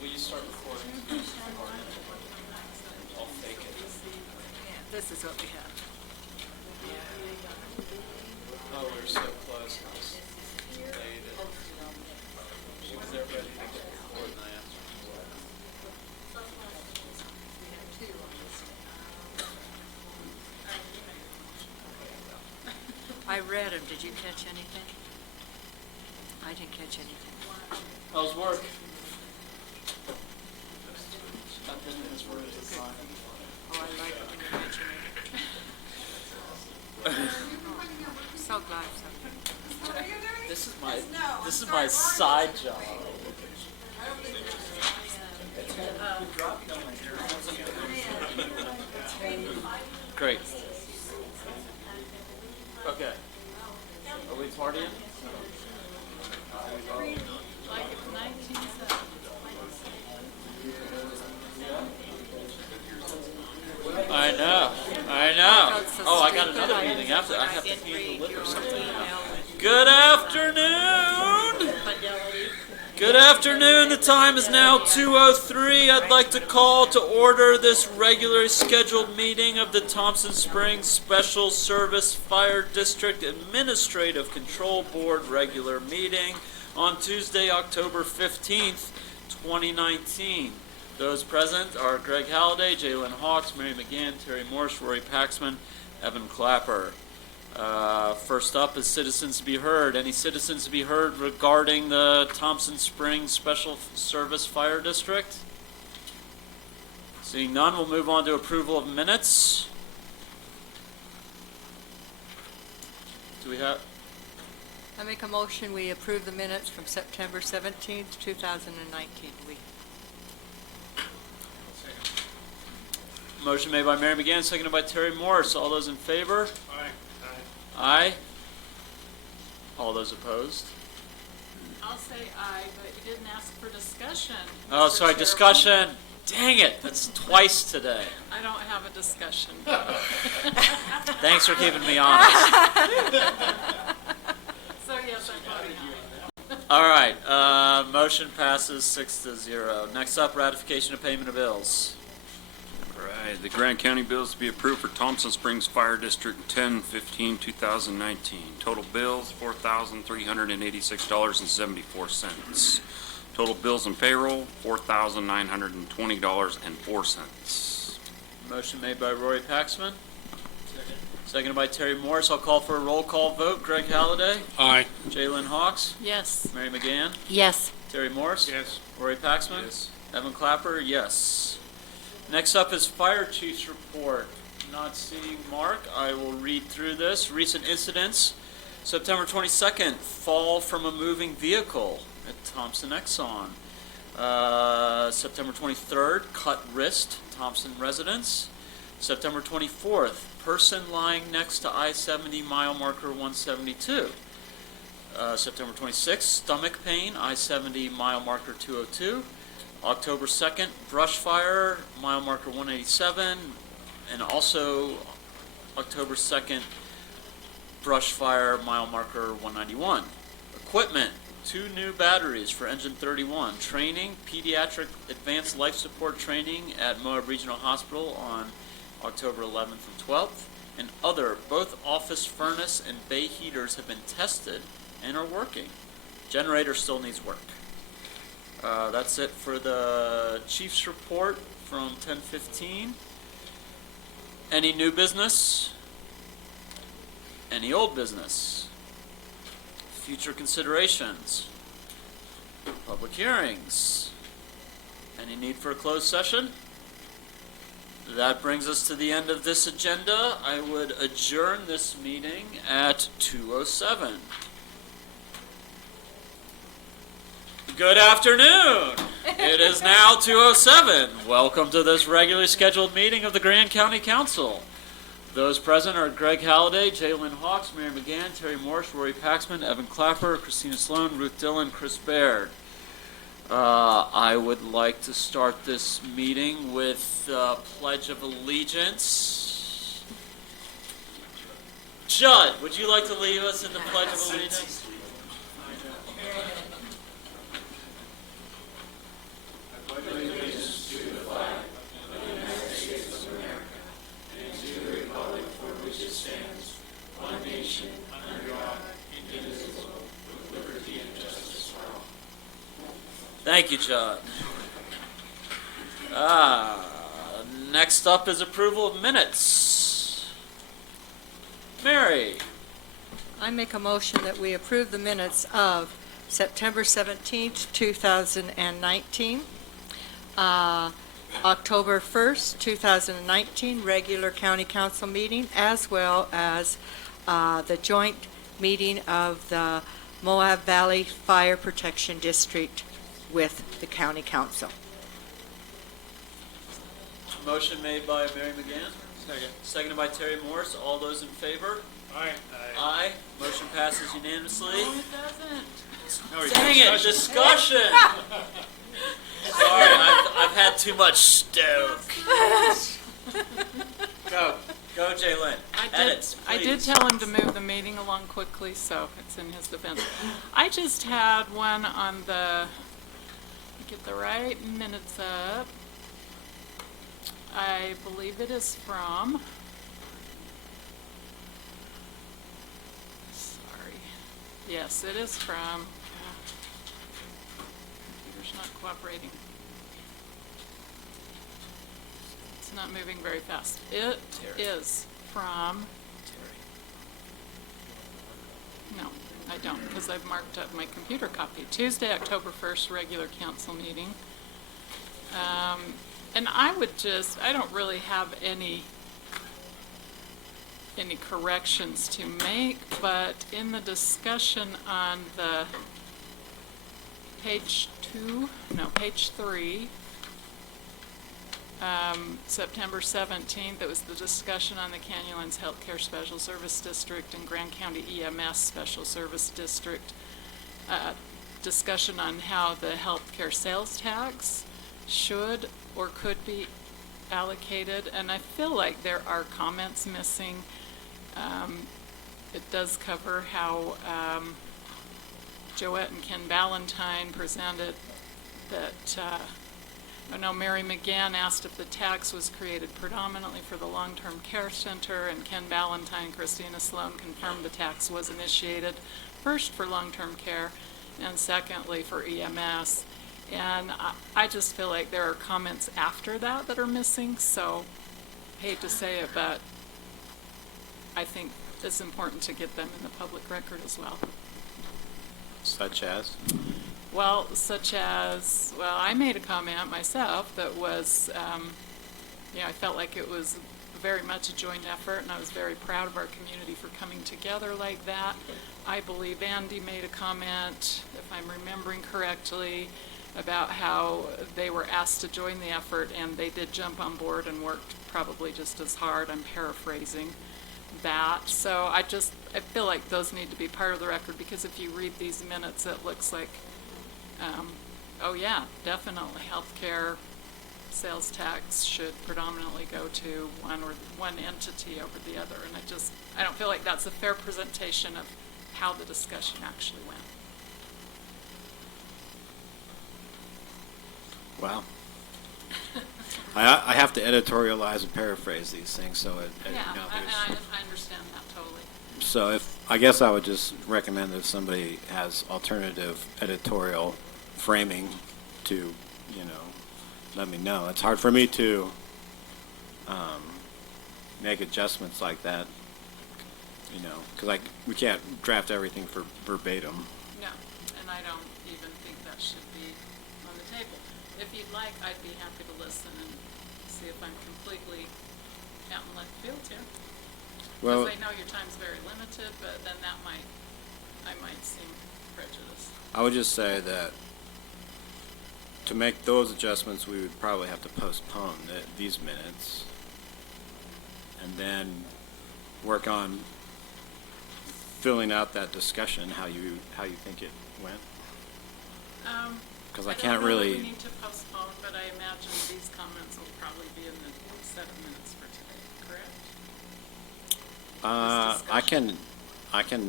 Will you start recording? I'll fake it. Yeah, this is what we have. Oh, we're so close. I was late. She was there ready to get record and I answered. I read them. Did you catch anything? I didn't catch anything. How's work? I've been in this word at the time. Oh, I like it when you mention it. So glad something. This is my side job. Great. Okay. Are we partying? Like it's 1970. I know. Oh, I got another meeting after. I have to feed the liquor or something. Good afternoon. Good afternoon. The time is now 2:03. I'd like to call to order this regularly scheduled meeting of the Thompson Springs Special Service Fire District Administrative Control Board regular meeting on Tuesday, October 15th, 2019. Those present are Greg Halliday, Jalen Hawks, Mary McGann, Terry Morse, Rory Paxman, Evan Clapper. First up is citizens to be heard. Any citizens to be heard regarding the Thompson Springs Special Service Fire District? Seeing none, we'll move on to approval of minutes. Do we have? I make a motion we approve the minutes from September 17th, 2019 week. Motion made by Mary McGann, seconded by Terry Morse. All those in favor? Aye. All those opposed? I'll say aye, but you didn't ask for discussion. Oh, Mr. sorry, Chairman. discussion. Dang it, that's twice today. I don't have a discussion. Thanks for keeping me honest. So yes, I'm voting aye. All right, motion passes 6-0. Next up, ratification of payment of bills. Right, the Grant County bills to be approved for Thompson Springs Fire District 10/15/2019. Total bills $4,386.74. Total bills and payroll $4,920.04. Motion made by Rory Paxman. Seconded by Terry Morris. I'll call for a roll call vote. Greg Halliday. Aye. Jalen Hawks. Yes. Mary McGann. Yes. Terry Morris. Yes. Rory Paxman. Yes. Evan Clapper. Yes. Next up is Fire Chief's report. Not seeing Mark, I will read through this. Recent incidents. September 22nd, fall from a moving vehicle at Thompson Exxon. September 23rd, cut wrist, Thompson residence. September 24th, person lying next to I-70 mile marker 172. September 26th, stomach pain, I-70 mile marker 202. October 2nd, brush fire, mile marker 187, and also October 2nd, brush fire, mile marker 191. Equipment, 2 new batteries for engine 31. Training, pediatric advanced life support training at Moab Regional Hospital on October 11th and 12th. And other, both office furnace and bay heaters have been tested and are working. Generator still needs work. That's it for the Chief's report from 10:15. Any new business? Any old business? Future considerations? Public hearings? Any need for a closed session? That brings us to the end of this agenda. I would adjourn this meeting at 2:07. Good afternoon. It is now 2:07. Welcome to this regularly scheduled meeting of the Grand County Council. Those present are Greg Halliday, Jalen Hawks, Mary McGann, Terry Morse, Rory Paxman, Evan Clapper, Christina Sloan, Ruth Dillon, Chris Baird. I would like to start this meeting with Pledge of Allegiance. Judd, would you like to lead us in the Pledge of Allegiance? Thank you, Judd. Next up is approval of minutes. Mary, I make a motion that we approve the minutes of September 17th, 2019, October 1st, 2019, regular county council meeting, as well as the joint meeting of the Moab Valley Fire Protection District with the county council. motion made by Mary McGann. Second. Seconded by Terry Morris. All those in favor? Aye. Aye. Motion passes unanimously. No, it doesn't. Dang it, discussion! Sorry, I've had too much stoke. Go, Jalen. Edits, I did please. tell him to move the meeting along quickly, so it's in his defense. I just had one on the, get the right minutes up. I believe it is from, sorry, yes, it is from, computer's not cooperating. It's not moving very fast. It is from, no, I don't, because I've marked up my computer copy. Tuesday, October 1st, regular council meeting. And I would just, I don't really have any corrections to make, but in the discussion on the page 3, September 17th, it was the discussion on the Canyonlands Healthcare Special Service District and Grand County EMS Special Service District. Discussion on how the healthcare sales tax should or could be allocated, and I feel like there are comments missing. It does cover how Joette and Ken Ballantyne presented that, I know Mary McGann asked if the tax was created predominantly for the long-term care center, and Ken Ballantyne and Christina Sloan confirmed the tax was initiated first for long-term care and secondly for EMS. And I just feel like there are comments after that that are missing, so hate to say it, but I think it's important to get them in the public record as well. Such as? Well, such as, well, I made a comment myself that was, I felt like it was very much a joint effort, and I was very proud of our community for coming together like that. I believe Andy made a comment, if I'm remembering correctly, about how they were asked to join the effort, and they did jump on board and worked probably just as hard. I'm paraphrasing that. So I feel like those need to be part of the record, because if you read these minutes, it looks like, oh yeah, definitely healthcare sales tax should predominantly go to one entity over the other. And I don't feel like that's a fair presentation of how the discussion actually went. Wow. I have to editorialize and paraphrase these things, so Yeah, I understand that totally. so I guess I would just recommend that if somebody has alternative editorial framing to, let me know. It's hard for me to make adjustments like that, because we can't draft everything for verbatim. No, and I don't even think that should be on the table. If you'd like, I'd be happy to listen and see if I'm completely out in left field here. Well, Because I know your time's very limited, but then I might seem prejudiced. I would just say that to make those adjustments, we would probably have to postpone these minutes and then work on filling out that discussion, how you think it went. Because I can't don't know that really. we need to postpone, but I imagine these comments will probably be in the set of minutes for today, correct? I can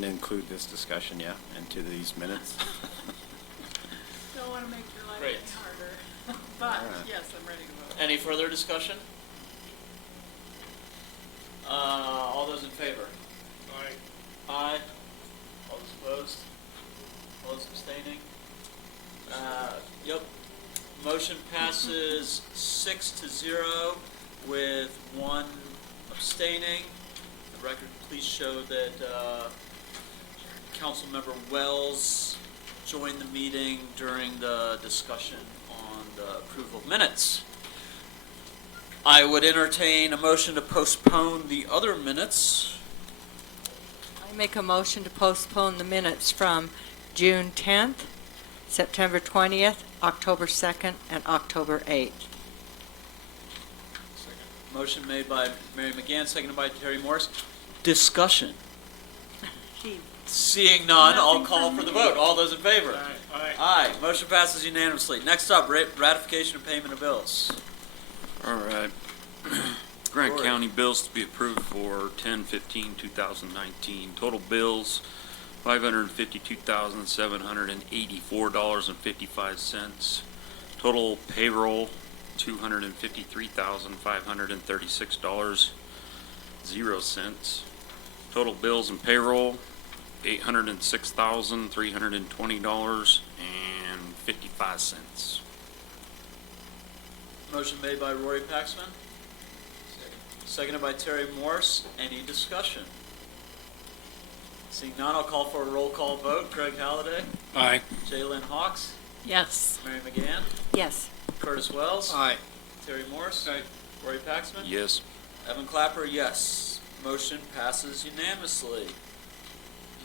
include this discussion, yeah, into these minutes. Don't want to make your life Great. any harder, but All right. yes, I'm ready to vote. Any further discussion? All those in favor? Aye. All those opposed? All those abstaining? Yep. Motion passes 6-0 with one abstaining. The record please show that Councilmember Wells joined the meeting during the discussion on the approval of minutes. I would entertain a motion to postpone the other minutes. I make a motion to postpone the minutes from June 10th, September 20th, October 2nd, and October 8th. Motion made by Mary McGann, seconded by Terry Morris. Discussion. Seeing none, I'll call for the vote. All those in favor? Aye. Motion passes unanimously. Next up, ratification of payment of bills. All right. Grant Rory. County bills to be approved for 10/15/2019. Total bills, $552,784.55. Total payroll, $253,536.00. Total bills and payroll, $806,320.55. Motion made by Rory Paxman. Seconded by Terry Morse. Any discussion? Seeing none, I'll call for a roll call vote. Craig Halliday, Aye. Jaylen Hawks, Yes. Mary McGann, Yes. Curtis Wells, Aye. Terry Morse, Rory Paxman. Yes. Evan Clapper, yes. Motion passes unanimously.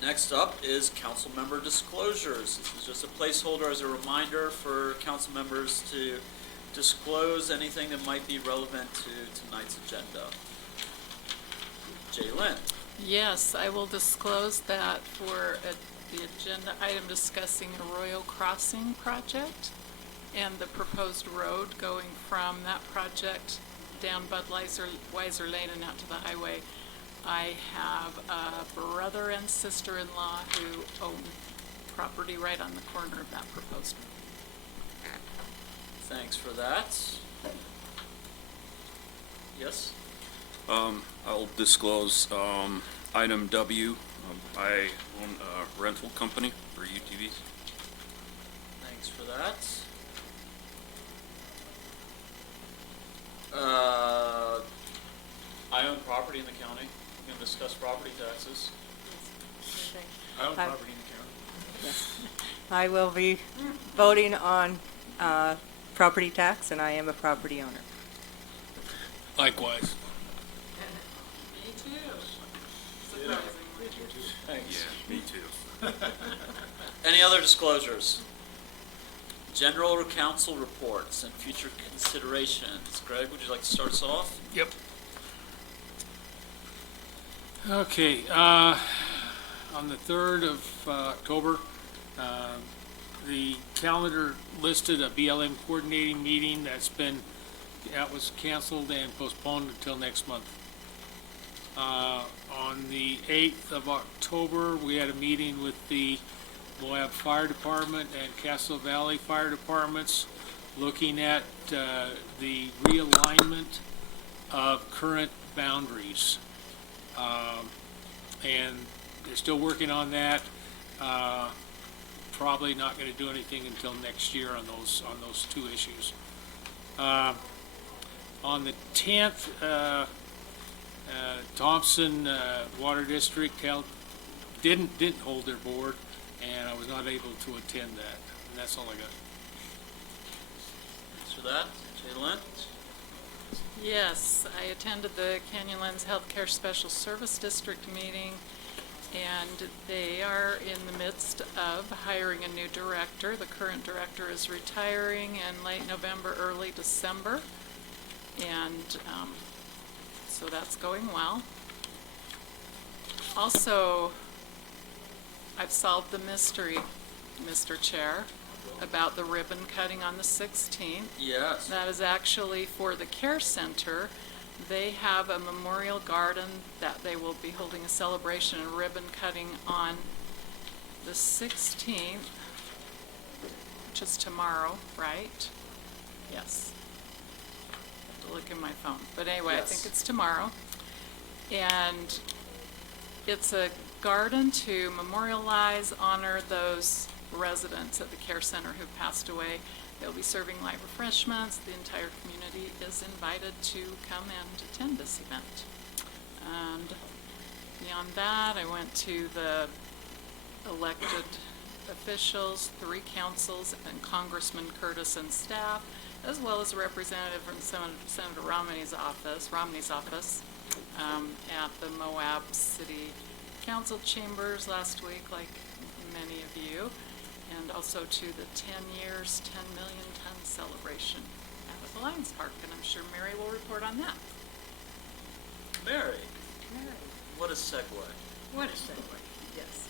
Next up is council member disclosures. This is just a placeholder as a reminder for council members to disclose anything that might be relevant to tonight's agenda. Jaylen. Yes, I will disclose that for the agenda item discussing Arroyo Crossing project and the proposed road going from that project down Budweiser Lane and out to the highway. I have a brother and sister-in-law who own property right on the corner of that proposed road. Thanks for that. Yes? I'll disclose, item W. I own a rental company for UTVs. Thanks for that. I own property in the county. We can discuss property taxes. I own property in the county. I will be voting on property tax, and I am a property owner. Likewise. Me too. Surprisingly. Thanks. Me too. Any other disclosures? General council reports and future considerations. Greg, would you like to start us off? Yep. Okay, on the 3rd of October, the calendar listed a BLM coordinating meeting that was canceled and postponed until next month. On the 8th of October, we had a meeting with the Moab Fire Department and Castle Valley Fire Departments looking at the realignment of current boundaries. And they're still working on that. Probably not going to do anything until next year on those two issues. On the 10th, Thompson Water District didn't hold their board, and I was not able to attend that. And that's all I got. Thanks for that. Jaylen? Yes, I attended the Canyonlands Healthcare Special Service District meeting, and they are in the midst of hiring a new director. The current director is retiring in late November, early December, and so that's going well. Also, I've solved the mystery, Mr. Chair, about the ribbon cutting on the 16th. Yes. That is actually for the care center. They have a memorial garden that they will be holding a celebration and ribbon cutting on the 16th, which is tomorrow, right? Yes. I have to look in my phone. But anyway, I think Yes. it's tomorrow. And it's a garden to memorialize, honor those residents at the care center who passed away. They'll be serving light refreshments. The entire community is invited to come and attend this event. And beyond that, I went to the elected officials, 3 councils, and Congressman Curtis and staff, as well as a representative from Senator Romney's office, at the Moab City Council chambers last week, like many of you, and also to the 10 years, 10 million ton celebration at the Lions Park, and I'm sure Mary will report on that. Mary, what a segue. What a segue, yes.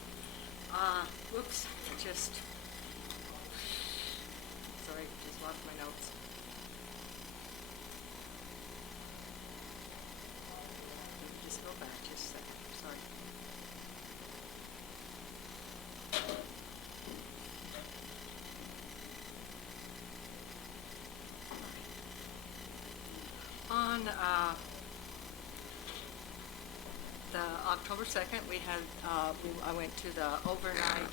Oops, I just, sorry, just lost my notes. Let me just go back just a second, sorry. On, the October 2nd, we had, I went to the overnight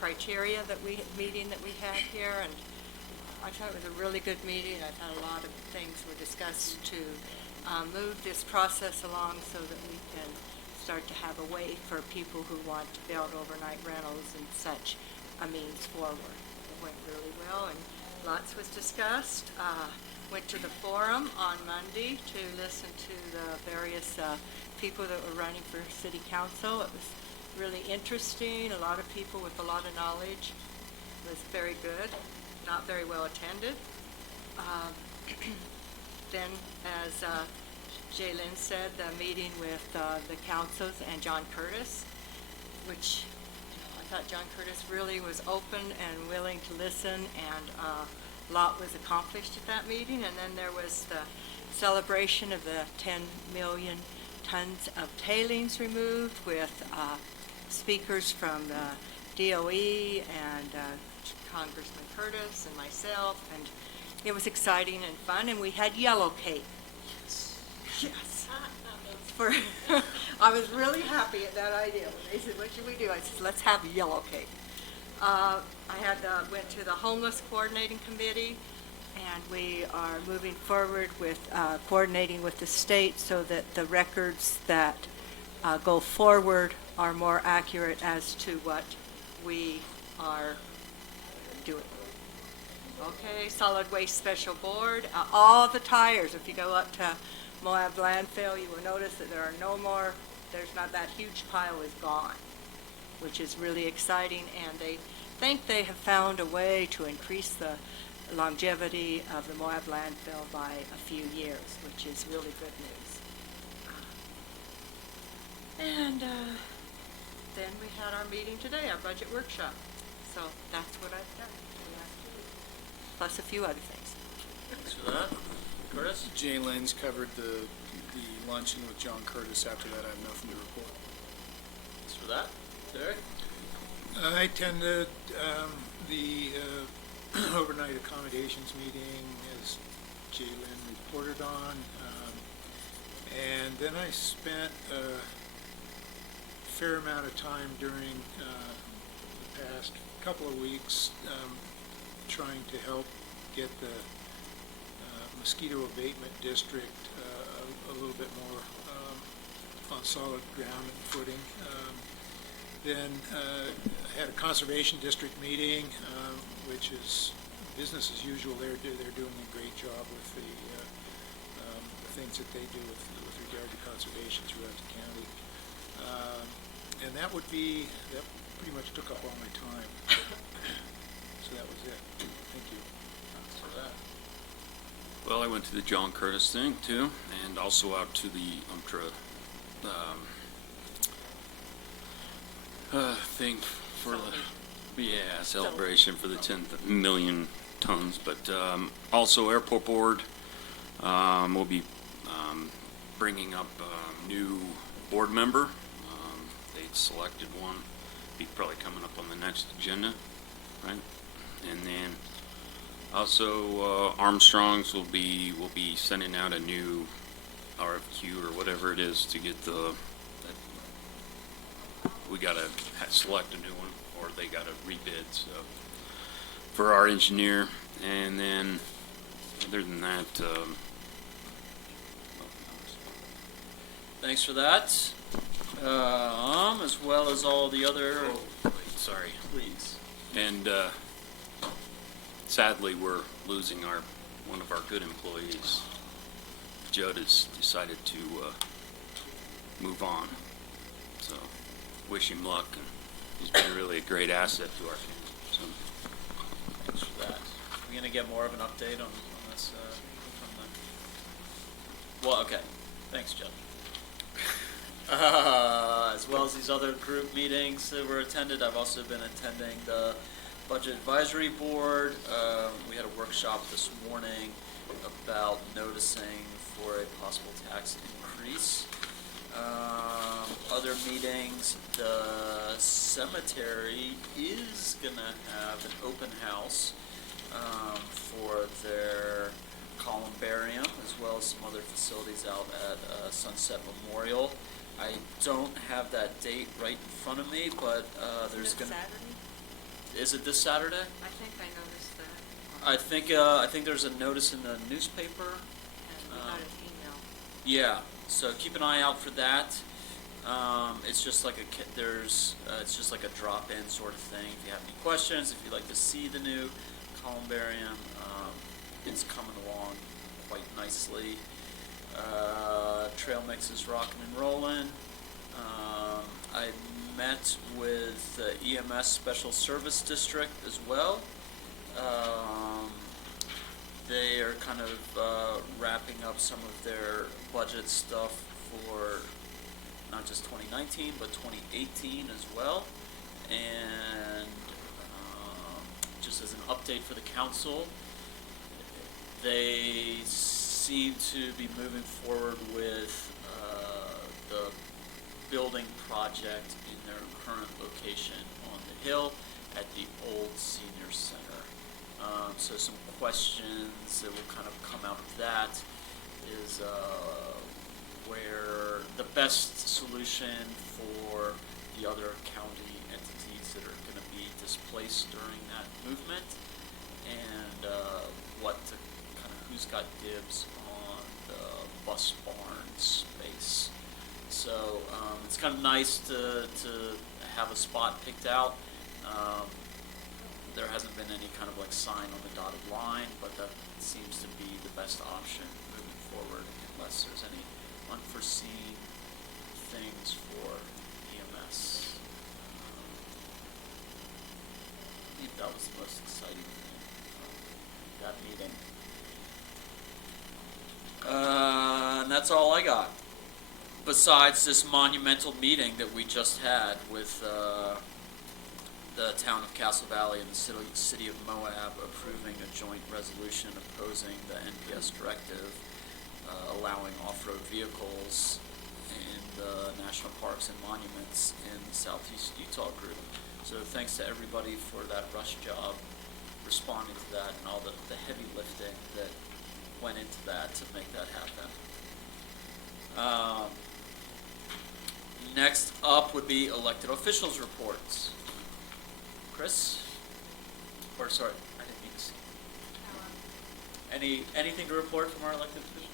criteria meeting that we had here, and I thought it was a really good meeting. I thought a lot of things were discussed to move this process along so that we can start to have a way for people who want to build overnight rentals and such a means forward. It went really well, and lots was discussed. Went to the forum on Monday to listen to the various people that were running for city council. It was really interesting, a lot of people with a lot of knowledge. It was very good, not very well attended. Then, as Jaylyn said, the meeting with the councils and John Curtis, which I thought John Curtis really was open and willing to listen, and a lot was accomplished at that meeting. And then there was the celebration of the 10 million tons of tailings removed with speakers from the DOE and Congressman Curtis and myself, and it was exciting and fun, and we had yellow cake. Yes. I was really happy at that idea. When they said, "What should we do?" I said, "Let's have yellow cake." I went to the homeless coordinating committee, and we are moving forward with coordinating with the state so that the records that go forward are more accurate as to what we are doing. Okay, Solid Waste Special Board, all the tires, if you go up to Moab landfill, you will notice that there are no more, there's not, that huge pile is gone, which is really exciting, and they think they have found a way to increase the longevity of the Moab landfill by a few years, which is really good news. And then we had our meeting today, our budget workshop. So that's what I've done for the last 2 weeks, plus a few other things. Thanks for that. Curtis? Jay Lenz covered the luncheon with John Curtis. After that, I have nothing to report. Thanks for that. Derek? I attended the overnight accommodations meeting, as Jay Lynn reported on, and then I spent a fair amount of time during the past couple of weeks trying to help get the mosquito abatement district a little bit more on solid ground and footing. Then I had a conservation district meeting, which is business as usual. They're doing a great job with the things that they do with regard to conservation throughout the county. And that pretty much took up all my time. So that was it. Thank you. Thanks for that. Well, I went to the John Curtis thing too, and also out to the thing for the celebration for the 10 million tons. But also Airport Board will be bringing up a new board member. They'd selected one, be probably coming up on the next agenda, right? And then also Armstrong's will be sending out a new RFQ or whatever it is to get we gotta select a new one, or they gotta rebid, so, for our engineer. And then, other than that, Thanks for that. As well as all the other, sorry. please. And sadly, we're losing one of our good employees. Judd has decided to move on. So, wish him luck, and he's been really a great asset to our county. So, Thanks for that. We're gonna get more of an update on this from the. Well, okay. Thanks, Judd. As well as these other group meetings that were attended, I've also been attending the Budget Advisory Board. We had a workshop this morning about noticing for a possible tax increase. Other meetings, the cemetery is gonna have an open house for their columbarium, as well as some other facilities out at Sunset Memorial. I don't have that date right in front of me, but there's gonna. Saturday? Is it this Saturday? I think I noticed that, I think there's a notice in the newspaper. and we got an email. Yeah, so keep an eye out for that. It's just like it's just like a drop-in sort of thing. If you have any questions, if you'd like to see the new columbarium, it's coming along quite nicely. Trail mix is rocking and rolling. I met with the EMS Special Service District as well. They are kind of wrapping up some of their budget stuff for not just 2019, but 2018 as well. And just as an update for the council, they seem to be moving forward with the building project in their current location on the hill at the old senior center. So some questions that will kind of come out of that is where the best solution for the other county entities that are going to be displaced during that movement, and who's got dibs on the bus barn space. So it's kind of nice to have a spot picked out. There hasn't been any kind of like sign on the dotted line, but that seems to be the best option moving forward, unless there's any unforeseen things for EMS. I think that was the most exciting thing from that meeting. And that's all I got. Besides this monumental meeting that we just had with the town of Castle Valley and the city of Moab approving a joint resolution opposing the NPS directive allowing off-road vehicles in the national parks and monuments in the Southeast Utah group. So thanks to everybody for that rush job responding to that and all the heavy lifting that went into that to make that happen. Next up would be elected officials reports. Chris? Or sorry, I didn't mean to see. Anything to report from our elected officials?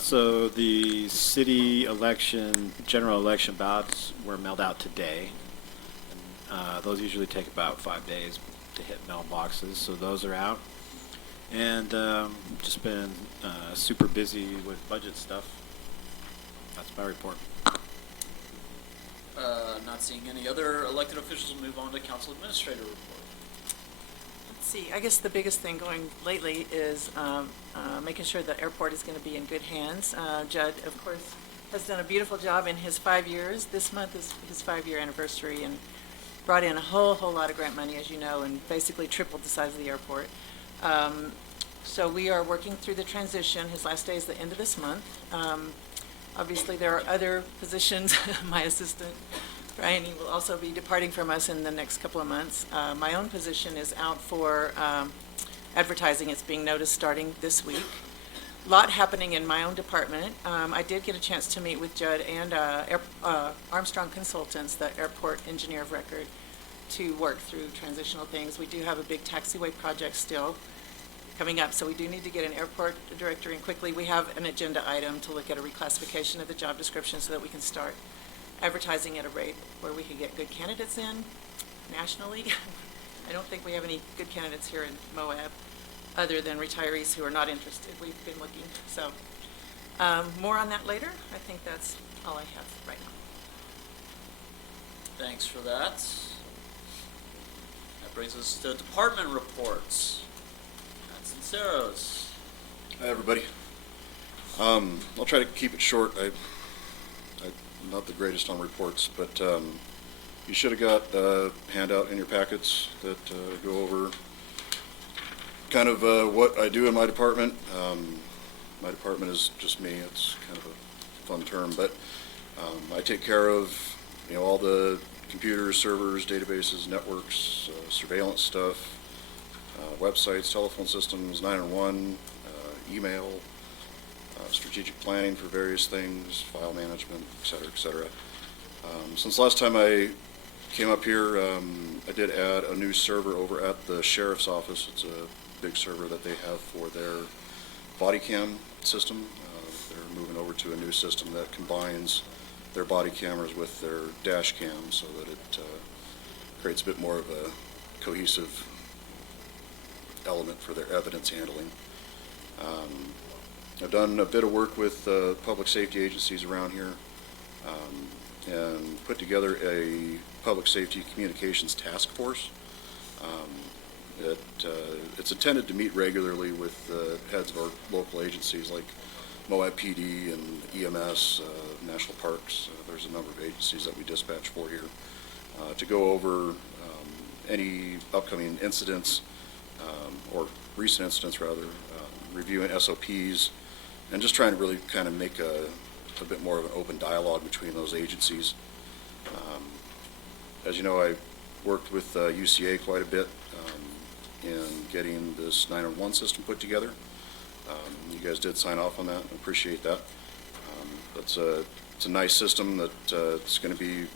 So the city election, general election ballots were mailed out today. Those usually take about 5 days to hit mailboxes, so those are out. And just been super busy with budget stuff. That's my report. Not seeing any other elected officials, we'll move on to council administrator report. Let's see, I guess the biggest thing going lately is making sure the airport is going to be in good hands. Judd, of course, has done a beautiful job in his 5 years. This month is his 5-year anniversary, and brought in a whole lot of grant money, as you know, and basically tripled the size of the airport. So we are working through the transition. His last day is the end of this month. Obviously, there are other positions. My assistant, Brian, he will also be departing from us in the next couple of months. My own position is out for advertising. It's being noticed starting this week. Lot happening in my own department. I did get a chance to meet with Judd and Armstrong Consultants, the airport engineer of record, to work through transitional things. We do have a big taxiway project still coming up, so we do need to get an airport director in quickly. We have an agenda item to look at a reclassification of the job description so that we can start advertising at a rate where we can get good candidates in nationally. I don't think we have any good candidates here in Moab, other than retirees who are not interested. We've been looking. So more on that later. I think that's all I have right now. Thanks for that. That brings us to department reports. Sinceros. Hi, everybody. I'll try to keep it short. I'm not the greatest on reports, but you should have got a handout in your packets that go over kind of what I do in my department. My department is just me. It's kind of a fun term, but I take care of all the computers, servers, databases, networks, surveillance stuff, websites, telephone systems, 911, email, strategic planning for various things, file management, et cetera, et cetera. Since last time I came up here, I did add a new server over at the sheriff's office. It's a big server that they have for their body cam system. They're moving over to a new system that combines their body cameras with their dash cam so that it creates a bit more of a cohesive element for their evidence handling. I've done a bit of work with public safety agencies around here and put together a public safety communications task force. It's intended to meet regularly with the heads of our local agencies like Moab PD and EMS, National Parks. There's a number of agencies that we dispatch for here to go over any upcoming incidents or recent incidents rather, reviewing SOPs, and just trying to really kind of make a bit more of an open dialogue between those agencies. As you know, I worked with UCA quite a bit in getting this 911 system put together. You guys did sign off on that. I appreciate that. It's a nice system that it's going to be,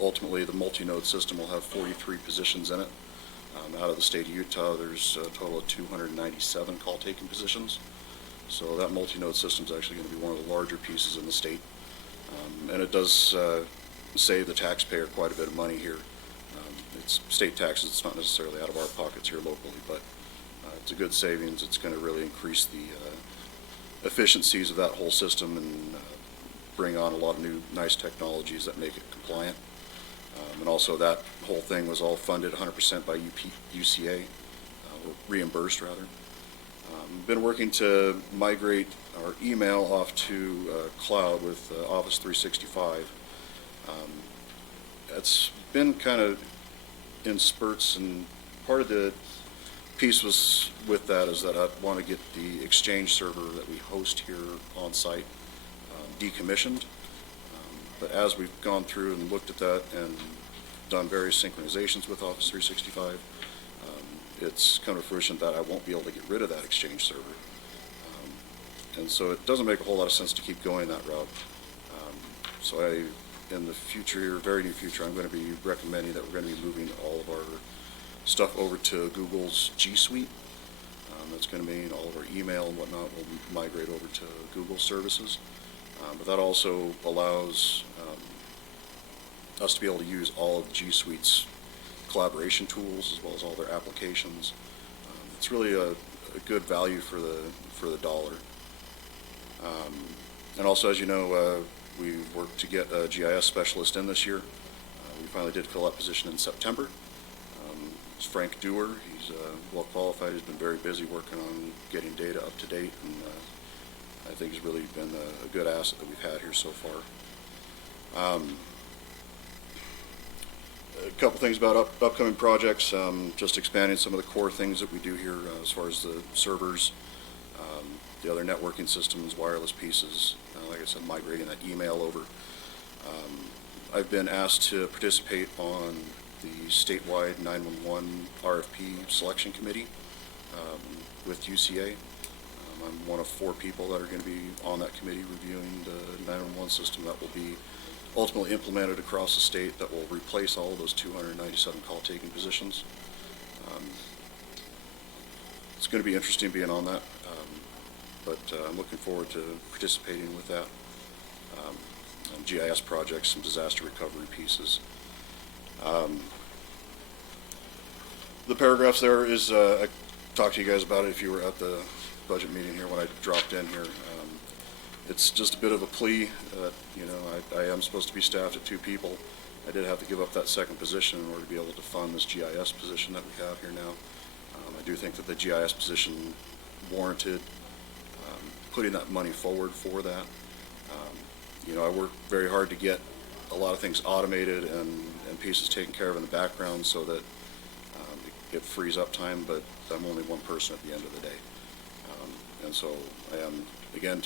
ultimately the multi-node system will have 43 positions in it. Out of the state of Utah, there's a total of 297 call-taking positions. So that multi-node system is actually going to be one of the larger pieces in the state. And it does save the taxpayer quite a bit of money here. It's state taxes. It's not necessarily out of our pockets here locally, but it's a good savings. It's going to really increase the efficiencies of that whole system and bring on a lot of new nice technologies that make it compliant. And also that whole thing was all funded 100% by UCA, or reimbursed rather. Been working to migrate our email off to cloud with Office 365. It's been kind of in spurts, and part of the piece was with that is that I want to get the Exchange server that we host here on site decommissioned. But as we've gone through and looked at that and done various synchronizations with Office 365, it's come to fruition that I won't be able to get rid of that Exchange server. And so it doesn't make a whole lot of sense to keep going that route. So in the future, very near future, I'm going to be recommending that we're going to be moving all of our stuff over to Google's G Suite. That's going to mean all of our email and whatnot will migrate over to Google services. But that also allows us to be able to use all of G Suite's collaboration tools as well as all their applications. It's really a good value for the dollar. And also, as you know, we worked to get a GIS specialist in this year. We finally did fill that position in September. It's Frank Dewar. He's well qualified. He's been very busy working on getting data up to date, and I think he's really been a good asset that we've had here so far. couple things about upcoming projects, just expanding some of the core things that we do here as far as the servers, the other networking systems, wireless pieces, like I said, migrating that email over. I've been asked to participate on the statewide 911 RFP selection committee with UCA. I'm one of 4 people that are going to be on that committee reviewing the 911 system that will be ultimately implemented across the state, that will replace all of those 297 call-taking positions. It's going to be interesting being on that, but I'm looking forward to participating with that. GIS projects, some disaster recovery pieces. The paragraphs there is, I talked to you guys about it if you were at the budget meeting here when I dropped in here. It's just a bit of a plea that, I am supposed to be staffed at 2 people. I did have to give up that second position in order to be able to fund this GIS position that we have here now. I do think that the GIS position warranted putting that money forward for that. I worked very hard to get a lot of things automated and pieces taken care of in the background so that it frees up time, but I'm only one person at the end of the day. And so I am, again,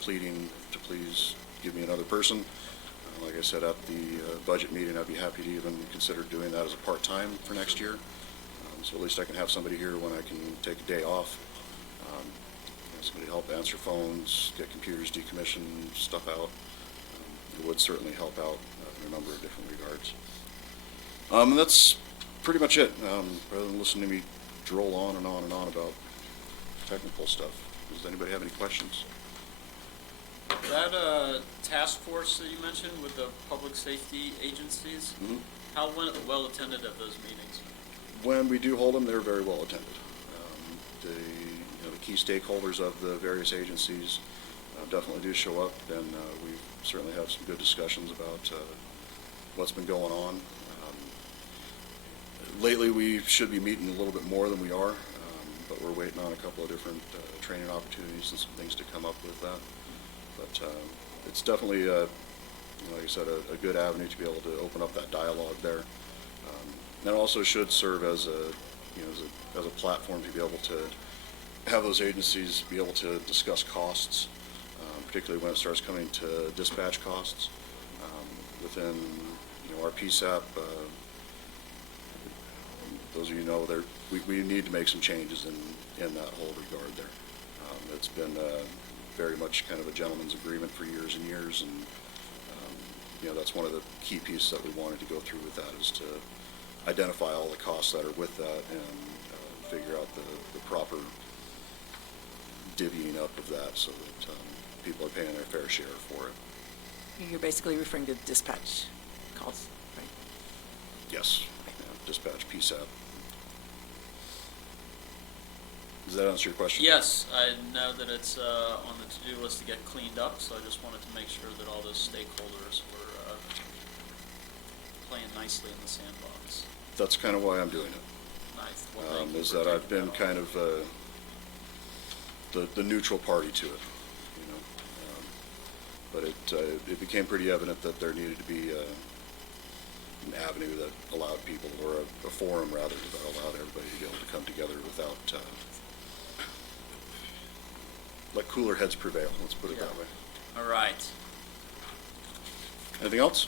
pleading to please give me another person. Like I said, at the budget meeting, I'd be happy to even consider doing that as a part-time for next year. So at least I can have somebody here when I can take a day off. Somebody to help answer phones, get computers decommissioned, stuff out. It would certainly help out in a number of different regards. And that's pretty much it. Rather than listening to me droll on and on and on about technical stuff. Does anybody have any questions? That task force that you mentioned with the public safety agencies, how well attended are those meetings? When we do hold them, they're very well attended. The key stakeholders of the various agencies definitely do show up, and we certainly have some good discussions about what's been going on. Lately, we should be meeting a little bit more than we are, but we're waiting on a couple of different training opportunities and some things to come up with that. But it's definitely, like I said, a good avenue to be able to open up that dialogue there. And it also should serve as a platform to be able to have those agencies be able to discuss costs, particularly when it starts coming to dispatch costs. Within our PSAP, those of you know, we need to make some changes in that whole regard there. It's been very much kind of a gentleman's agreement for years and years, and that's one of the key pieces that we wanted to go through with that, is to identify all the costs that are with that and figure out the proper divvying up of that so that people are paying their fair share for it. You're basically referring to dispatch calls, right? Yes, dispatch, PSAP. Does that answer your question? Yes, I know that it's on the to-do list to get cleaned up, so I just wanted to make sure that all those stakeholders were playing nicely in the sandbox. That's kind of why I'm doing it. Nice. Well, thank you Is for that I've taking been that kind of the neutral party to it, but it became pretty evident that there needed to be an avenue that allowed people, or a forum rather, that allowed everybody to be able to come together without let cooler heads prevail. Let's put it that way. All right. Anything else?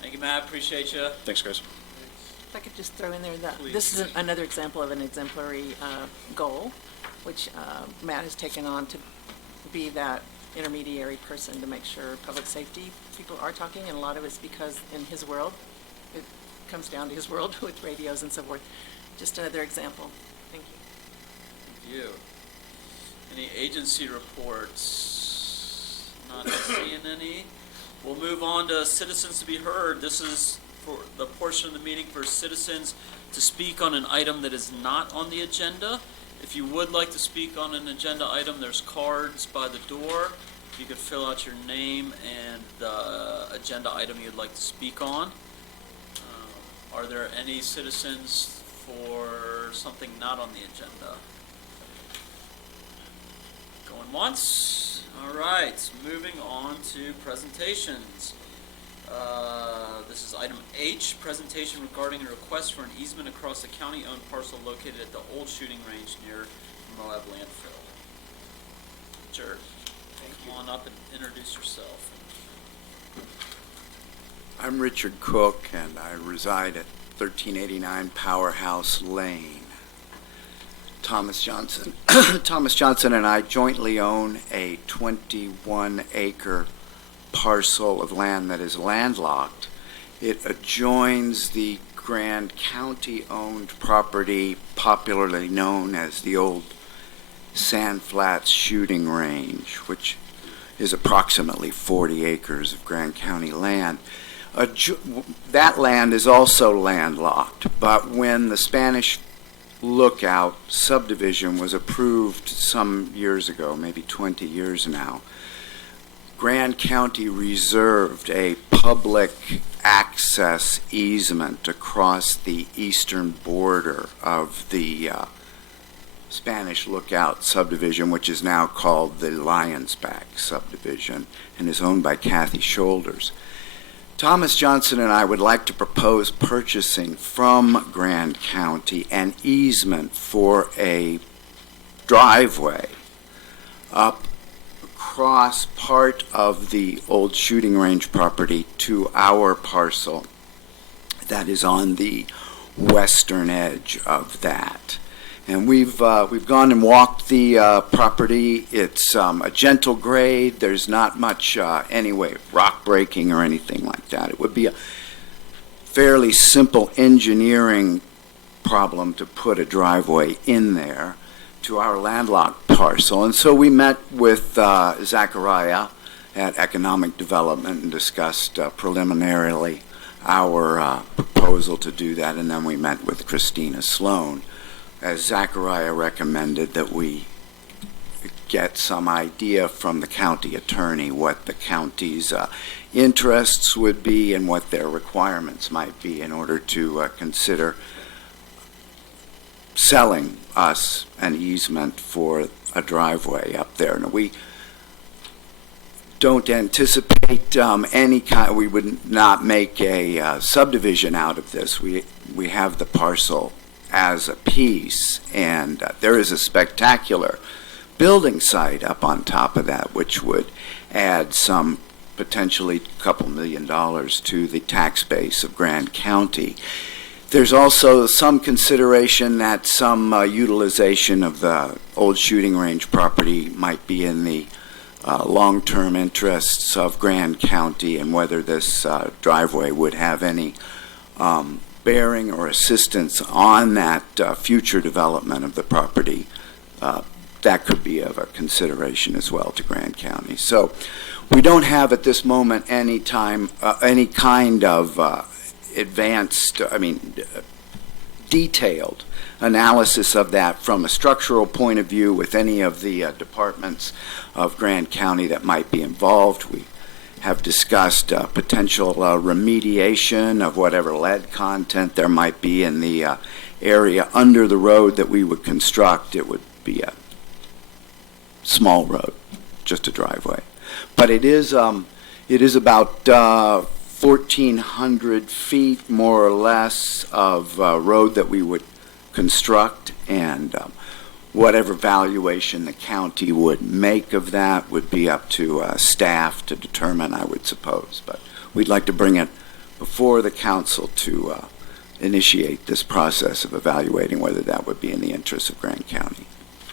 Thank you, Matt. Appreciate you. Thanks, guys. If I could just throw in there that Please. this is another example of an exemplary goal, which Matt has taken on to be that intermediary person to make sure public safety people are talking, and a lot of it's because in his world, it comes down to his world with radios and so forth. Just another example. Thank you. Thank you. Any agency reports? Not seeing any. We'll move on to citizens to be heard. This is for the portion of the meeting for citizens to speak on an item that is not on the agenda. If you would like to speak on an agenda item, there's cards by the door. You could fill out your name and the agenda item you'd like to speak on. Are there any citizens for something not on the agenda? Going once? All right, moving on to presentations. This is item H, presentation regarding a request for an easement across the county-owned parcel located at the old shooting range near Moab landfill. Jared, come on up and introduce yourself. I'm Richard Cook, and I reside at 1389 Powerhouse Lane. Thomas Johnson and I jointly own a 21-acre parcel of land that is landlocked. It adjoins the Grand County-owned property popularly known as the old Sand Flats Shooting Range, which is approximately 40 acres of Grand County land. That land is also landlocked, but when the Spanish Lookout subdivision was approved some years ago, maybe 20 years now, Grand County reserved a public access easement across the eastern border of the Spanish Lookout subdivision, which is now called the Lionsback subdivision and is owned by Kathy Shoulders. Thomas Johnson and I would like to propose purchasing from Grand County an easement for a driveway up across part of the old shooting range property to our parcel that is on the western edge of that. And we've gone and walked the property. It's a gentle grade. There's not much anyway rock breaking or anything like that. It would be a fairly simple engineering problem to put a driveway in there to our landlocked parcel. And so we met with Zachariah at Economic Development and discussed preliminarily our proposal to do that. And then we met with Christina Sloan, as Zachariah recommended that we get some idea from the county attorney what the county's interests would be and what their requirements might be in order to consider selling us an easement for a driveway up there. Now, we don't anticipate any kind, we would not make a subdivision out of this. We have the parcel as a piece, and there is a spectacular building site up on top of that, which would add some potentially $2 million to the tax base of Grand County. There's also some consideration that some utilization of the old shooting range property might be in the long-term interests of Grand County, and whether this driveway would have any bearing or assistance on that future development of the property. That could be of a consideration as well to Grand County. So we don't have at this moment any kind of detailed analysis of that from a structural point of view with any of the departments of Grand County that might be involved. We have discussed potential remediation of whatever lead content there might be in the area under the road that we would construct. It would be a small road, just a driveway. But it is about 1,400 feet, more or less, of road that we would construct, and whatever valuation the county would make of that would be up to staff to determine, I would suppose. But we'd like to bring it before the council to initiate this process of evaluating whether that would be in the interest of Grand County.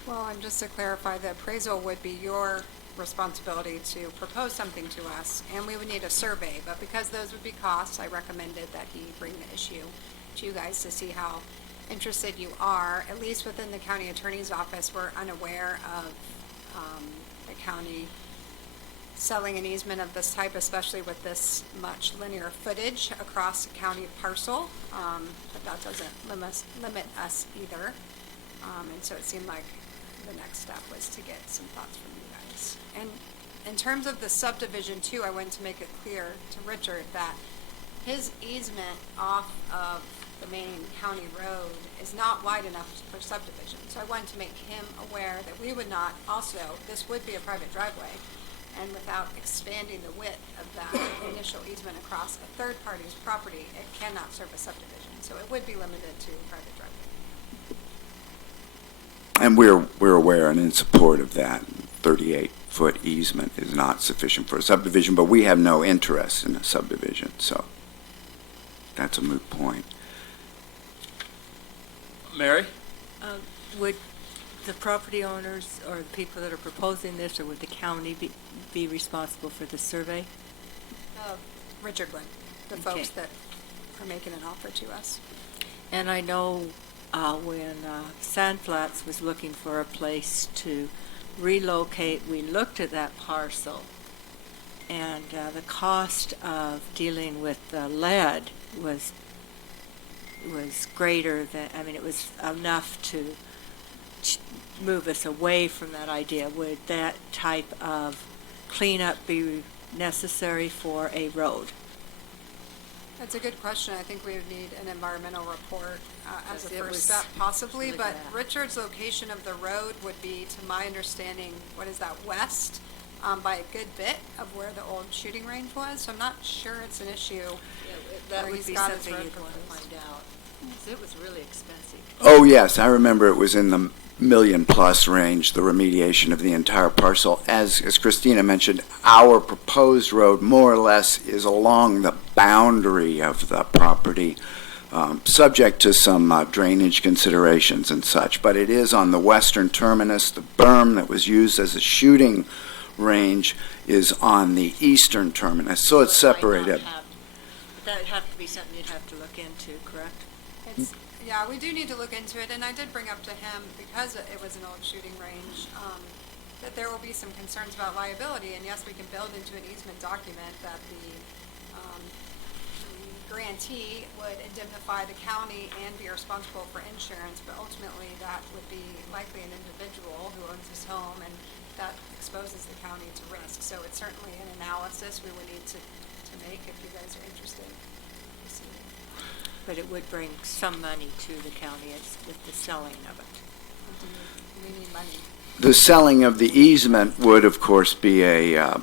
Well, and just to clarify, the appraisal would be your responsibility to propose something to us, and we would need a survey. But because those would be costs, I recommended that he bring the issue to you guys to see how interested you are. At least within the county attorney's office, we're unaware of the county selling an easement of this type, especially with this much linear footage across a county parcel. But that doesn't limit us either. And so it seemed like the next step was to get some thoughts from you guys. And in terms of the subdivision too, I wanted to make it clear to Richard that his easement off of the main county road is not wide enough for subdivision. So I wanted to make him aware that we would not also, this would be a private driveway, and without expanding the width of that initial easement across a third party's property, it cannot serve a subdivision. So it would be limited to private driveway. And we're aware and in support of that. 38-foot easement is not sufficient for a subdivision, but we have no interest in a subdivision, so that's a moot point. Mary? Would the property owners or the people that are proposing this, or would the county be responsible for the survey? Richard would, the Okay. folks that are making an offer to us. And I know when Sandflats was looking for a place to relocate, we looked at that parcel, and the cost of dealing with lead was greater than, I mean, it was enough to move us away from that idea. Would that type of cleanup be necessary for a road? That's a good question. I think we would need an environmental report as a Because it first was step possibly, really but bad. Richard's location of the road would be, to my understanding, what is that, west, by a good bit of where the old shooting range was, so I'm not sure it's an issue. That where would he's be got his something road you'd want to proposed. find out. 'Cause it was really expensive. Oh, yes, I remember it was in the million-plus range, the remediation of the entire parcel. As Christina mentioned, our proposed road more or less is along the boundary of the property, subject to some drainage considerations and such, but it is on the western terminus. The berm that was used as a shooting range is on the eastern terminus, so it's separated. That would have to be something you'd have to look into, correct? Yeah, we do need to look into it, and I did bring up to him, because it was an old shooting range, that there will be some concerns about liability, and yes, we can build into an easement document that the grantee would indemnify the county and be responsible for insurance, but ultimately that would be likely an individual who owns his home, and that exposes the county to risk. So it's certainly an analysis we would need to make if you guys are interested. But it would bring some money to the county with the selling of it. We need money. The selling of the easement would, of course, be a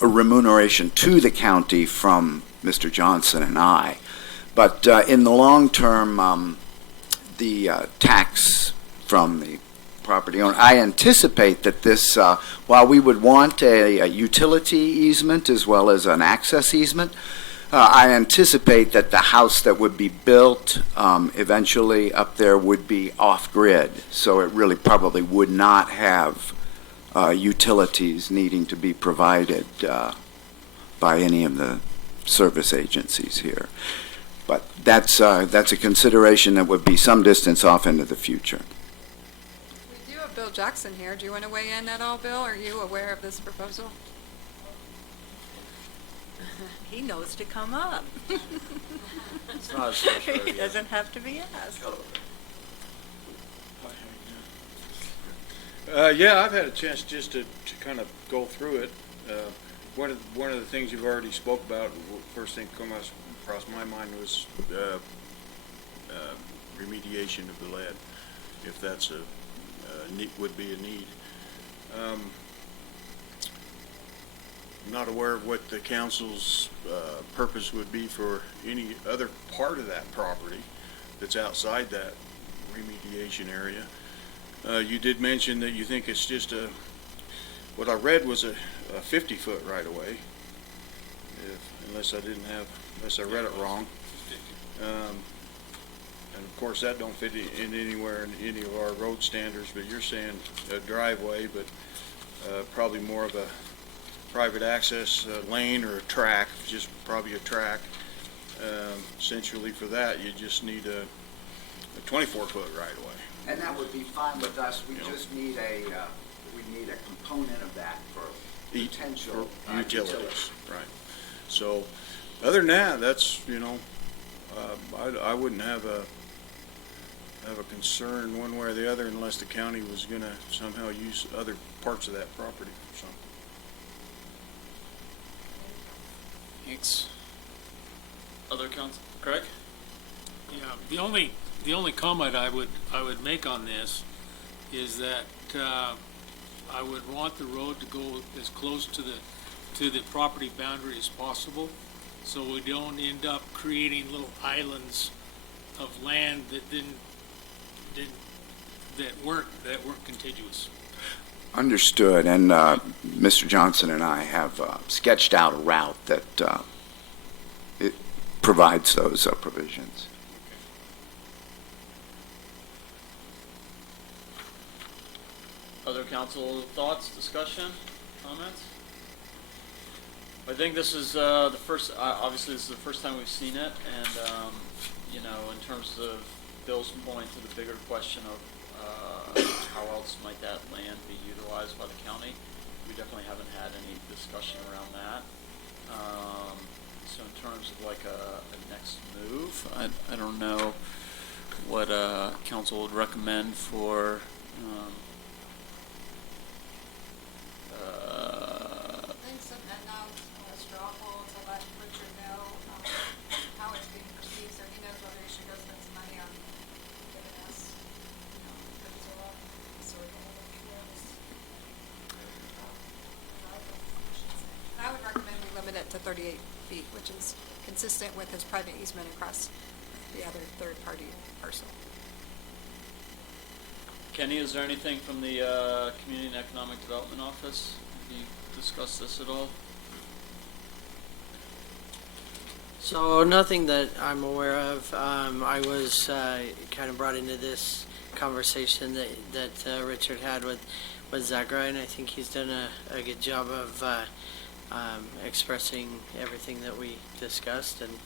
remuneration to the county from Mr. Johnson and I. But in the long term, the tax from the property owner, I anticipate that this, while we would want a utility easement as well as an access easement, I anticipate that the house that would be built eventually up there would be off-grid, so it really probably would not have utilities needing to be provided by any of the service agencies here. But that's a consideration that would be some distance off into the future. We do have Bill Jackson here. Do you want to weigh in at all, Bill? Are you aware of this proposal? He knows to come up. It's not as frustrating. He doesn't have to be asked. Yeah, I've had a chance just to kind of go through it. One of the things you've already spoke about, first thing come across my mind was remediation of the lead, if that's would be a need. I'm not aware of what the council's purpose would be for any other part of that property that's outside that remediation area. You did mention that you think it's just what I read was a 50-foot right-of-way, unless I read it wrong. And of course, that don't fit in anywhere in any of our road standards, but you're saying a driveway, but probably more of a private access lane or a track, just probably a track. Essentially for that, you just need a 24-foot right-of-way. And that would be fine with us. We just need a component of that for potential Utilities, right. So, other than that, that's, I wouldn't have a concern one way or the other unless the county was gonna somehow use other parts of that property for something. Thanks. Other council, Craig? Yeah, the only comment I would make on this is that I would want the road to go as close to the property boundary as possible, so we don't end up creating little islands of land that weren't contiguous. Understood, and Mr. Johnson and I have sketched out a route that it provides those provisions. Other council thoughts, discussion, comments? I think this is the first, obviously this is the first time we've seen it, and, you know, in terms of Bill's point to the bigger question of how else might that land be utilized by the county, we definitely haven't had any discussion around that. So in terms of like a next move, I don't know what council would recommend for Thanks, and now straw poll to let Richard know how it's being perceived, so he knows whether he should go spend some money on giving us, I would recommend we limit it to 38 feet, which is consistent with his private easement across the other third-party parcel. Kenny, is there anything from the Community and Economic Development Office? Have you discussed this at all? So nothing that I'm aware of. I was kind of brought into this conversation that Richard had with Zagra, and I think he's done a good job of expressing everything that we discussed, and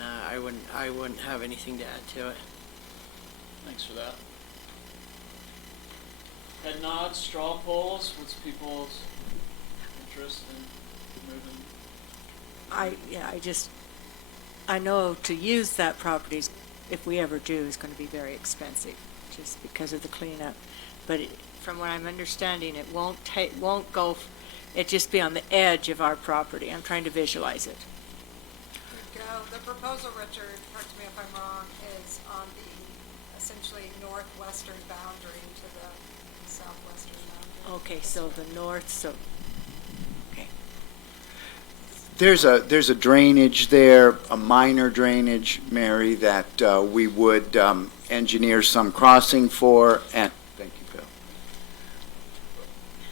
I wouldn't have anything to add to it. Thanks for that. Head nods, straw polls, what's people's interest in moving? I know to use that property, if we ever do, is going to be very expensive, just because of the cleanup. But from what I'm understanding, it won't go, it just be on the edge of our property. I'm trying to visualize it. The proposal, Richard, correct me if I'm wrong, is on the essentially northwestern boundary to the southwestern boundary. Okay, so the north, so, okay. There's a drainage there, a minor drainage, Mary, that we would engineer some crossing for, and, thank you, Bill.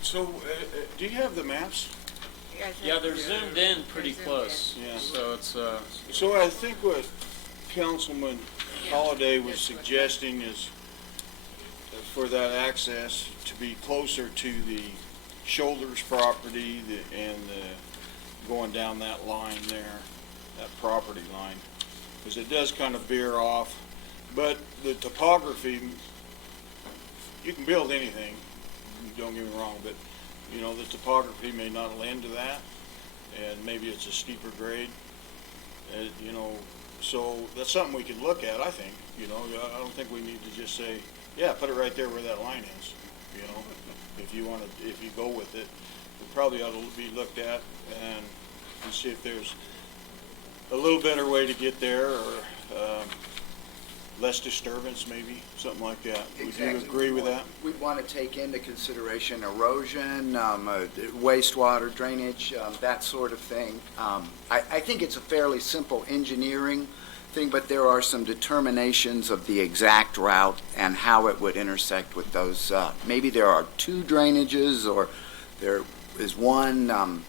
So, do you have the maps? Yeah, they're zoomed in pretty zoomed close, in. so it's, So I think what Councilman Holliday was suggesting is for that access to be closer to the Shoulders property and going down that line there, that property line, because it does kind of veer off. But the topography, you can build anything, don't get me wrong, but you know, the topography may not lend to that, and maybe it's a steeper grade. You know, so that's something we can look at, I think. You know, I don't think we need to just say, yeah, put it right there where that line is. You know, if you go with it, it probably ought to be looked at and see if there's a little better way to get there, or less disturbance, maybe, something like that. Would you agree with that? We'd want to take into consideration erosion, wastewater drainage, that sort of thing. I think it's a fairly simple engineering thing, but there are some determinations of the exact route and how it would intersect with those. Maybe there are two drainages, or there is one,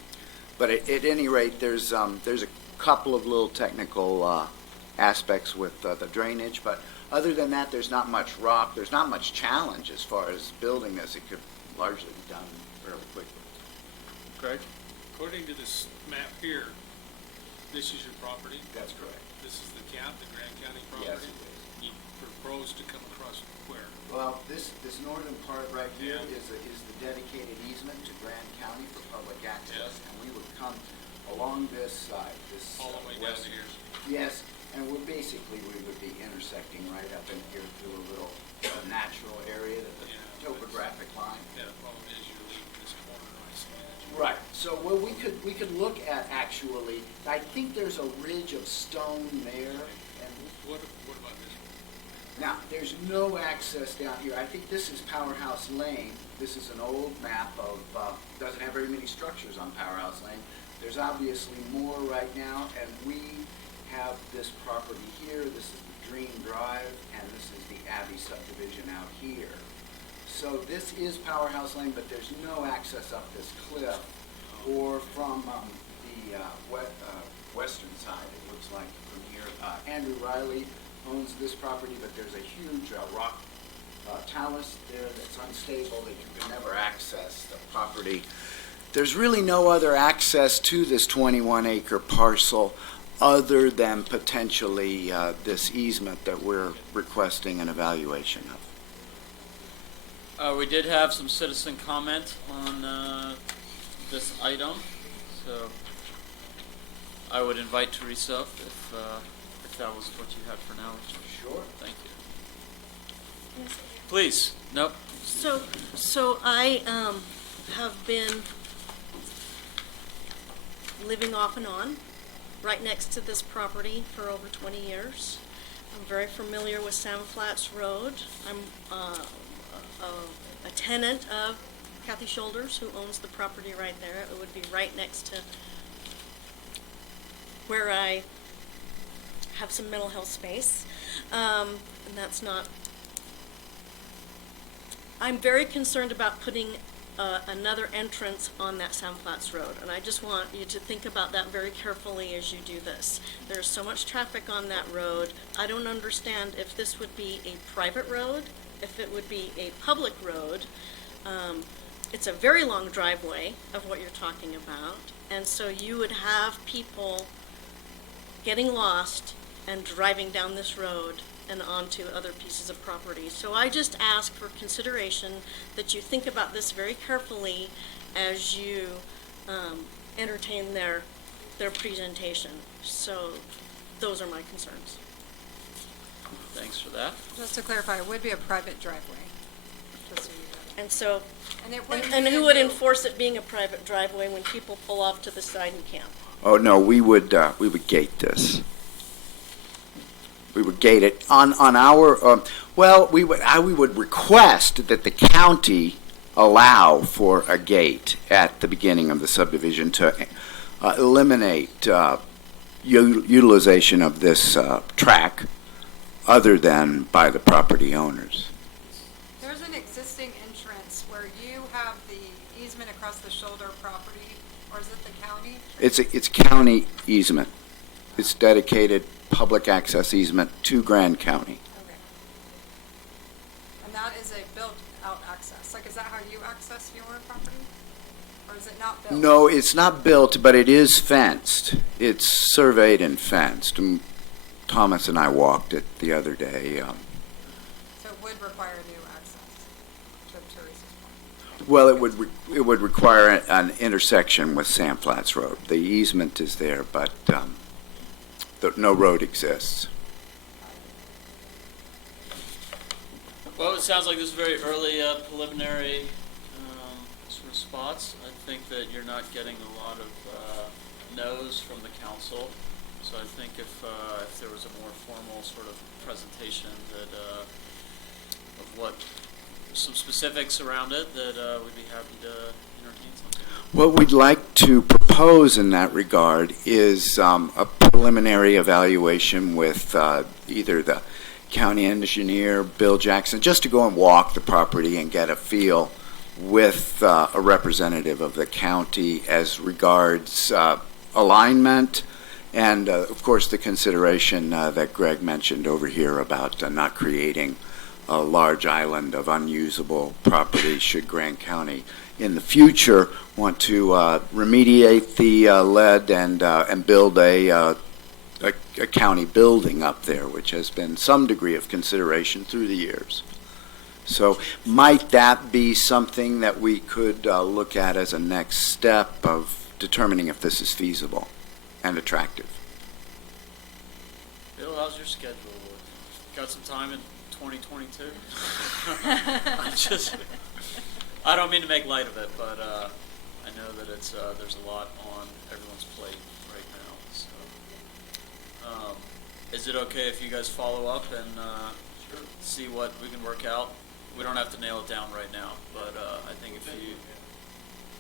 but at any rate, there's a couple of little technical aspects with the drainage, but other than that, there's not much rock, there's not much challenge as far as building this. It could largely be done fairly quickly. Greg? According to this map here, this is your property. That's correct. This is the Grand County Yes, property. it is. You propose to come across where? Well, this northern part right here Yeah. is the dedicated easement to Grand County for public access, and we would come along this side, this All the way down west. to here. Yes, and we would be intersecting right up in here through a little natural area, the Yeah. topographic line. Yeah, the problem is you're leaving this corner, I see. Right. So, well, we could look at actually, I think there's a ridge of stone there, and What about this one? Now, there's no access down here. I think this is Powerhouse Lane. This is an old map of, doesn't have very many structures on Powerhouse Lane. There's obviously more right now, and we have this property here. This is the Dream Drive, and this is the Abbey subdivision out here. So this is Powerhouse Lane, but there's no access up this cliff or from the western side, it looks like from here. Andrew Riley owns this property, but there's a huge rock talus there that's unstable that you can never access the property. There's really no other access to this 21-acre parcel other than potentially this easement that we're requesting an evaluation of. We did have some citizen comment on this item, so I would invite Teresa if that was what you had for now. Sure. Thank you. Please. Nope. So I have been living off and on right next to this property for over 20 years. I'm very familiar with Sam Flats Road. I'm a tenant of Kathy Shoulders, who owns the property right there. It would be right next to where I have some mental health space. And that's not... I'm very concerned about putting another entrance on that Sam Flats Road, and I just want you to think about that very carefully as you do this. There's so much traffic on that road. I don't understand if this would be a private road, if it would be a public road. It's a very long driveway of what you're talking about, and so you would have people getting lost and driving down this road and onto other pieces of property. So I just ask for consideration that you think about this very carefully as you entertain their presentation. So those are my concerns. Thanks for that. Just to clarify, it would be a private driveway. Just so you know. And so, And it wouldn't and be who a would new- enforce it being a private driveway when people pull off to the side and camp? Oh, no, we would gate this. We would gate it on our, we would request that the county allow for a gate at the beginning of the subdivision to eliminate utilization of this track other than by the property owners. There's an existing entrance where you have the easement across the shoulder property, or is it the county? It's county easement. It's dedicated public access easement to Grand County. Okay. And that is a built-out access. Like, is that how you access your property? Or is it not built? No, it's not built, but it is fenced. It's surveyed and fenced. Thomas and I walked it the other day. So it would require new access, to Teresa's point. Well, it would require an intersection with Sam Flats Road. The easement is there, but no road exists. Well, it sounds like this is very early preliminary sort of spots. I think that you're not getting a lot of no's from the council. So I think if there was a more formal sort of presentation that of what some specifics around it, that we'd be happy to entertain something. What we'd like to propose in that regard is a preliminary evaluation with either the county engineer, Bill Jackson, just to go and walk the property and get a feel with a representative of the county as regards alignment and, of course, the consideration that Greg mentioned over here about not creating a large island of unusable property should Grand County in the future want to remediate the lead and build a county building up there, which has been some degree of consideration through the years. So might that be something that we could look at as a next step of determining if this is feasible and attractive? Bill, how's your schedule? Got some time in 2022? I don't mean to make light of it, but I know that it's there's a lot on everyone's plate right now. So, is it okay if you guys follow up and see what we can work out. We don't have to nail it down right now, but I think if you,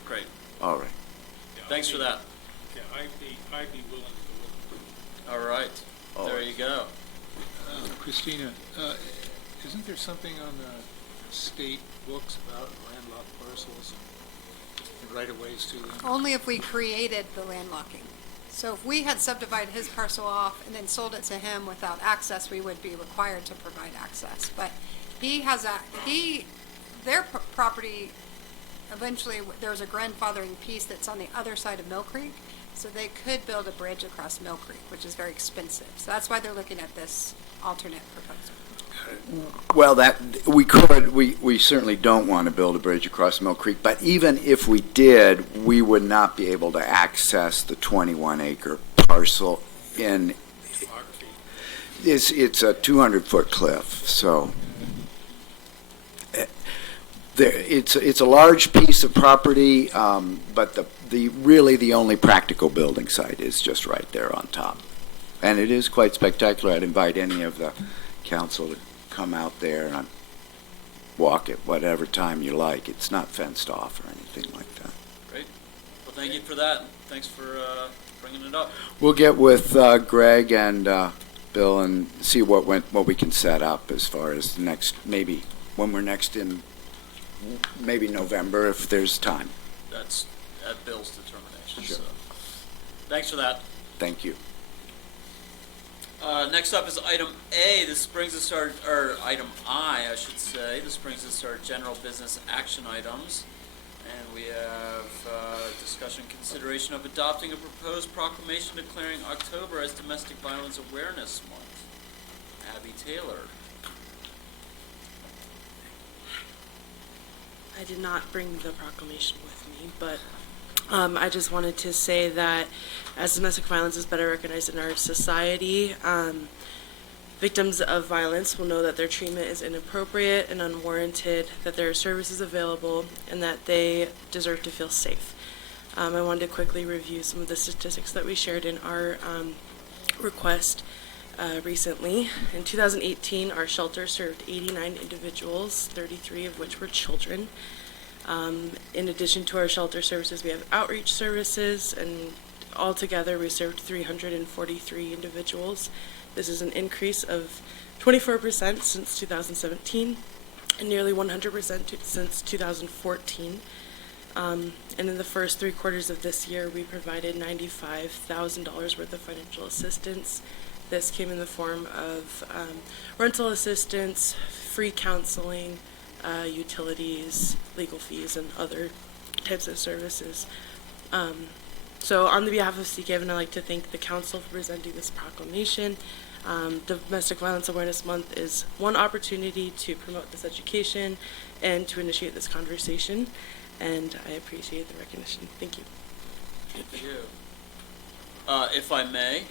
great. All right. Thanks for that. Yeah, I'd be willing to look. All right, there you go. Christina, isn't there something on the state books about landlocked parcels and right-of-ways to them? Only if we created the landlocking. So if we had subdivided his parcel off and then sold it to him without access, we would be required to provide access. But he has their property, eventually, there's a grandfathering piece that's on the other side of Mill Creek, so they could build a bridge across Mill Creek, which is very expensive. So that's why they're looking at this alternate proposal. Well, we certainly don't want to build a bridge across Mill Creek, but even if we did, we would not be able to access the 21-acre parcel in, it's a 200-foot cliff, so it's a large piece of property, but really the only practical building site is just right there on top. And it is quite spectacular. I'd invite any of the council to come out there and walk it whatever time you like. It's not fenced off or anything like that. Great. Well, thank you for that. Thanks for bringing it up. We'll get with Greg and Bill and see what we can set up as far as maybe when we're next in, maybe November if there's time. That's at Bill's determination. Sure. So. Thanks for that. Thank you. Next up is item A. This brings us or item I should say. This brings us to our general business action items. And we have discussion consideration of adopting a proposed proclamation declaring October as Domestic Violence Awareness Month. Abby Taylor. I did not bring the proclamation with me, but I just wanted to say that as domestic violence is better recognized in our society, victims of violence will know that their treatment is inappropriate and unwarranted, that there are services available, and that they deserve to feel safe. I wanted to quickly review some of the statistics that we shared in our request recently. In 2018, our shelter served 89 individuals, 33 of which were children. In addition to our shelter services, we have outreach services, and altogether we served 343 individuals. This is an increase of 24% since 2017 and nearly 100% since 2014. And in the first 3 quarters of this year, we provided $95,000 worth of financial assistance. This came in the form of rental assistance, free counseling, utilities, legal fees, and other types of services. So on the behalf of CKAVN, I'd like to thank the council for presenting this proclamation. Domestic Violence Awareness Month is one opportunity to promote this education and to initiate this conversation, and I appreciate the recognition. Thank you. Thank you. If I may,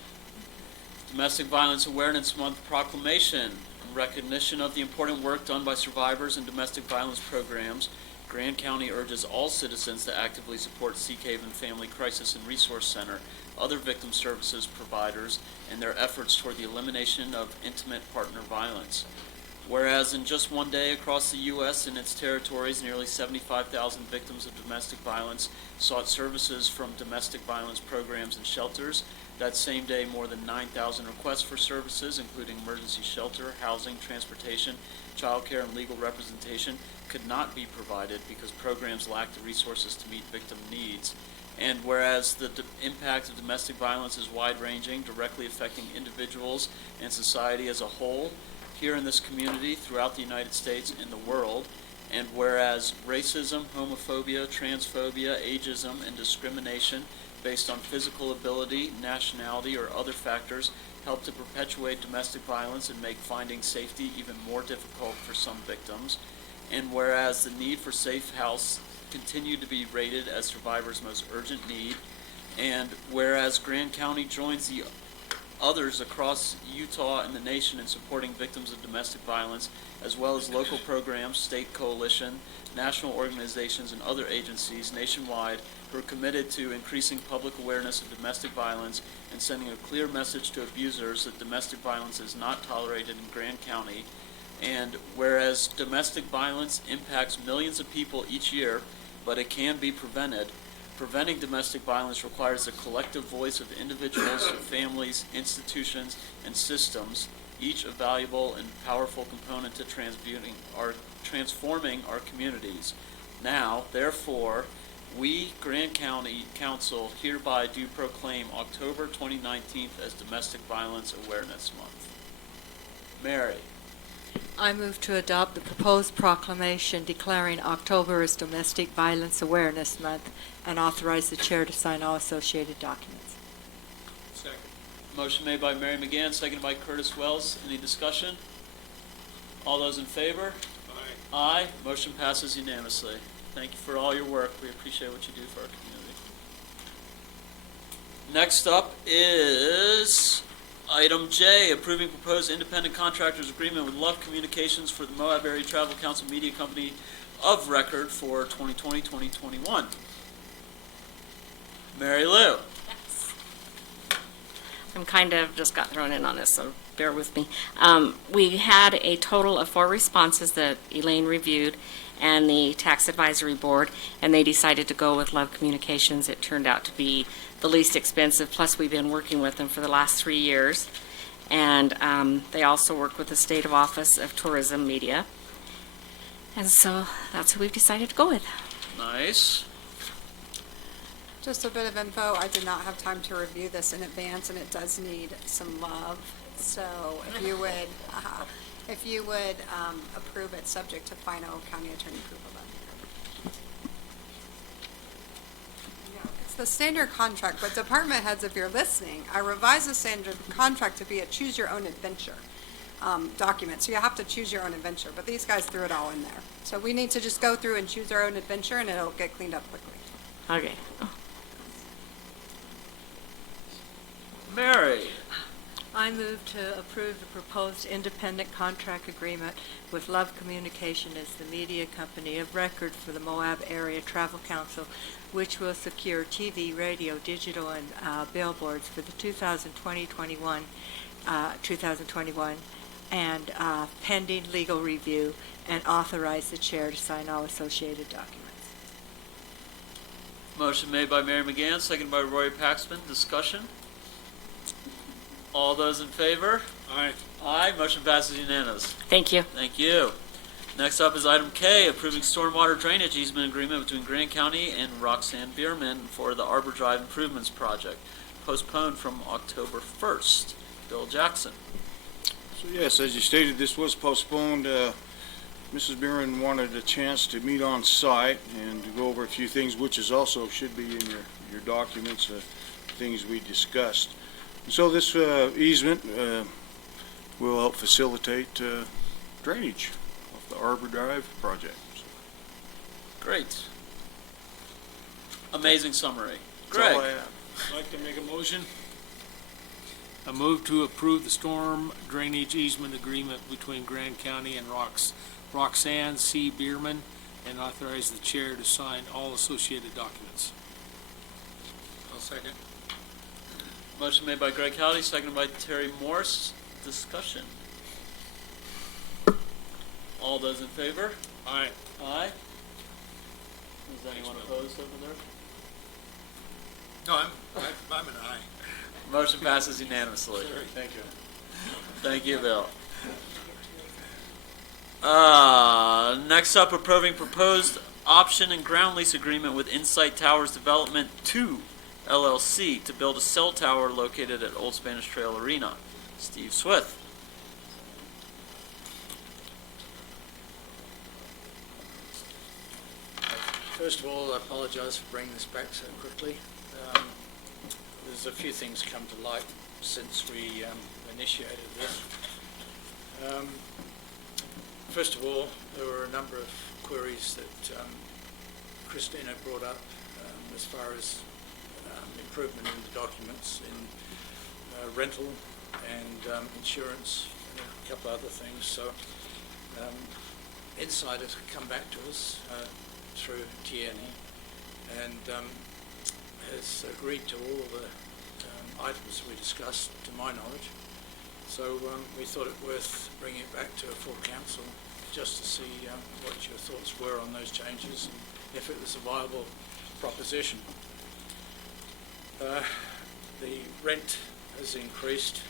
Domestic Violence Awareness Month proclamation. In recognition of the important work done by survivors in domestic violence programs, Grand County urges all citizens to actively support CKAVN Family Crisis and Resource Center, other victim services providers, and their efforts toward the elimination of intimate partner violence. Whereas in just one day across the U.S. and its territories, nearly 75,000 victims of domestic violence sought services from domestic violence programs and shelters. That same day, more than 9,000 requests for services, including emergency shelter, housing, transportation, child care, and legal representation, could not be provided because programs lacked the resources to meet victim needs. And whereas the impact of domestic violence is wide-ranging, directly affecting individuals and society as a whole, here in this community, throughout the United States and the world, and whereas racism, homophobia, transphobia, ageism, and discrimination based on physical ability, nationality, or other factors help to perpetuate domestic violence and make finding safety even more difficult for some victims, and whereas the need for safe house continued to be rated as survivors' most urgent need, and whereas Grand County joins the others across Utah and the nation in supporting victims of domestic violence, as well as local programs, state coalition, national organizations, and other agencies nationwide who are committed to increasing public awareness of domestic violence and sending a clear message to abusers that domestic violence is not tolerated in Grand County. And whereas domestic violence impacts millions of people each year, but it can be prevented, preventing domestic violence requires a collective voice of individuals, families, institutions, and systems, each a valuable and powerful component to transforming our communities. Now, therefore, we, Grand County Council, hereby do proclaim October 2019 as Domestic Violence Awareness Month. Mary. I move to adopt the proposed proclamation declaring October as Domestic Violence Awareness Month and authorize the chair to sign all associated documents. Second. Motion made by Mary McGann, seconded by Curtis Wells. Any discussion? All those in favor? Aye. Aye. Motion passes unanimously. Thank you for all your work. We appreciate what you do for our community. Next up is item J, approving proposed independent contractors agreement with Love Communications for the Moab Area Travel Council Media Company of record for 2020-2021. Mary Lou. I'm kind of just got thrown in on this, so bear with me. We had a total of 4 responses that Elaine reviewed and the Tax Advisory Board, and they decided to go with Love Communications. It turned out to be the least expensive, plus we've been working with them for the last 3 years. And they also work with the State Office of Tourism Media. And so that's who we've decided to go with. Nice. Just a bit of info, I did not have time to review this in advance, and it does need some love. So if you would approve it, subject to final county attorney approval. It's the standard contract, but department heads, if you're listening, I revised the standard contract to be a choose your own adventure document. So you have to choose your own adventure, but these guys threw it all in there. So we need to just go through and choose our own adventure, and it'll get cleaned up quickly. Okay. Mary. I move to approve the proposed independent contract agreement with Love Communication as the media company of record for the Moab Area Travel Council, which will secure TV, radio, digital, and billboards for the 2020-21 and pending legal review, and authorize the chair to sign all associated documents. Motion made by Mary McGann, seconded by Roy Paxman. Discussion? All those in favor? Aye. Aye. Motion passes unanimous. Thank you. Thank you. Next up is item K, approving stormwater drainage easement agreement between Grand County and Roxanne Bierman for the Arbor Drive Improvements Project, postponed from October 1st. Bill Jackson. So yes, as you stated, this was postponed. Mrs. Bierman wanted a chance to meet on site and to go over a few things, which is also should be in your documents, things we discussed. So this easement will help facilitate drainage of the Arbor Drive project. Great. Amazing summary. That's all Greg. I have. I'd like to make a motion. A move to approve the storm drainage easement agreement between Grand County and Roxanne C. Bierman, and authorize the chair to sign all associated documents. I'll second. Motion made by Greg Howdy, seconded by Terry Morse. Discussion. All those in favor? Aye. Aye. Is anyone opposed over there? No, I'm an aye. Motion passes unanimously. Thank you. Thank you, Bill. Next up, approving proposed option and ground lease agreement with Insight Towers Development 2 LLC to build a cell tower located at Old Spanish Trail Arena. Steve Swith. First of all, I apologize for bringing this back so quickly. There's a few things come to light since we initiated this. First of all, there were a number of queries that Christina brought up as far as improvement in the documents in rental and insurance and a couple other things. So Insight has come back to us through Tierney and has agreed to all the items we discussed, to my knowledge. So we thought it worth bringing it back to a full council just to see what your thoughts were on those changes and if it was a viable proposition. The rent has increased.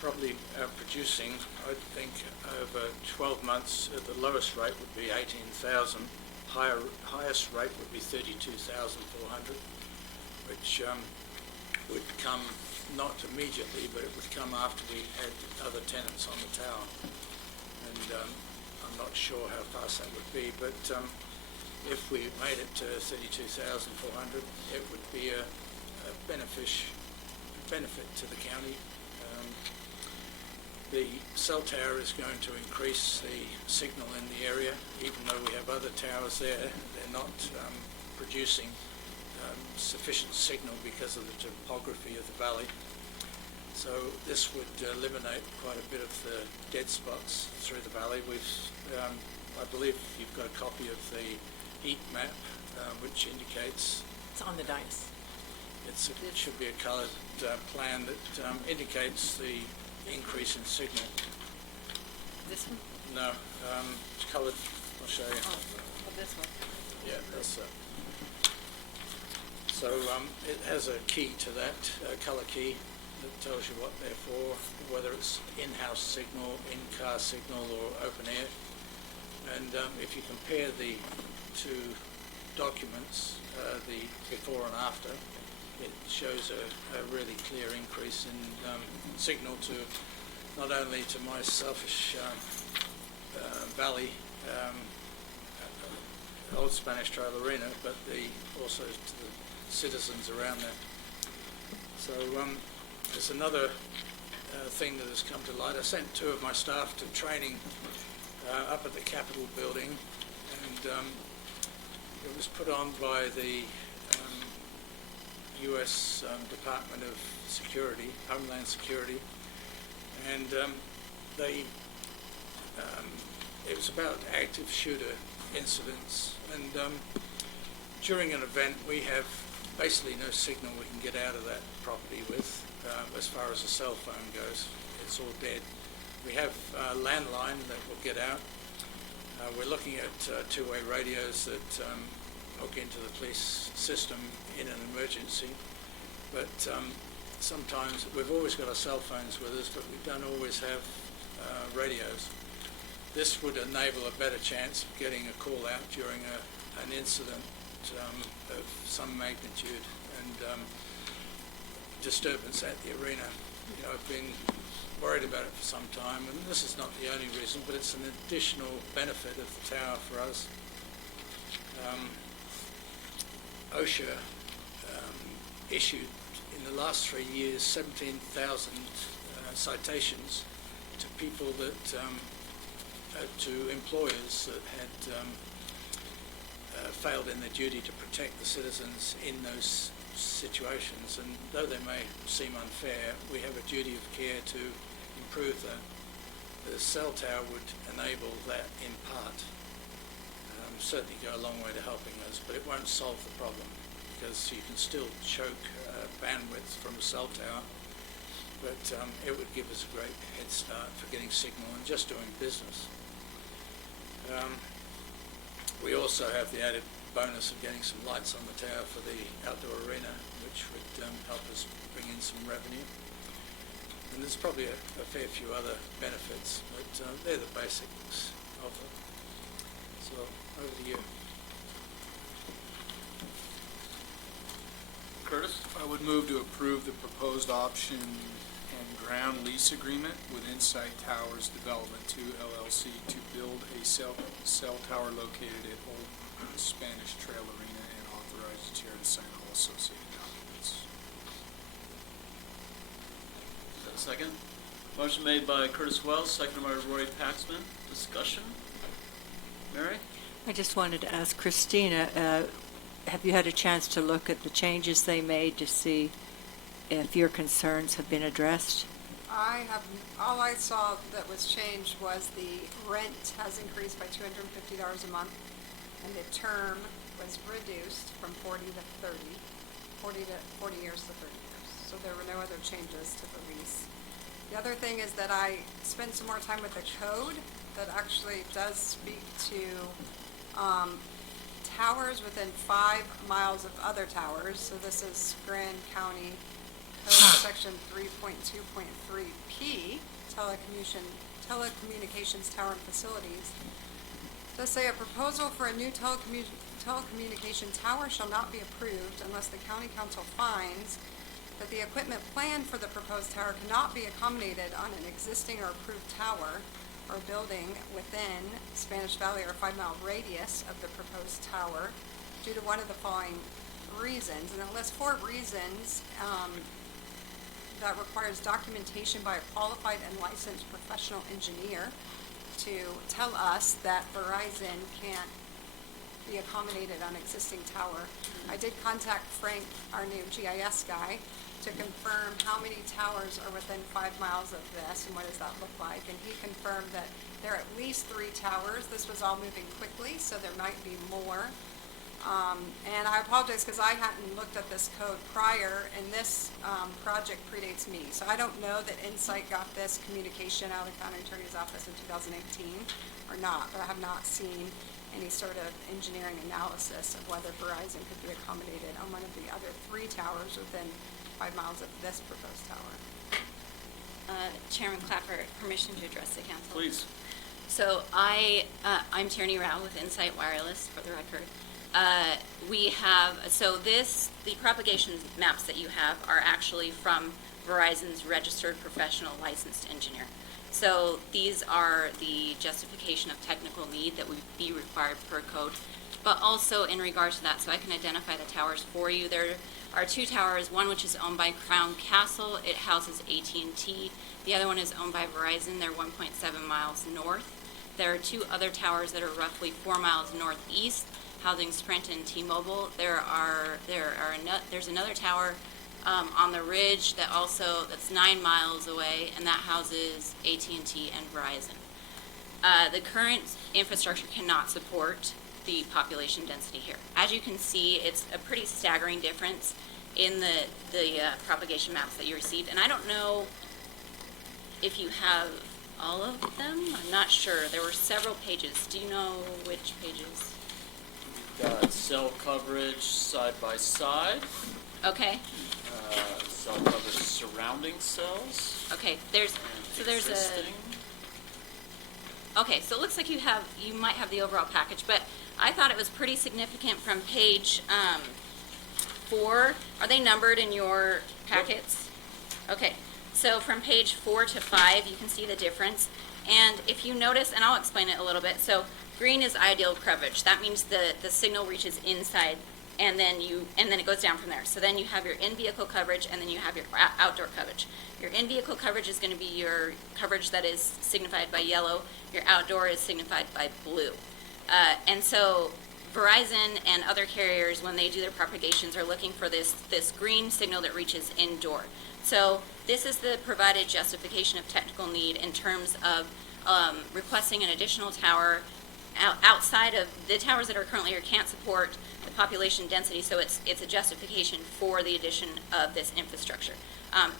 Probably producing, I think, over 12 months, the lowest rate would be 18,000. Highest rate would be 32,400, which would come not immediately, but it would come after we had other tenants on the tower. And I'm not sure how fast that would be, but if we made it to 32,400, it would be a benefit to the county. The cell tower is going to increase the signal in the area, even though we have other towers there. They're not producing sufficient signal because of the topography of the valley. So this would eliminate quite a bit of the dead spots through the valley. I believe you've got a copy of the heat map, which indicates... It's on the dais. It should be a coloured plan that indicates the increase in signal. This one? No, it's coloured. I'll show you. Oh, this one. Yeah, that's it. So it has a key to that, a colour key that tells you what they're for, whether it's in-house signal, in-car signal, or open air. And if you compare the two documents, the before and after, it shows a really clear increase in signal to not only to my selfish valley, Old Spanish Trail Arena, but also to the citizens around there. So there's another thing that has come to light. I sent two of my staff to training up at the Capitol building, and it was put on by the U.S. Department of Security, Homeland Security, and it was about active shooter incidents. And during an event, we have basically no signal we can get out of that property with, as far as a cell phone goes. It's all dead. We have a landline that will get out. We're looking at two-way radios that hook into the police system in an emergency, but sometimes we've always got our cell phones with us, but we don't always have radios. This would enable a better chance of getting a call out during an incident of some magnitude and disturbance at the arena. You know, I've been worried about it for some time, and this is not the only reason, but it's an additional benefit of the tower for us. OSHA issued in the last 3 years 17,000 citations to people that, to employers that had failed in their duty to protect the citizens in those situations. And though they may seem unfair, we have a duty of care to improve that. The cell tower would enable that in part. Certainly go a long way to helping us, but it won't solve the problem because you can still choke bandwidth from a cell tower, but it would give us a great head start for getting signal and just doing business. We also have the added bonus of getting some lights on the tower for the outdoor arena, which would help us bring in some revenue. And there's probably a fair few other benefits, but they're the basics of it. So, over to you. Curtis? I would move to approve the proposed option and ground lease agreement with Insight Towers Development 2 LLC to build a cell tower located at Old Spanish Trail Arena and authorize the chair to sign all associated documents. Is that a second? Motion made by Curtis Wells, seconded by Roy Paxman. Discussion? Mary? I just wanted to ask Christina, have you had a chance to look at the changes they made to see if your concerns have been addressed? All I saw that was changed was the rent has increased by $250 a month, and the term was reduced from 40 years to 30 years. so there were no other changes to the lease. The other thing is that I spent some more time with the code that actually does speak to towers within 5 miles of other towers. So this is Grand County Code Section 3.2.3P, telecommunications tower and facilities. It does say a proposal for a new telecommunication tower shall not be approved unless the county council finds that the equipment planned for the proposed tower cannot be accommodated on an existing or approved tower or building within Spanish Valley or 5-mile radius of the proposed tower due to one of the following reasons. And it lists 4 reasons that requires documentation by a qualified and licensed professional engineer to tell us that Verizon can't be accommodated on existing tower. I did contact Frank, our new GIS guy, to confirm how many towers are within 5 miles of this and what does that look like. And he confirmed that there are at least 3 towers. This was all moving quickly, so there might be more. And I apologize because I hadn't looked at this code prior, and this project predates me. So I don't know that Insight got this communication out of the county attorney's office in 2018 or not, but I have not seen any sort of engineering analysis of whether Verizon could be accommodated on one of the other 3 towers within 5 miles of this proposed tower. Chairman Clapper, permission to address the council. Please. So I'm Tierney Rao with Insight Wireless, for the record. The propagation maps that you have are actually from Verizon's registered professional licensed engineer. So these are the justification of technical need that would be required per code. But also in regards to that, so I can identify the towers for you. There are 2 towers, one which is owned by Crown Castle. It houses AT&T. The other one is owned by Verizon. They're 1.7 miles north. There are 2 other towers that are roughly 4 miles northeast, housing Sprint and T-Mobile. There's another tower on the ridge that's 9 miles away, and that houses AT&T and Verizon. The current infrastructure cannot support the population density here. As you can see, it's a pretty staggering difference in the propagation maps that you received, and I don't know if you have all of them. I'm not sure. There were several pages. Do you know which pages? Got cell coverage side by side. Okay. Cell coverage surrounding cells. Okay. There's Existing. Okay, so it looks like you might have the overall package, but I thought it was pretty significant from page 4. Are they numbered in your packets? Okay, so from page 4 to 5, you can see the difference. And if you notice, and I'll explain it a little bit, so green is ideal coverage. That means the signal reaches inside, and then it goes down from there. So then you have your in-vehicle coverage, and then you have your outdoor coverage. Your in-vehicle coverage is going to be your coverage that is signified by yellow. Your outdoor is signified by blue. And so Verizon and other carriers, when they do their propagations, are looking for this green signal that reaches indoor. So this is the provided justification of technical need in terms of requesting an additional tower outside of the towers that are currently here can't support the population density, so it's a justification for the addition of this infrastructure.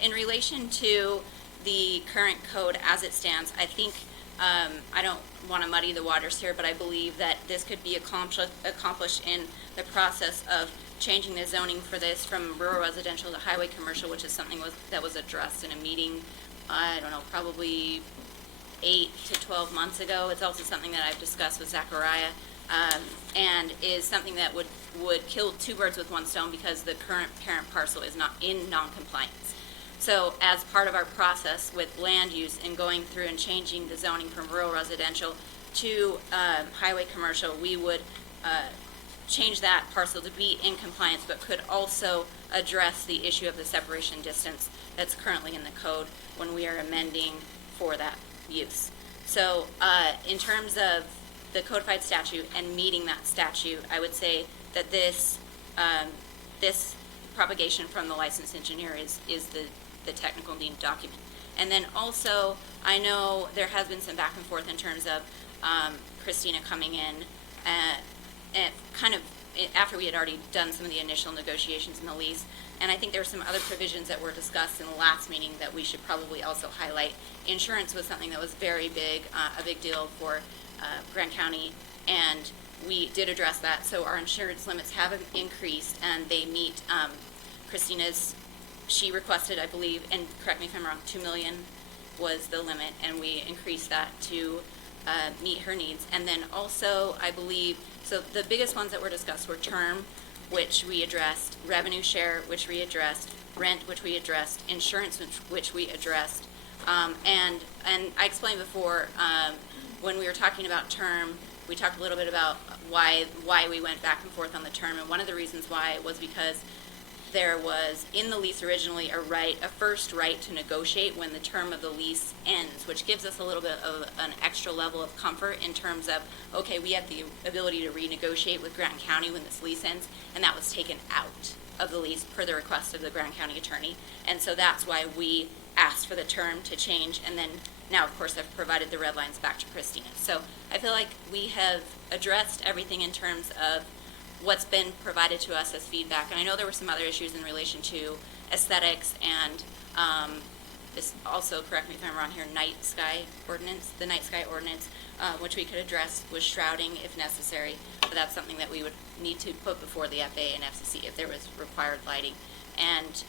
In relation to the current code as it stands, I think, I don't want to muddy the waters here, but I believe that this could be accomplished in the process of changing the zoning for this from rural residential to highway commercial, which is something that was addressed in a meeting, I don't know, probably 8 to 12 months ago. It's also something that I've discussed with Zachariah, and is something that would kill 2 birds with 1 stone because the current parent parcel is not in non-compliance. So as part of our process with land use and going through and changing the zoning from rural residential to highway commercial, we would change that parcel to be in compliance, but could also address the issue of the separation distance that's currently in the code when we are amending for that use. So in terms of the codified statute and meeting that statute, I would say that this propagation from the licensed engineer is the technical need document. And then also, I know there has been some back and forth in terms of Christina coming in and kind of after we had already done some of the initial negotiations in the lease. And I think there were some other provisions that were discussed in the last meeting that we should probably also highlight. Insurance was something that was very big, a big deal for Grant County, and we did address that. So our insurance limits have increased, and they meet Christina's. She requested, I believe, and correct me if I'm wrong, 2 million was the limit, and we increased that to meet her needs. And then also, I believe, so the biggest ones that were discussed were term, which we addressed, revenue share, which we addressed, rent, which we addressed, insurance, which we addressed. And I explained before, when we were talking about term, we talked a little bit about why we went back and forth on the term. And one of the reasons why was because there was in the lease originally a first right to negotiate when the term of the lease ends, which gives us a little bit of an extra level of comfort in terms of, okay, we have the ability to renegotiate with Grant County when this lease ends, and that was taken out of the lease per the request of the Grant County attorney. And so that's why we asked for the term to change, and then now, of course, I've provided the red lines back to Christina. So I feel like we have addressed everything in terms of what's been provided to us as feedback. And I know there were some other issues in relation to aesthetics and this also, correct me if I'm wrong here, night sky ordinance, the night sky ordinance, which we could address with shrouding if necessary. But that's something that we would need to put before the FAA and FCC if there was required lighting. And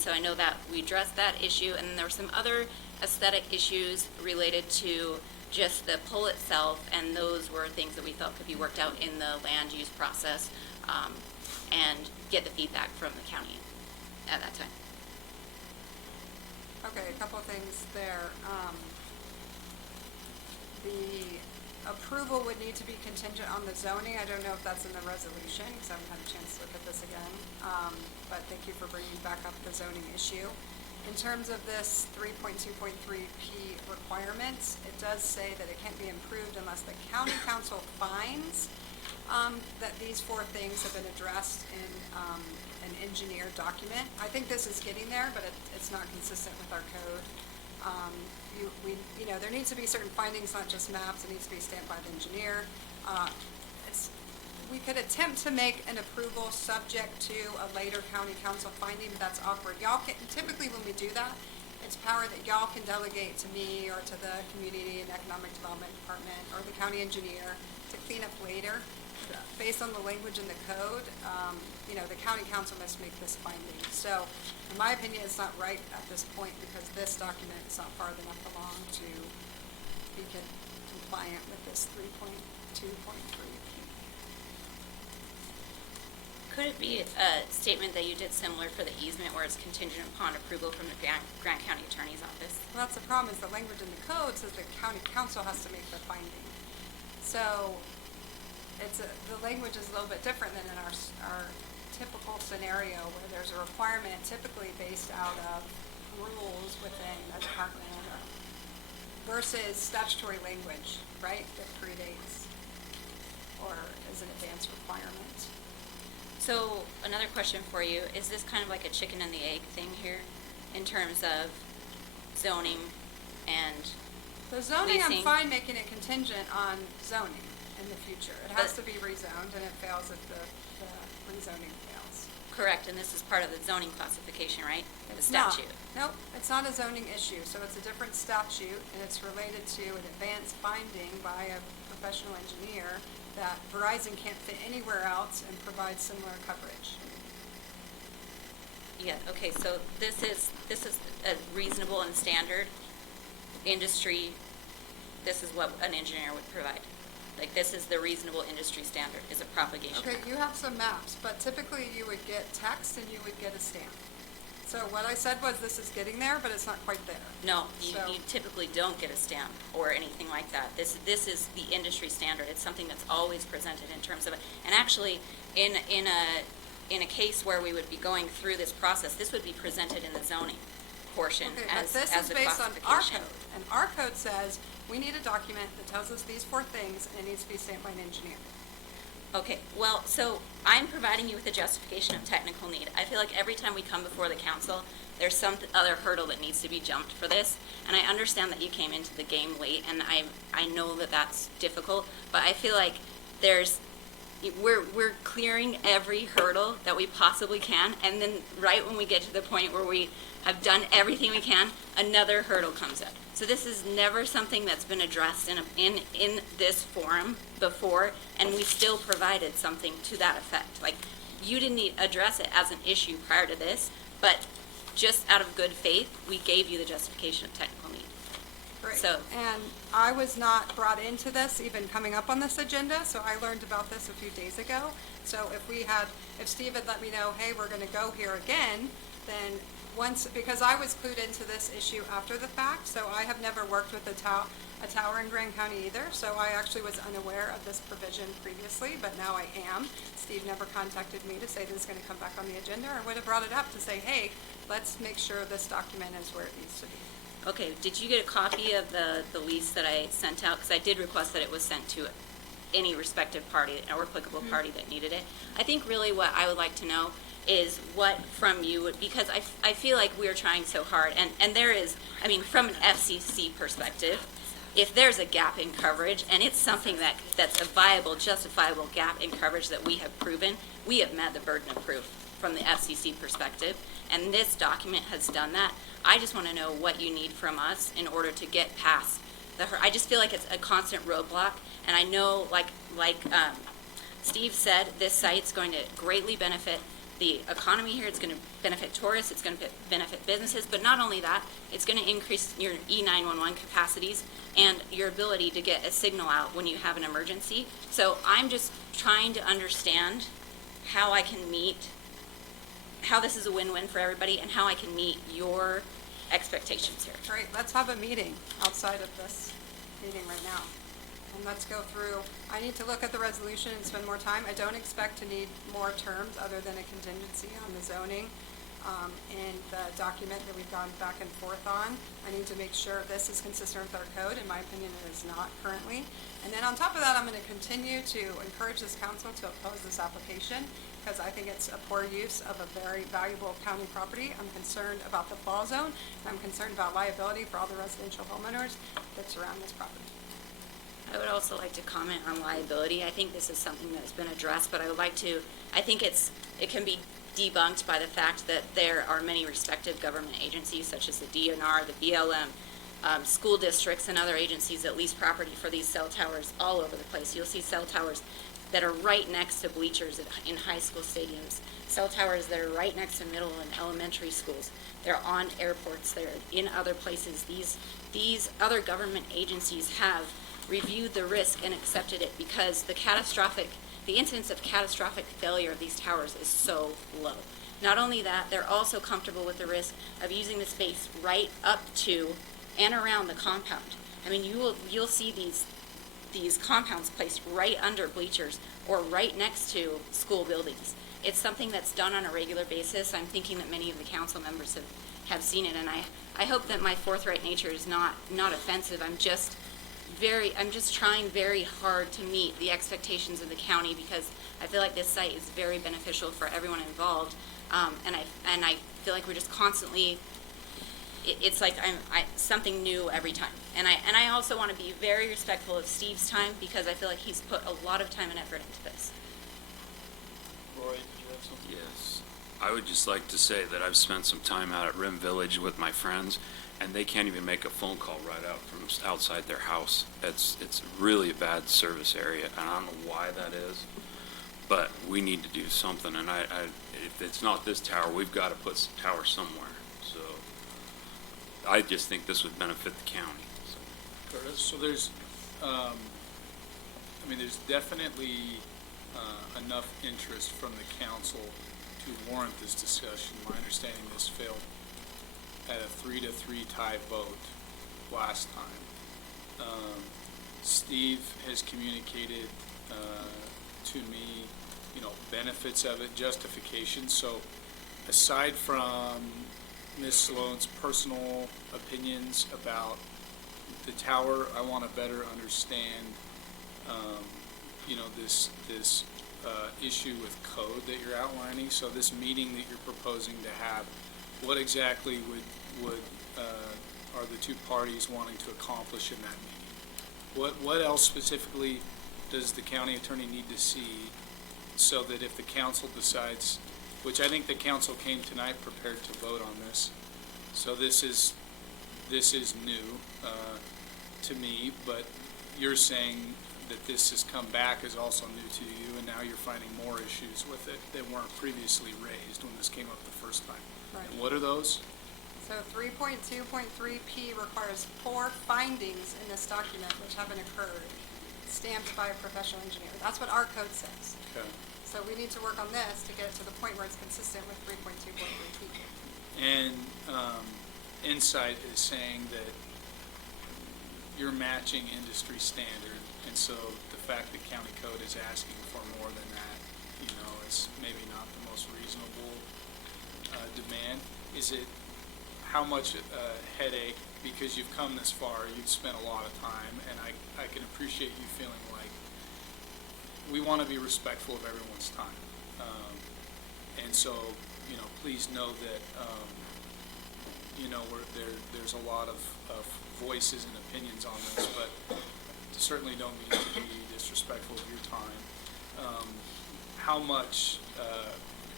so I know that we addressed that issue. And then there were some other aesthetic issues related to just the pull itself, and those were things that we felt could be worked out in the land use process and get the feedback from the county at that time. Okay, a couple of things there. The approval would need to be contingent on the zoning. I don't know if that's in the resolution, because I haven't had a chance to look at this again. But thank you for bringing back up the zoning issue. In terms of this 3.2.3P requirements, it does say that it can't be improved unless the county council finds that these four things have been addressed in an engineered document. I think this is getting there, but it's not consistent with our code. There needs to be certain findings, not just maps. It needs to be stamped by the engineer. We could attempt to make an approval subject to a later county council finding, but that's awkward. Y'all can, typically when we do that, it's power that y'all can delegate to me or to the Community and Economic Development Department or the county engineer to clean up later. Based on the language in the code, the county council must make this finding. So, in my opinion, it's not right at this point because this document is not far enough along to be compliant with this 3.2.3. Could it be a statement that you did similar for the easement where it's contingent upon approval from the Grant County Attorney's Office? Well, that's the problem, is the language in the code says the county council has to make the finding. So, the language is a little bit different than in our typical scenario where there's a requirement typically based out of rules within a department versus statutory language, right, that predates or is an advanced requirement. So another question for you, is this kind of like a chicken and the egg thing here in terms of zoning and The zoning, leasing? I'm fine making it contingent on zoning in the future. It has to be rezoned and it fails if the rezoning fails. Correct, and this is part of the zoning classification, right? The It's not. statute. Nope, it's not a zoning issue, so it's a different statute, and it's related to an advanced finding by a professional engineer that Verizon can't fit anywhere else and provide similar coverage. Yeah, okay, so this is a reasonable and standard industry, this is what an engineer would provide. Like, this is the reasonable industry standard, is a propagation. Okay, you have some maps, but typically you would get text and you would get a stamp. So what I said was this is getting there, but it's not quite there. No, you So- typically don't get a stamp or anything like that. This is the industry standard. It's something that's always presented in terms of it. And actually, in a case where we would be going through this process, this would be presented in the zoning portion Okay, as but this is a based on our classification. code, and our code says we need a document that tells us these four things, and it needs to be stamped by an engineer. Okay, well, so I'm providing you with a justification of technical need. I feel like every time we come before the council, there's some other hurdle that needs to be jumped for this. And I understand that you came into the game late, and I know that that's difficult, but I feel like there's we're clearing every hurdle that we possibly can, and then right when we get to the point where we have done everything we can, another hurdle comes up. So this is never something that's been addressed in this forum before, and we still provided something to that effect. Like, you didn't address it as an issue prior to this, but just out of good faith, we gave you the justification of technical need. Great. So- And I was not brought into this, even coming up on this agenda, so I learned about this a few days ago. So if Steve had let me know, hey, we're gonna go here again, then because I was clued into this issue after the fact, so I have never worked with a tower in Grand County either, so I actually was unaware of this provision previously, but now I am. Steve never contacted me to say this is gonna come back on the agenda, or would have brought it up to say, hey, let's make sure this document is where it needs to be. Okay, did you get a copy of the lease that I sent out? Because I did request that it was sent to any respective party or applicable party that needed it. I think really what I would like to know is what from you, because I feel like we're trying so hard, and there is, I mean, from an FCC perspective, if there's a gap in coverage, and it's something that's a viable, justifiable gap in coverage that we have proven, we have met the burden of proof from the FCC perspective, and this document has done that. I just want to know what you need from us in order to get past I just feel like it's a constant roadblock, and I know, like Steve said, this site's going to greatly benefit the economy here. It's going to benefit tourists. It's going to benefit businesses. But not only that, it's going to increase your E911 capacities and your ability to get a signal out when you have an emergency. So I'm just trying to understand how I can how this is a win-win for everybody, and how I can meet your expectations here. Great, let's have a meeting outside of this meeting right now. And let's go through, I need to look at the resolution and spend more time. I don't expect to need more terms other than a contingency on the zoning in the document that we've gone back and forth on. I need to make sure this is consistent with our code. In my opinion, it is not currently. And then on top of that, I'm going to continue to encourage this council to oppose this application because I think it's a poor use of a very valuable county property. I'm concerned about the fall zone, and I'm concerned about liability for all the residential homeowners that surround this property. I would also like to comment on liability. I think this is something that's been addressed, but I would like to, I think it can be debunked by the fact that there are many respective government agencies such as the DNR, the BLM, school districts, and other agencies that lease property for these cell towers all over the place. You'll see cell towers that are right next to bleachers in high school stadiums, cell towers that are right next to middle and elementary schools. They're on airports, they're in other places. These other government agencies have reviewed the risk and accepted it because the incidence of catastrophic failure of these towers is so low. Not only that, they're also comfortable with the risk of using the space right up to and around the compound. I mean, you'll see these compounds placed right under bleachers or right next to school buildings. It's something that's done on a regular basis. I'm thinking that many of the council members have seen it, and I hope that my forthright nature is not offensive. I'm just trying very hard to meet the expectations of the county because I feel like this site is very beneficial for everyone involved, and I feel like we're just constantly. It's like something new every time, and I also want to be very respectful of Steve's time because I feel like he's put a lot of time and effort into this. Roy, did you have something? Yes. I would just like to say that I've spent some time out at Rim Village with my friends, and they can't even make a phone call right out from outside their house. It's really a bad service area, and I don't know why that is, but we need to do something, and if it's not this tower, we've got to put some tower somewhere. So I just think this would benefit the county. So there's, there's definitely enough interest from the council to warrant this discussion. My understanding this failed at a 3-3 tie vote last time. Steve has communicated to me, benefits of it, justification. So aside from Ms. Sloan's personal opinions about the tower, I want to better understand, this issue with code that you're outlining. So this meeting that you're proposing to have, what exactly would are the two parties wanting to accomplish in that meeting? What else specifically does the county attorney need to see so that if the council decides, which I think the council came tonight prepared to vote on this, so this is new to me, but you're saying that this has come back is also new to you, and now you're finding more issues with it that weren't previously raised when this came up the first time. Right. And what are those? So 3.2.3P requires 4 findings in this document which haven't occurred, stamped by a professional engineer. That's what our code says. Okay. So we need to work on this to get it to the point where it's consistent with 3.2.3P. And Insight is saying that you're matching industry standard, and so the fact that county code is asking for more than that, is maybe not the most reasonable demand. Is it, how much headache, because you've come this far, you've spent a lot of time, and I can appreciate you feeling like we want to be respectful of everyone's time. And so, please know that, there's a lot of voices and opinions on this, but certainly don't mean to be disrespectful of your time. How much,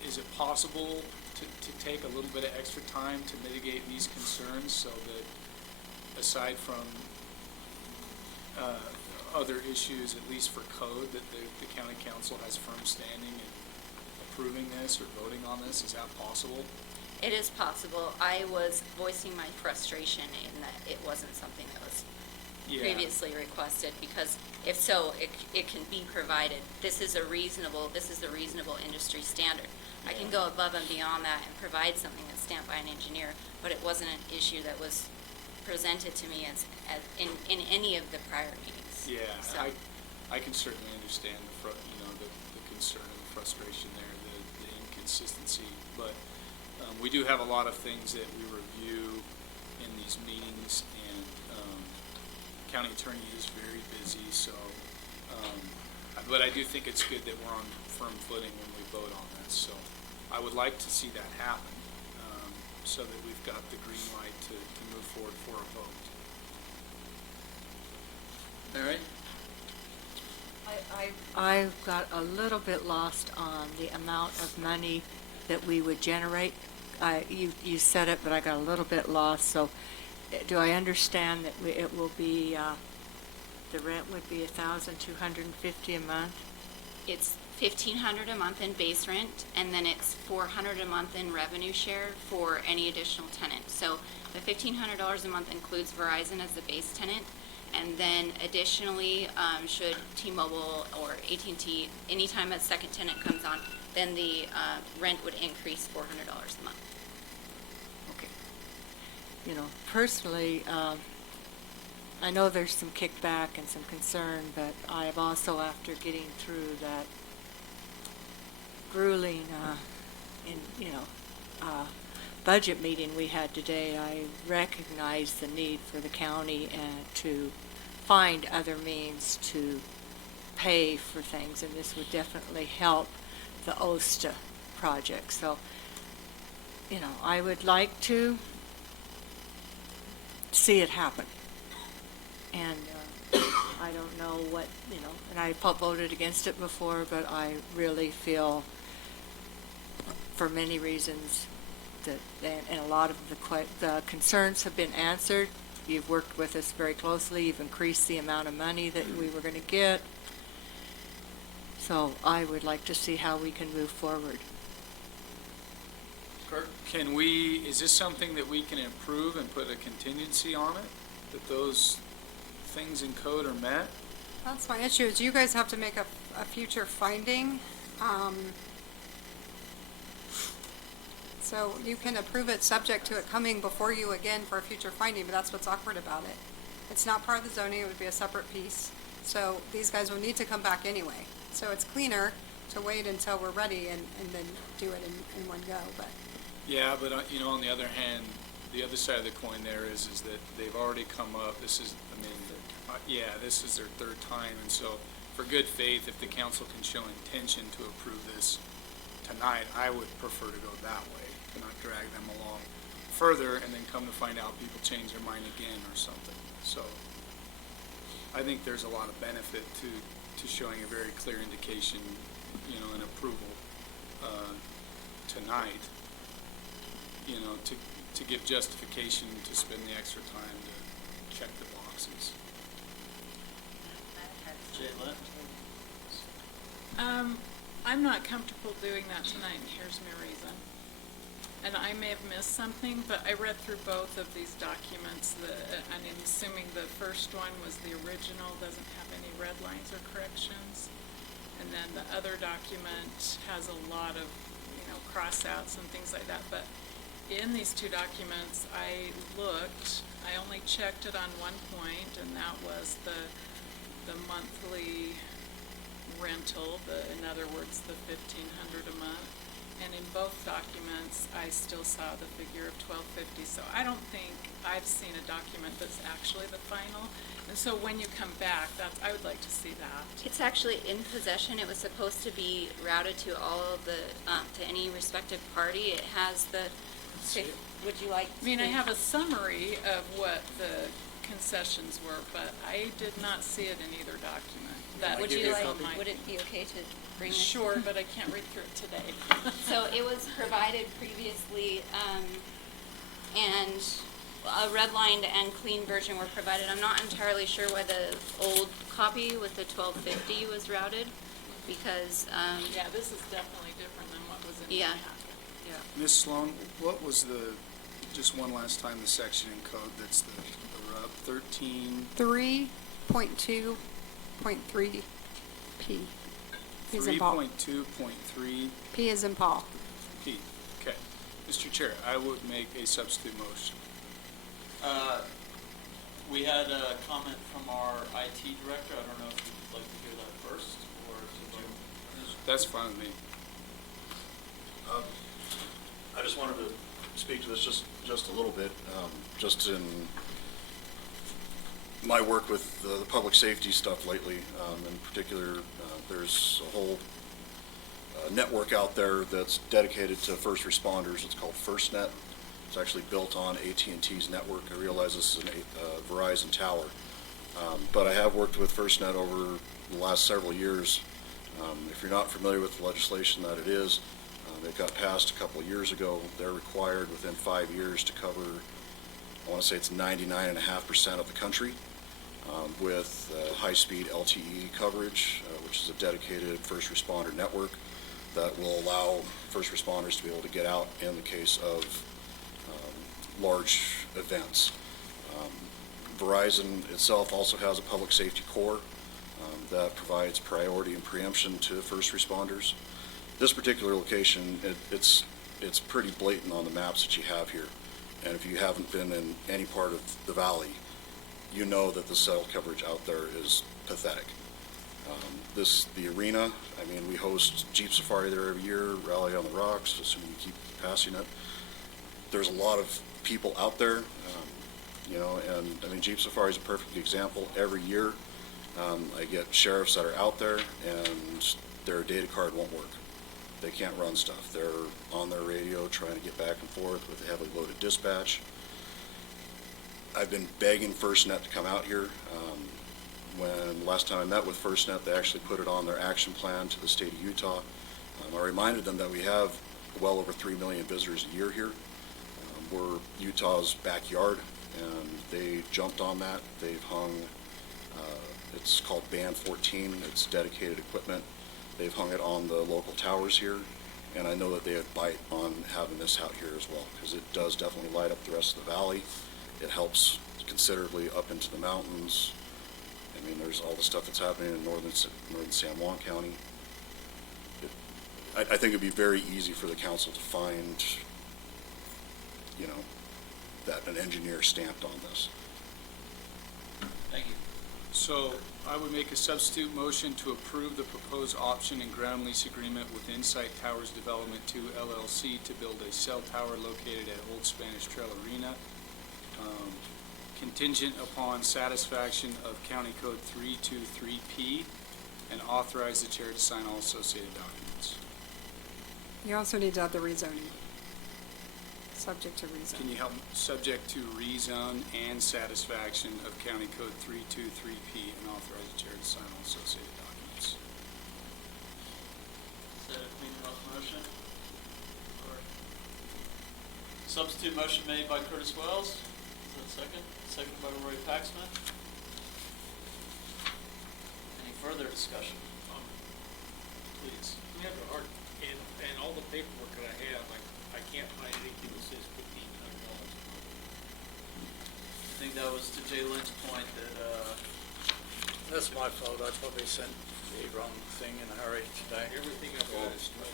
is it possible to take a little bit of extra time to mitigate these concerns so that aside from other issues, at least for code, that the county council has firm standing in approving this or voting on this? Is that possible? It is possible. I was voicing my frustration in that it wasn't something that was previously requested, because if so, it can be provided. This is a reasonable industry standard. I can go above and beyond that and provide something that's stamped by an engineer, but it wasn't an issue that was presented to me as in any of the prior meetings. Yeah, So, I can certainly understand the concern and the frustration there, the inconsistency, but we do have a lot of things that we review in these meetings, and county attorney is very busy, so, but I do think it's good that we're on firm footing when we vote on this, so I would like to see that happen, so that we've got the green light to move forward for a vote. All right? I got a little bit lost on the amount of money that we would generate. You said it, but I got a little bit lost, so do I understand that it will be, the rent would be $1,250 a month? it's $1,500 a month in base rent, and then it's $400 a month in revenue share for any additional tenant. So the $1,500 a month includes Verizon as the base tenant, and then additionally, should T-Mobile or AT&T, anytime a second tenant comes on, then the rent would increase $400 a month. Okay. Personally, I know there's some kickback and some concern, but I have also, after getting through that grueling, budget meeting we had today, I recognize the need for the county to find other means to pay for things, and this would definitely help the OSTA project. So, I would like to see it happen. And I don't know what, and I voted against it before, but I really feel, for many reasons, that, and a lot of the concerns have been answered. You've worked with us very closely. You've increased the amount of money that we were going to get. So I would like to see how we can move forward. Is this something that we can improve and put a contingency on it, that those things in code are met? That's my issue, is you guys have to make a future finding. So you can approve it subject to it coming before you again for a future finding, but that's what's awkward about it. It's not part of the zoning, it would be a separate piece. So these guys will need to come back anyway. So it's cleaner to wait until we're ready and then do it in one go, but. Yeah, but on the other hand, the other side of the coin there is that they've already come up. This is their third time, and so for good faith, if the council can show intention to approve this tonight, I would prefer to go that way, to not drag them along further and then come to find out people change their mind again or something. So I think there's a lot of benefit to showing a very clear indication an approval tonight, to give justification to spend the extra time to check the boxes. I'm not comfortable doing that tonight, and here's my reason. And I may have missed something, but I read through both of these documents, and I'm assuming the first one was the original, doesn't have any red lines or corrections. And then the other document has a lot of, cross-outs and things like that. But in these two documents, I only checked it on one point, and that was the monthly rental, in other words, the $1,500 a month. And in both documents, I still saw the figure of $1,250. So I don't think I've seen a document that's actually the final. And so when you come back, I would like to see that. It's actually in possession. It was supposed to be routed to all of the, to any respective party. It has would you like to? I mean, I have a summary of what the concessions were, but I did not see it in either document. Would you like, would it be okay to bring this? Sure, but I can't read through it today. So it was provided previously, and a redlined and clean version were provided. I'm not entirely sure why the old copy with the $1,250 was routed, because, yeah, this is definitely different than what was in the yeah. packet. Ms. Sloan, what was just one last time, the section in code that's the rub, 13? 3.2.3 P. P is in Paul. 3.2.3 P is in Paul. P. Okay. Mr. Chair, I would make a substitute motion. We had a comment from our IT director. I don't know if you'd like to hear that first, or if That's fine with me. I just wanted to speak to this just a little bit, just in my work with the public safety stuff lately. In particular, there's a whole network out there that's dedicated to first responders. It's called FirstNet. It's actually built on AT&T's network. I realize this is a Verizon tower, but I have worked with FirstNet over the last several years. If you're not familiar with the legislation that it is, that got passed a couple of years ago, they're required within 5 years to cover, I want to say it's 99.5% of the country with high-speed LTE coverage, which is a dedicated first responder network that will allow first responders to be able to get out in the case of large events. Verizon itself also has a public safety corps that provides priority and preemption to first responders. This particular location, it's pretty blatant on the maps that you have here. And if you haven't been in any part of the valley, you know that the cell coverage out there is pathetic. The arena, I mean, we host Jeep Safari there every year, Rally on the Rocks, assuming you keep passing it. There's a lot of people out there, and I mean, Jeep Safari is a perfect example. Every year, I get sheriffs that are out there and their data card won't work. They can't run stuff. They're on their radio trying to get back and forth with heavily loaded dispatch. I've been begging FirstNet to come out here. When last time I met with FirstNet, they actually put it on their action plan to the state of Utah. I reminded them that we have well over 3 million visitors a year here. We're Utah's backyard, and they jumped on that. They've hung, it's called Band 14. It's dedicated equipment. They've hung it on the local towers here, and I know that they have bite on having this out here as well, because it does definitely light up the rest of the valley. It helps considerably up into the mountains. I mean, there's all the stuff that's happening in northern San Juan County. I think it'd be very easy for the council to find, that an engineer stamped on this. Thank you. So I would make a substitute motion to approve the proposed option and ground lease agreement with Insight Towers Development 2 LLC to build a cell tower located at Old Spanish Trail Arena, contingent upon satisfaction of County Code 323P, and authorize the chair to sign all associated documents. You also need to have the rezoning, subject to rezoning. Can you help, subject to rezone and satisfaction of County Code 323P, and authorize the chair to sign all associated documents? motion? Substitute motion made by Curtis Wells. Is that second? Seconded by Roy Paxman. Any further discussion? Please. We have a hard, and all the paperwork that I have, I can't find anything that says $1,500. I think that was to Jay Lynn's point that, That's my fault. I probably sent the wrong thing in a hurry today. Everything I've got is $1,250.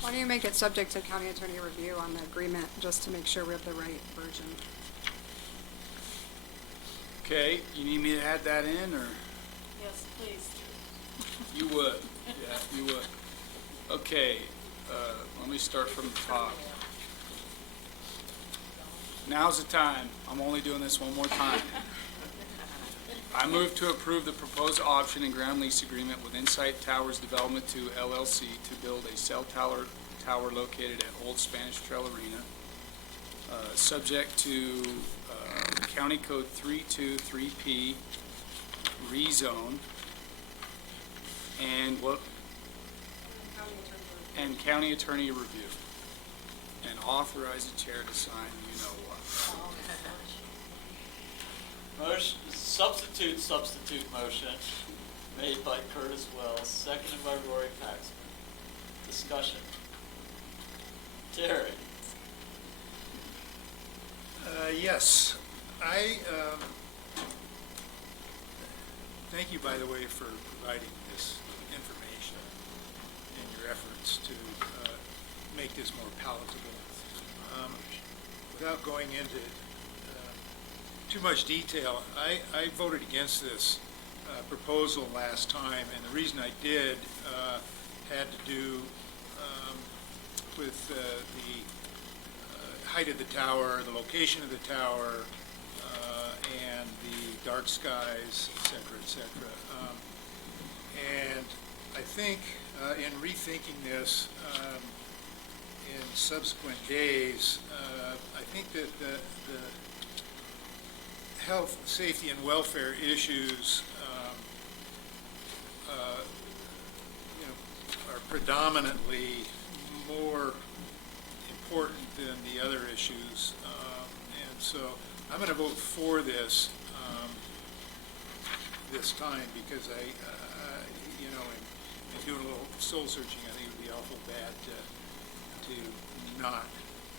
Why don't you make it subject to county attorney review on the agreement, just to make sure we have the right version? Okay, you need me to add that in, or? Yes, please. You would, yeah, you would. Okay, let me start from the top. Now's the time. I'm only doing this one more time. I move to approve the proposed option and ground lease agreement with Insight Towers Development 2 LLC to build a cell tower located at Old Spanish Trail Arena, subject to County Code 323P rezone and county attorney review, and authorize the chair to sign you-know-what. motion, substitute motion made by Curtis Wells, seconded by Rory Paxman. Discussion. Terry? Yes, thank you, by the way, for providing this information in your efforts to make this more palatable. Without going into too much detail, I voted against this proposal last time, and the reason I did had to do with the height of the tower, the location of the tower, and the dark skies, et cetera, et cetera. And I think in rethinking this in subsequent days, I think that the health, safety, and welfare issues are predominantly more important than the other issues, and so I'm going to vote for this this time because in doing a little soul searching, I think it would be awful bad to not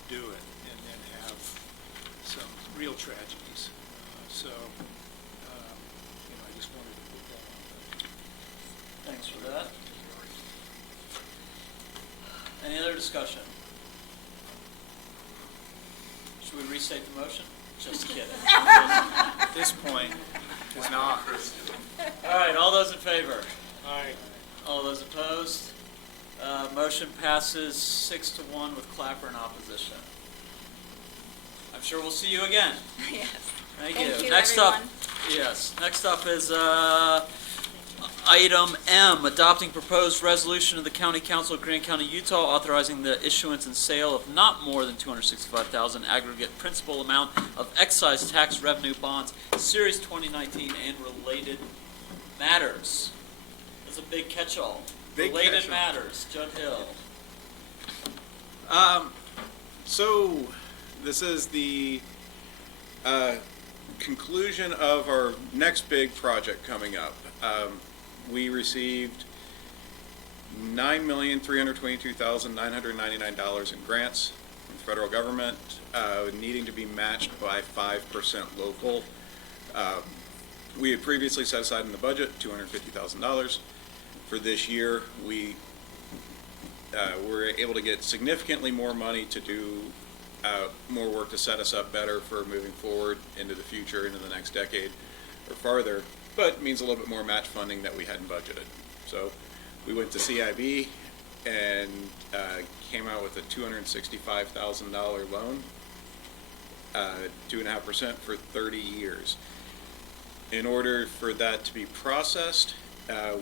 do it and then have some real tragedies. So I just wanted to put that on. Thanks for that. Any other discussion? Should we restate the motion? Just kidding. At this point, is not. All right, all those in favor? Aye. All those opposed? Motion passes 6-1 with Clapper in opposition. I'm sure we'll see you again. Yes. Thank Thank you. you, Next everyone. up, yes. Next up is item M, adopting proposed resolution of the County Council of Grant County, Utah, authorizing the issuance and sale of not more than $265,000 aggregate principal amount of excise tax revenue bonds, Series 2019, and related matters. That's a big catch-all. Big Related catch-all. matters. Judd Hill. So this is the conclusion of our next big project coming up. We received $9,322,999 in grants from the federal government, needing to be matched by 5% local. We had previously set aside in the budget $250,000. For this year, we were able to get significantly more money to do more work to set us up better for moving forward into the future, into the next decade or farther, but it means a little bit more match funding that we hadn't budgeted. So we went to CIB and came out with a $265,000 loan, 2.5% for 30 years. In order for that to be processed,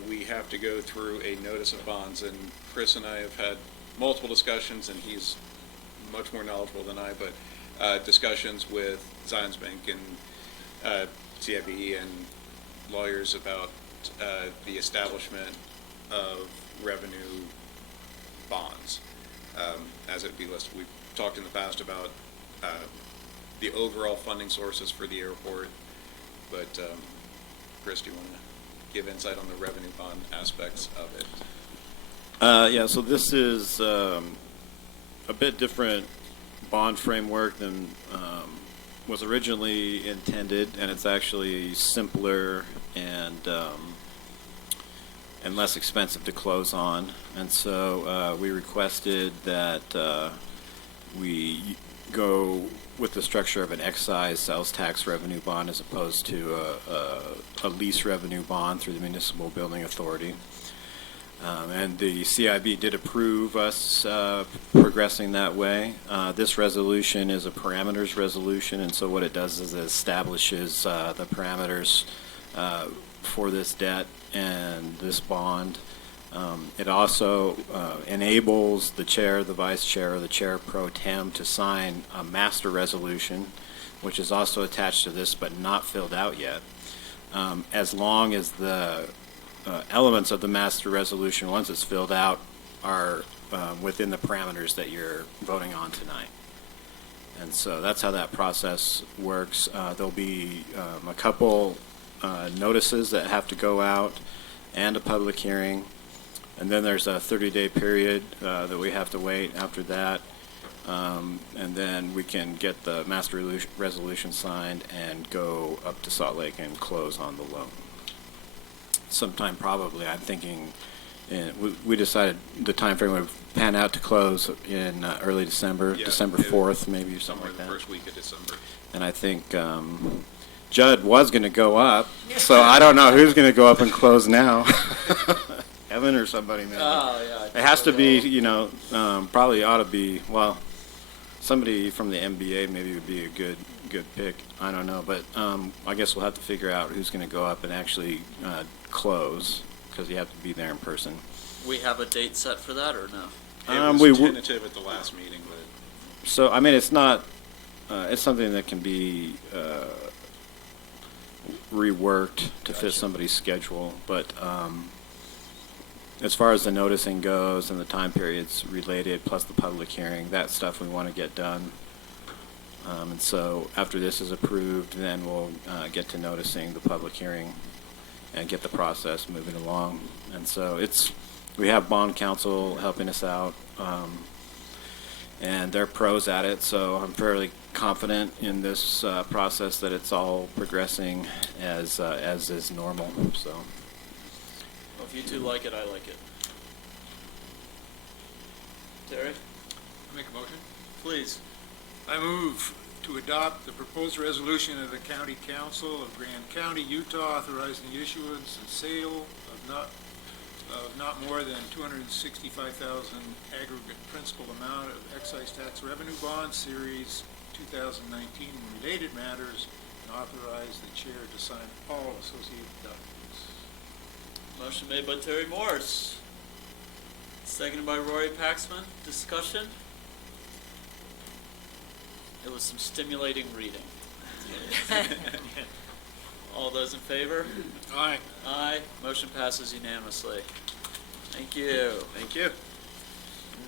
we have to go through a notice of bonds, and Chris and I have had multiple discussions, and he's much more knowledgeable than I, but discussions with Zions Bank and CIB and lawyers about the establishment of revenue bonds, as it be listed. We've talked in the past about the overall funding sources for the airport, but Chris, do you want to give insight on the revenue bond aspects of it? Yeah, so this is a bit different bond framework than was originally intended, and it's actually simpler and less expensive to close on. And so we requested that we go with the structure of an excise sales tax revenue bond as opposed to a lease revenue bond through the Municipal Building Authority. And the CIB did approve us progressing that way. This resolution is a parameters resolution, and so what it does is it establishes the parameters for this debt and this bond. It also enables the chair, the vice chair, or the chair pro tem to sign a master resolution, which is also attached to this but not filled out yet, as long as the elements of the master resolution, once it's filled out, are within the parameters that you're voting on tonight. And so that's how that process works. There'll be a couple notices that have to go out and a public hearing. And then there's a 30-day period that we have to wait after that. And then we can get the master resolution signed and go up to Salt Lake and close on the loan. Sometime probably, I'm thinking, we decided the time frame would pan out to close in early December, Yeah, December 4th maybe, or something like that. The first week of December. And I think Judd was going to go up, so I don't know who's going to go up and close now. Evan or somebody maybe. Oh, yeah. It has to be, probably ought to be, well, somebody from the MBA maybe would be a good pick. I don't know, but I guess we'll have to figure out who's going to go up and actually close, because you have to be there in person. We have a date set for that, or no? It was tentative at the last meeting, but So, I mean, it's not, it's something that can be reworked to fit somebody's schedule, but as far as the noticing goes and the time periods related, plus the public hearing, that stuff we want to get done. And so after this is approved, then we'll get to noticing the public hearing and get the process moving along. And so we have bond counsel helping us out, and they're pros at it, so I'm fairly confident in this process that it's all progressing as is normal, so. Well, if you two like it, I like it. Terry? Make a motion? Please. I move to adopt the proposed resolution of the County Council of Grand County, Utah, authorizing the issuance and sale of not more than $265,000 aggregate principal amount of excise tax revenue bond series 2019 and related matters, and authorize the chair to sign all associated documents. Motion made by Terry Morse. Seconded by Rory Paxman. Discussion? It was some stimulating reading. All those in favor? Aye. Aye. Motion passes unanimously. Thank you. thank you.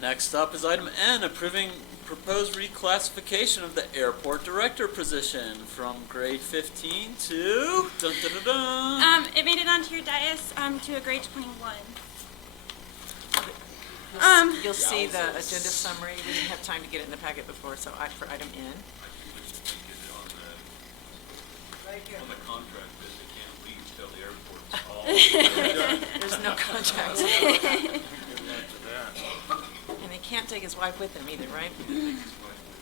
Next up is item N, approving proposed reclassification of the airport director position from grade 15 to It made it onto your dais to a grade 21. You'll see the agenda summary. We didn't have time to get it in the packet before, so for item N. On the contract that they can't leave till the airport's all. There's no contract. And he can't take his wife with him either, right?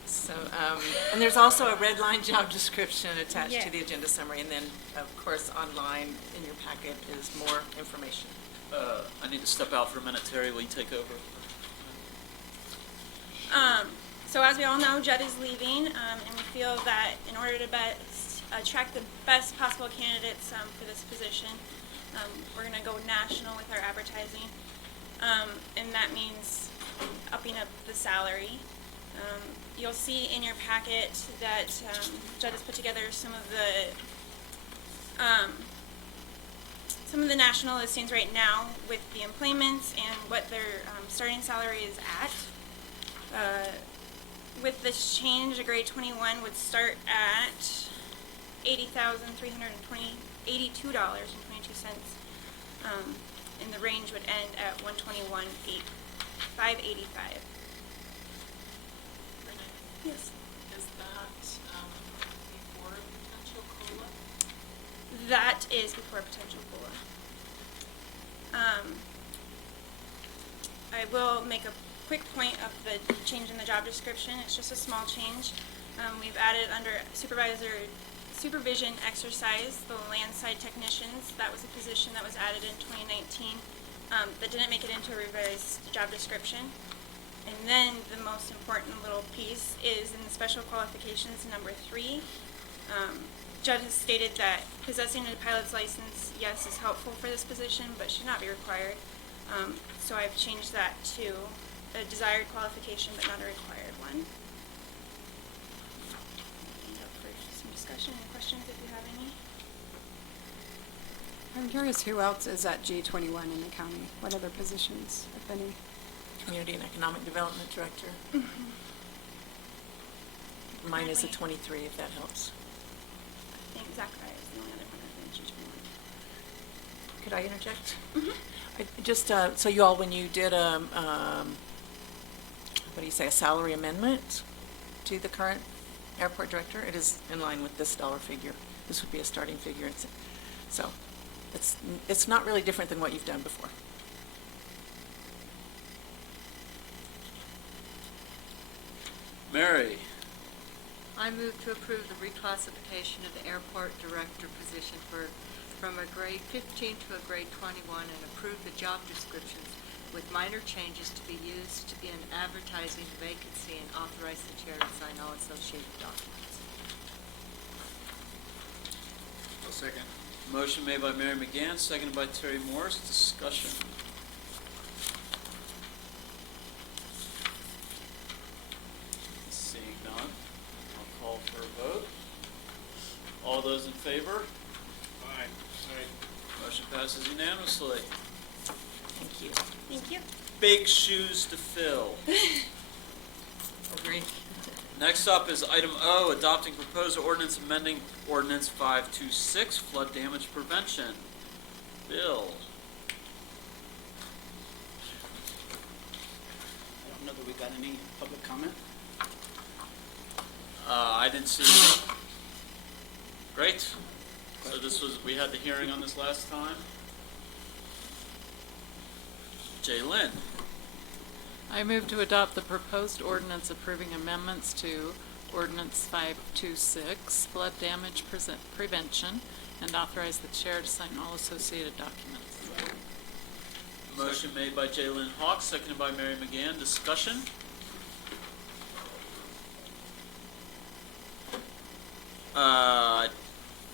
So, and there's also a red line job description attached to the agenda summary, and then, of course, online in your packet is more information. I need to step out for a minute. Terry, will you take over? So as we all know, Judd is leaving, and we feel that in order to best attract the best possible candidates for this position, we're going to go national with our advertising, and that means upping up the salary. You'll see in your packet that Judd has put together some of the some of the national listings right now with the employments and what their starting salary is at. With this change, a grade 21 would start at $80,382.22, and the range would end at $121,585. Yes. Is that before potential COLA? That is before potential COLA. I will make a quick point of the change in the job description. It's just a small change. We've added under supervision exercise, the landside technicians. That was a position that was added in 2019 that didn't make it into a revised job description. And then the most important little piece is in the special qualifications, number 3. Judd has stated that possessing a pilot's license, yes, is helpful for this position, but should not be required. So I've changed that to a desired qualification, but not a required one. And up for some discussion and questions if you have any. I'm curious who else is at G21 in the county? What other positions, if any? Community and Economic Development Director. Mine is a 23, if that helps. I think Zachariah is the only other one that's in G21. Could I interject? Just, so you all, when you did what do you say, a salary amendment to the current airport director, it is in line with this dollar figure. This would be a starting figure. So it's not really different than what you've done before. Mary? I move to approve the reclassification of the airport director position from a grade 15 to a grade 21 and approve the job descriptions with minor changes to be used in advertising the vacancy and authorize the chair to sign all associated documents. I'll second. Motion made by Mary McGann, seconded by Terry Morris. Discussion. Seeing none, I'll call for a vote. All those in favor? Aye. Motion passes unanimously. Thank you. Thank you. Big shoes to fill. Agree. Next up is item O, adopting proposed ordinance amending ordinance 526, flood damage prevention. Bill. I don't know that we got any public comment. I didn't see any. Great. So we had the hearing on this last time. Jay Lynn. I move to adopt the proposed ordinance approving amendments to Ordinance 526, flood damage prevention, and authorize the chair to sign all associated documents. Motion made by Jay Lynn Hawks, seconded by Mary McGann. Discussion? I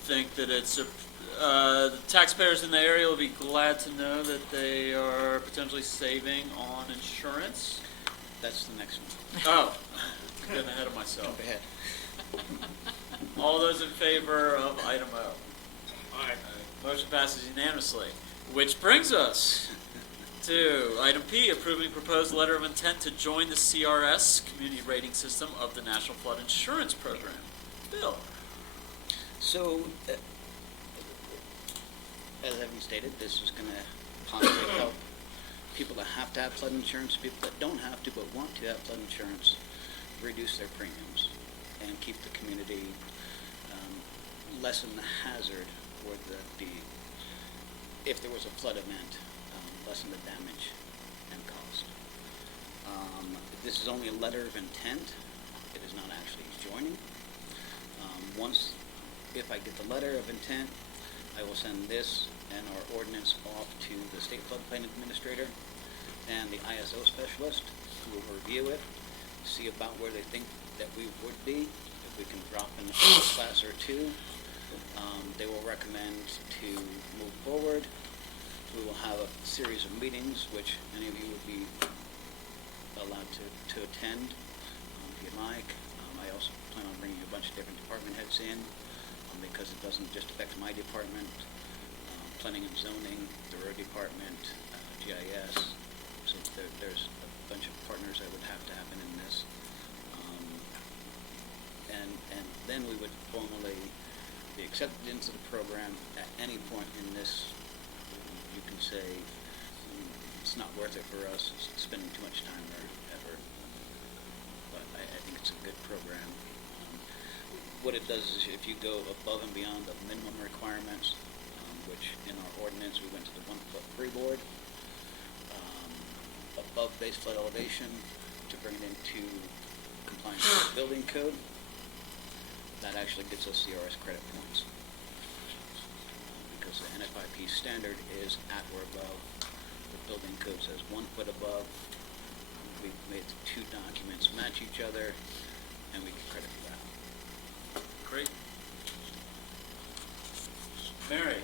think that it's the taxpayers in the area will be glad to know that they are potentially saving on insurance. That's the next one. Oh, getting ahead of myself. Jump ahead. All those in favor of item O? Aye. Motion passes unanimously. Which brings us to item P, approving proposed letter of intent to join the CRS, Community Rating System of the National Flood Insurance Program. Bill. So, as Evan stated, this is going to possibly help people that have to have flood insurance, people that don't have to but want to have flood insurance, reduce their premiums and keep the community, lessen the hazard or if there was a flood event, lessen the damage and cost. This is only a letter of intent. It is not actually joining. If I get the letter of intent, I will send this and our ordinance off to the state floodplain administrator and the ISO specialist, who will review it, see about where they think that we would be, if we can drop in a class or two. They will recommend to move forward. We will have a series of meetings, which any of you would be allowed to attend if you'd like. I also plan on bringing a bunch of different department heads in, because it doesn't just affect my department. planning and zoning, the road department, GIS. So there's a bunch of partners that would have to happen in this. And then we would formally be accepted into the program at any point in this. You can say, it's not worth it for us, it's spending too much time there ever. But I think it's a good program. What it does is if you go above and beyond the minimum requirements, which in our ordinance, we went to the 1 foot freeboard, above base flood elevation to bring it into compliance with the building code, that actually gives us CRS credit points. Because the NFIP standard is at or above. The building code says 1 foot above. We've made the two documents match each other, and we get credit for that. Great. Mary?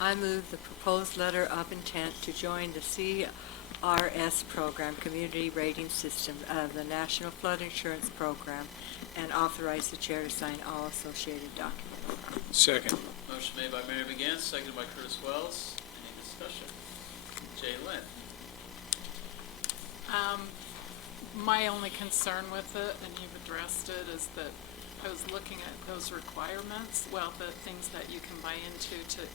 I move the proposed letter of intent to join the CRS program, Community Rating System of the National Flood Insurance Program, and authorize the chair to sign all associated documents. Second. Motion made by Mary McGinn, seconded by Curtis Wells. Any discussion? Jay Lynn? My only concern with it, and you've addressed it, is that I was looking at those requirements, well, the things that you can buy into to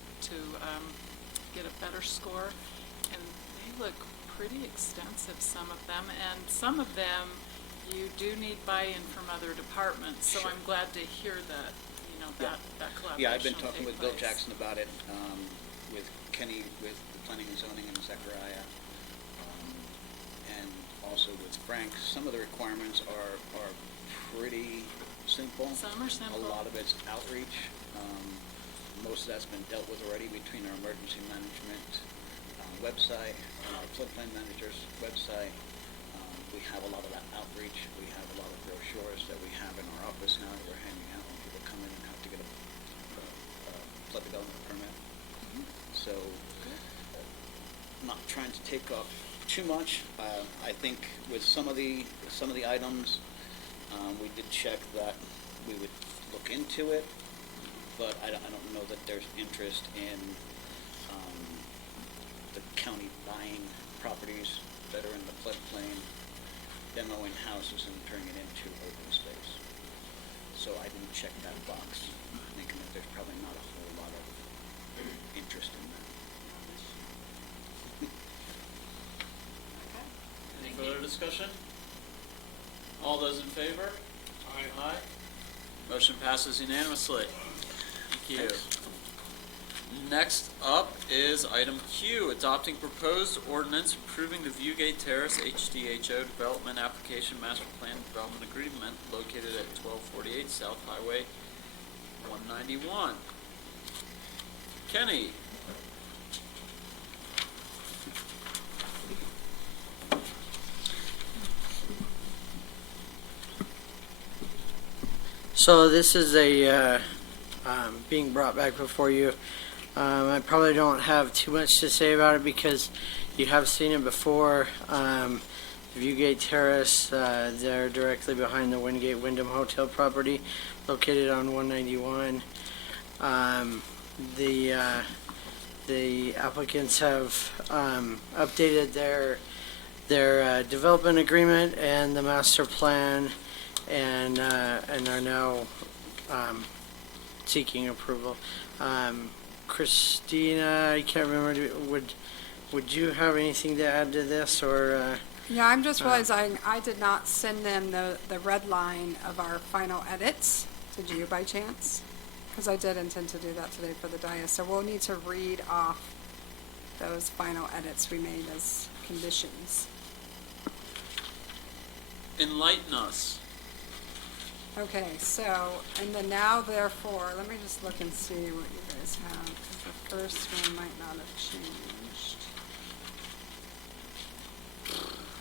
get a better score, and they look pretty extensive, some of them, and some of them you do need buy-in from other departments, so I'm glad to hear that, that collaboration. Yeah, I've been will talking take with Bill place. Jackson about it, with Kenny, with the planning and zoning, and Zechariah, and also with Frank. Some of the requirements are pretty simple. Some are simple. A lot of it's outreach. Most of that's been dealt with already between our emergency management website and our floodplain manager's website. We have a lot of that outreach. We have a lot of brochures that we have in our office now that we're handing out when people come in and have to get a flood development permit. So, not trying to take off too much. I think with some of the items, we did check that we would look into it, but I don't know that there's interest in the county buying properties that are in the floodplain, demoing houses and turning it into open space. So I didn't check that box, thinking that there's probably not a whole lot of interest in that. Any further discussion? All those in favor? Aye. Motion passes unanimously. Thank you. Next up is item Q, adopting proposed ordinance approving the Viewgate Terrace HDHO Development Application Master Plan Development Agreement located at 1248 South Highway 191. Kenny? So this is being brought back before you. I probably don't have too much to say about it because you have seen it before. Viewgate Terrace, they're directly behind the Wingate Wyndham Hotel property located on 191. The applicants have updated their development agreement and the master plan, and are now seeking approval. Christina, I can't remember. Would you have anything to add to this, or? Yeah, I'm just realizing I did not send them the red line of our final edits. Did you, by chance? Because I did intend to do that today for the dais. So we'll need to read off those final edits we made as conditions. Enlighten us. Okay, so, and then now therefore, let me just look and see what you guys have, because the first one might not have changed.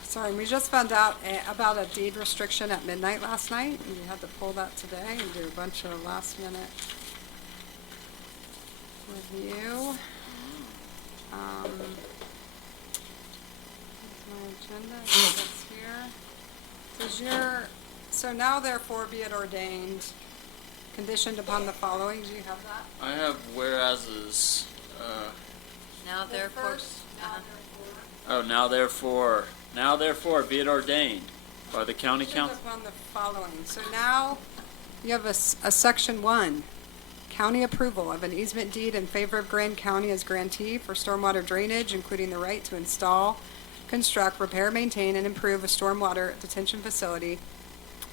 Sorry, we just found out about a deed restriction at midnight last night, and we had to pull that today and do a bunch of last minute review. My agenda, that's here. So now therefore be it ordained conditioned upon the following. Do you have that? I have whereases, Now therefore, now therefore be it ordained by the county Conditioned council. upon the following. So now you have a section 1, county approval of an easement deed in favor of Grand County as grantee for stormwater drainage, including the right to install, construct, repair, maintain, and improve a stormwater detention facility,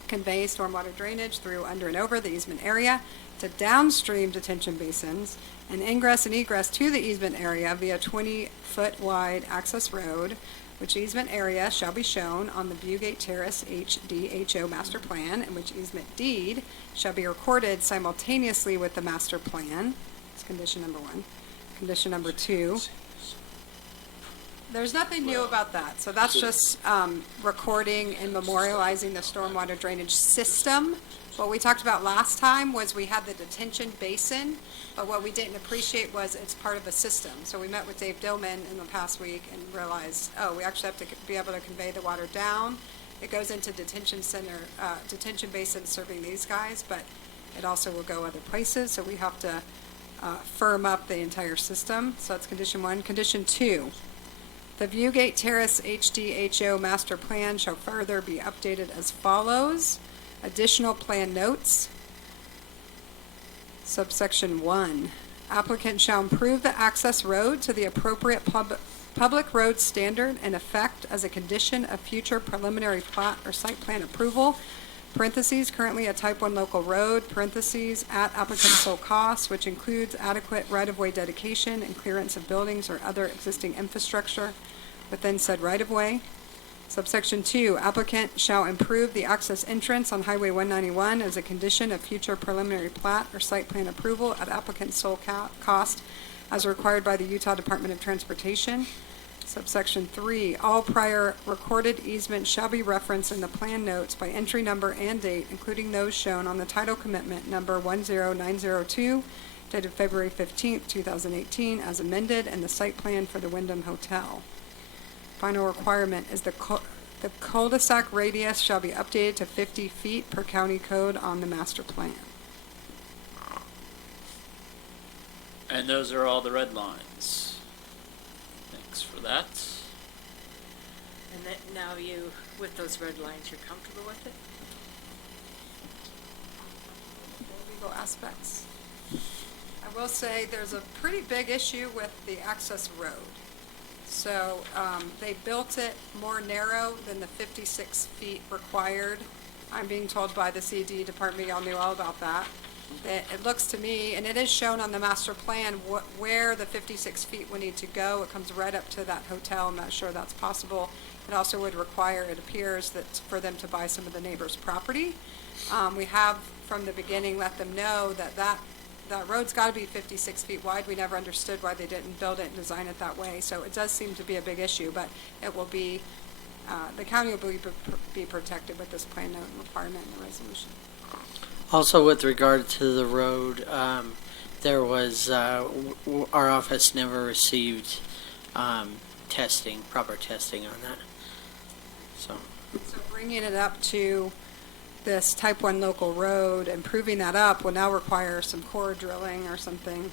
convey stormwater drainage through, under, and over the easement area to downstream detention basins, and ingress and egress to the easement area via 20-foot wide access road, which easement area shall be shown on the Viewgate Terrace HDHO master plan, and which easement deed shall be recorded simultaneously with the master plan. That's condition number 1. Condition number 2. There's nothing new about that. So that's just recording and memorializing the stormwater drainage system. What we talked about last time was we had the detention basin, but what we didn't appreciate was it's part of a system. So we met with Dave Dillman in the past week and realized, oh, we actually have to be able to convey the water down. It goes into detention center, detention basin serving these guys, but it also will go other places. So we have to firm up the entire system. So that's condition 1. Condition 2. The Viewgate Terrace HDHO master plan shall further be updated as follows. Additional plan notes. Subsection 1. Applicant shall improve the access road to the appropriate public road standard in effect as a condition of future preliminary plat or site plan approval. Parentheses, currently a type 1 local road, parentheses, at applicant's sole cost, which includes adequate right-of-way dedication and clearance of buildings or other existing infrastructure within said right-of-way. Subsection 2, applicant shall improve the access entrance on Highway 191 as a condition of future preliminary plat or site plan approval at applicant's sole cost as required by the Utah Department of Transportation. Subsection 3, all prior recorded easements shall be referenced in the plan notes by entry number and date, including those shown on the title commitment number 10902, dated February 15th, 2018, as amended, and the site plan for the Wyndham Hotel. Final requirement is the cul-de-sac radius shall be updated to 50 feet per county code on the master plan. And those are all the red lines. Thanks for that. and that now you, with those red lines, you're comfortable with it? Legal aspects. I will say there's a pretty big issue with the access road. So they built it more narrow than the 56 feet required. I'm being told by the CD department, y'all knew all about that. It looks to me, and it is shown on the master plan, where the 56 feet would need to go. It comes right up to that hotel. I'm not sure that's possible. It also would require, it appears, that for them to buy some of the neighbor's property. We have, from the beginning, let them know that road's got to be 56 feet wide. We never understood why they didn't build it and design it that way. So it does seem to be a big issue, but it will be, the county will be protected with this plan note requirement in the resolution. Also, with regard to the road, there was, our office never received testing, proper testing on that. So Bringing it up to this type 1 local road, improving that up will now require some core drilling or something.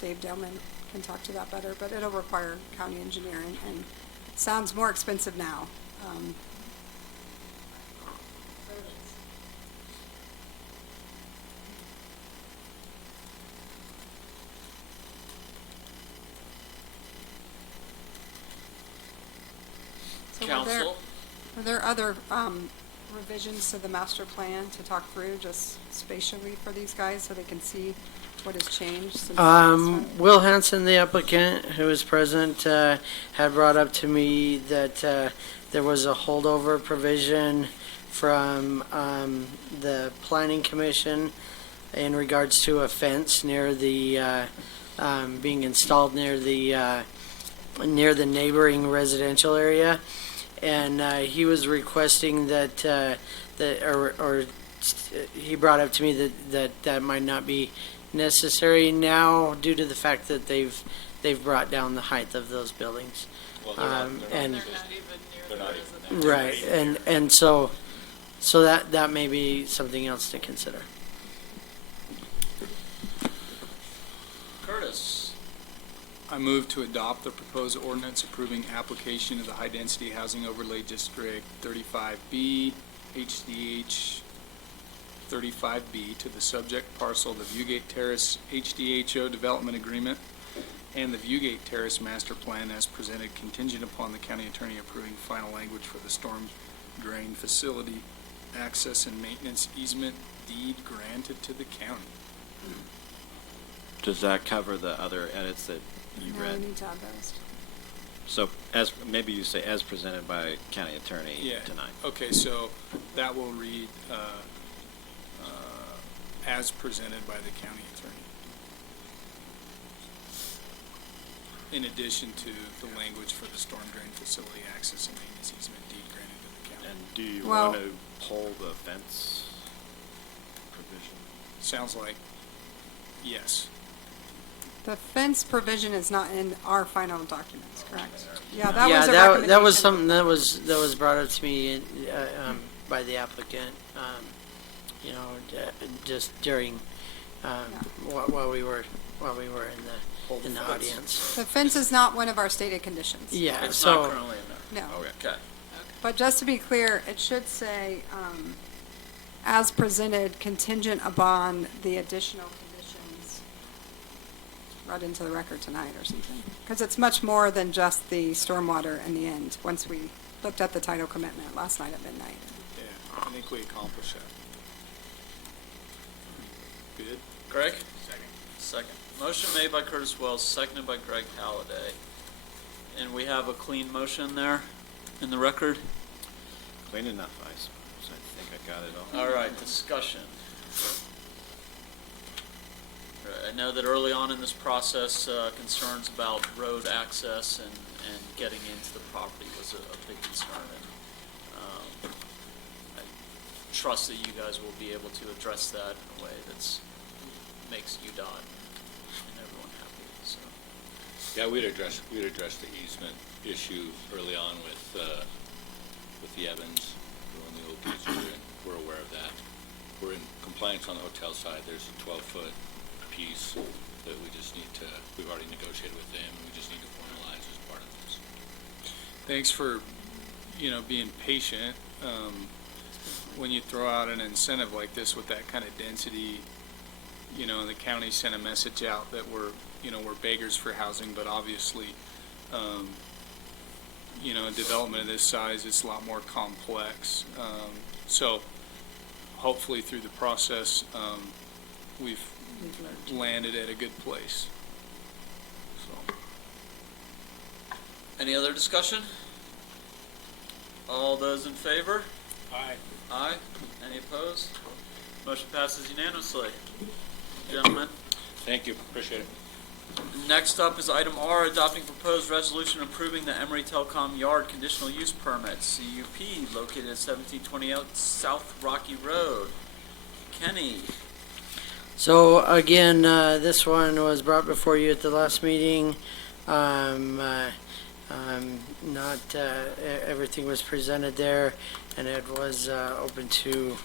Dave Dillman can talk to that better, but it'll require county engineering, and it sounds more expensive now. So Council? Are there other revisions to the master plan to talk through, just spatially for these guys so they can see what has changed since last time? Will Hansen, the applicant who was present, had brought up to me that there was a holdover provision from the Planning Commission in regards to a fence near the being installed near the neighboring residential area, and he was requesting that he brought up to me that might not be necessary now due to the fact that they've brought down the height of those buildings. Well, they're not and even near the right, and so that may be something else to consider. I move to adopt the proposed ordinance approving application of the High-Density Housing Overlay District 35B, HDH 35B to the subject parcel of the Viewgate Terrace HDHO Development Agreement and the Viewgate Terrace Master Plan as presented, contingent upon the county attorney approving final language for the storm drain facility access and maintenance easement deed granted to the county. Does that cover the other edits that you No, read? we need to add those. So maybe you say as presented by county attorney Yeah. tonight. Okay, so that will read as presented by the county attorney. In addition to the language for the storm drain facility access and maintenance easement deed granted to the county. And do you Well- want to pull the fence provision? Sounds like yes. The fence provision is not in our final documents, correct? Yeah, that Yeah, was a that recommendation. was something that was brought up to me by the applicant, you know, just during, while we were in the audience. The fence is not one of our stated conditions. Yeah, It's so. not currently in there. No. Okay. But just to be clear, it should say, as presented, contingent upon the additional conditions read into the record tonight or something. Because it's much more than just the stormwater in the end, once we looked at the title commitment last night at midnight. Yeah, I think we accomplished that. Good. Greg? Second. Motion made by Curtis Wells, seconded by Greg Halliday. And we have a clean motion there in the record? Clean enough, I suppose. I think I got it all. All right, discussion. I know that early on in this process, concerns about road access and getting into the property was a big concern. And I trust that you guys will be able to address that in a way that's makes UDOT and everyone happy. So. Yeah, we'd address the easement issue early on with the Evans, doing the old easement, and we're aware of that. We're in compliance on the hotel side. There's a 12-foot piece that we've already negotiated with them, and we just need to formalize as part of this. Thanks for, being patient. When you throw out an incentive like this with that kind of density, and the county sent a message out that we're beggars for housing, but obviously, a development of this size, it's a lot more complex. So hopefully through the process, we've landed at a good place. So. Any other discussion? All those in favor? Aye. Aye. Any opposed? Motion passes unanimously. Gentlemen. Thank you, appreciate it. Next up is item R, adopting proposed resolution approving the Emory Telecom Yard conditional use permit, CUP, located at 1728 South Rocky Road. Kenny. So again, this one was brought before you at the last meeting. Everything was presented there, and it was open to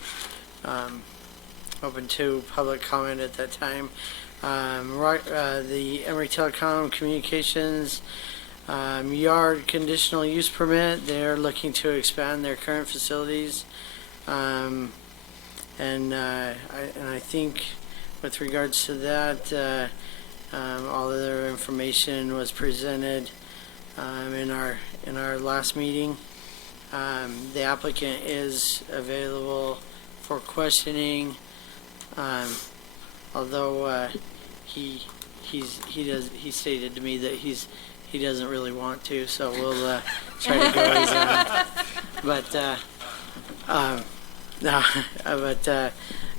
public comment at that time. The Emory Telecom Communications yard conditional use permit. They're looking to expand their current facilities, and I think with regards to that, all of their information was presented in our last meeting. The applicant is available for questioning, although he stated to me that he doesn't really want to, so we'll try to go his own.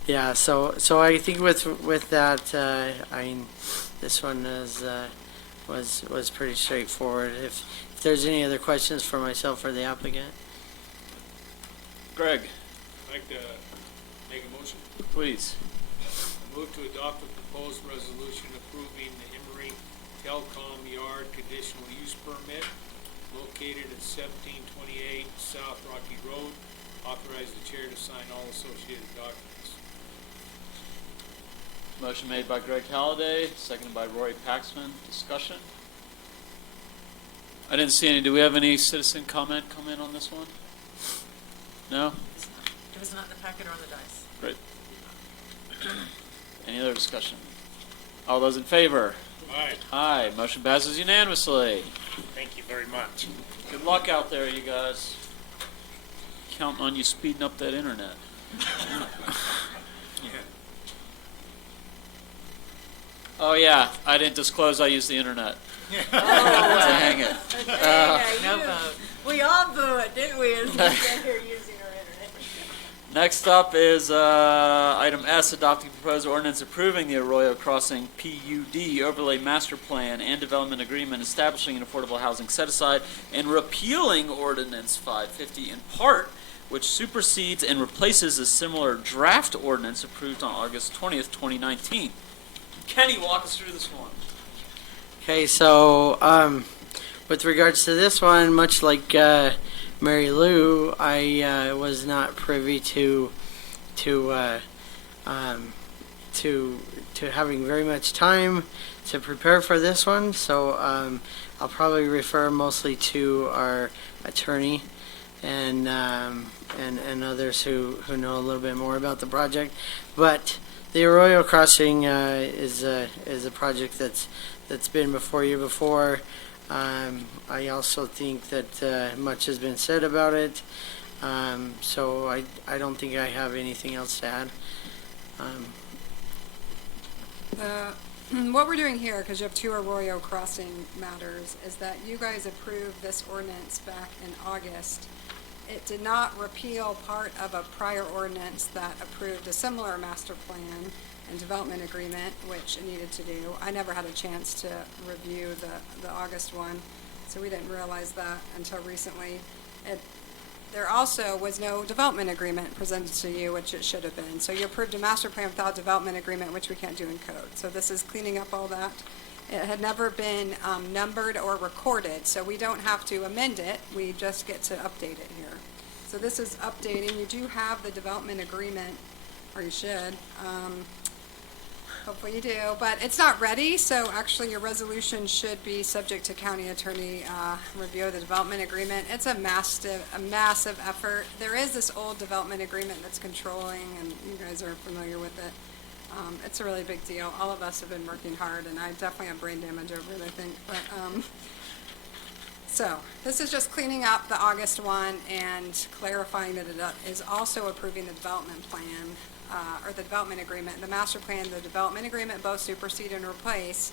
Yeah. So I think with that, this one was pretty straightforward. If there's any other questions for myself or the applicant. Greg. I'd like to make a motion. Please. I move to adopt the proposed resolution approving the Emory Telecom Yard conditional use permit located at 1728 South Rocky Road. Authorize the chair to sign all associated documents. Motion made by Greg Halliday, seconded by Rory Paxman. Discussion? I didn't see any. Do we have any citizen comment on this one? No? It was not in the packet or on the dice. Great. Any other discussion? All those in favor? Aye. Aye. Motion passes unanimously. Thank you very much. Good luck out there, you guys. Counting on you speeding up that internet. Oh yeah, I didn't disclose I use the internet. Dang it. No vote. We all blew it, didn't we, as we sat here using our internet? Next up is item S, adopting proposed ordinance approving the Arroyo Crossing PUD overlay master plan and development agreement establishing an affordable housing set-aside and repealing ordinance 550 in part, which supersedes and replaces a similar draft ordinance approved on August 20th, 2019. Kenny, walk us through this one. Okay, so with regards to this one, much like Mary Lou, I was not privy to having very much time to prepare for this one. So I'll probably refer mostly to our attorney and others who know a little bit more about the project. But the Arroyo Crossing is a project that's been before you before. I also think that much has been said about it, so I don't think I have anything else to add. What we're doing here, because you have two Arroyo Crossing matters, is that you guys approved this ordinance back in August. It did not repeal part of a prior ordinance that approved a similar master plan and development agreement, which it needed to do. I never had a chance to review the August one, so we didn't realize that until recently. There also was no development agreement presented to you, which it should have been. So you approved a master plan without development agreement, which we can't do in code. So this is cleaning up all that. It had never been numbered or recorded, so we don't have to amend it. We just get to update it here. So this is updating. You do have the development agreement, or you should. Hopefully you do, but it's not ready, so actually your resolution should be subject to county attorney review of the development agreement. It's a massive effort. There is this old development agreement that's controlling, and you guys are familiar with it. It's a really big deal. All of us have been working hard, and I definitely have brain damage over it, I think. But so this is just cleaning up the August one and clarifying that it is also approving the development plan, or the development agreement. The master plan, the development agreement both supersede and replace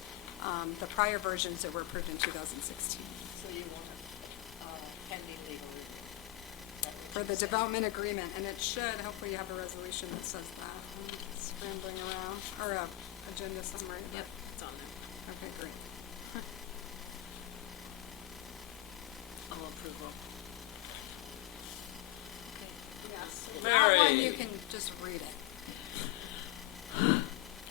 the prior versions that were approved in 2016. So you will have pending legal review. For the development agreement, and it should, hopefully you have a resolution that says that. I'm scrambling around, or a agenda summary. Yep, it's on there. Okay, great. All approval. Yes. Mary. That one you can just read it.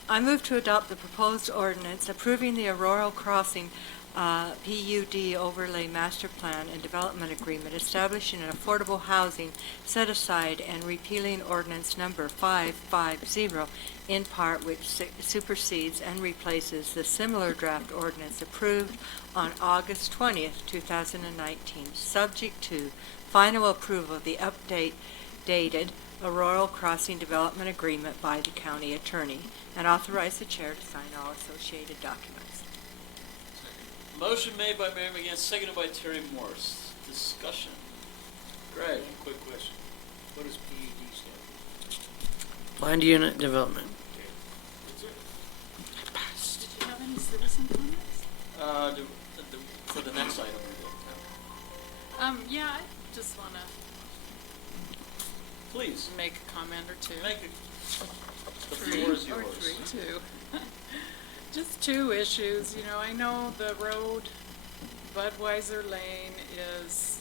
I move to adopt the proposed ordinance approving the Arroyo Crossing PUD overlay master plan and development agreement establishing an affordable housing set-aside and repealing ordinance number 550 in part, which supersedes and replaces the similar draft ordinance approved on August 20th, 2019, subject to final approval of the dated Arroyo Crossing Development Agreement by the county attorney, and authorize the chair to sign all associated documents. Motion made by Mary McGinn, seconded by Terry Morse. Discussion. Greg. Quick question. What does PUD stand for? Planned unit development. That's it. Did you have any citizen comments? For the next item. Yeah, I just want to Please. make a comment or two. The floor is yours. Or three, two. Just two issues. You know, I know the road, Budweiser Lane, is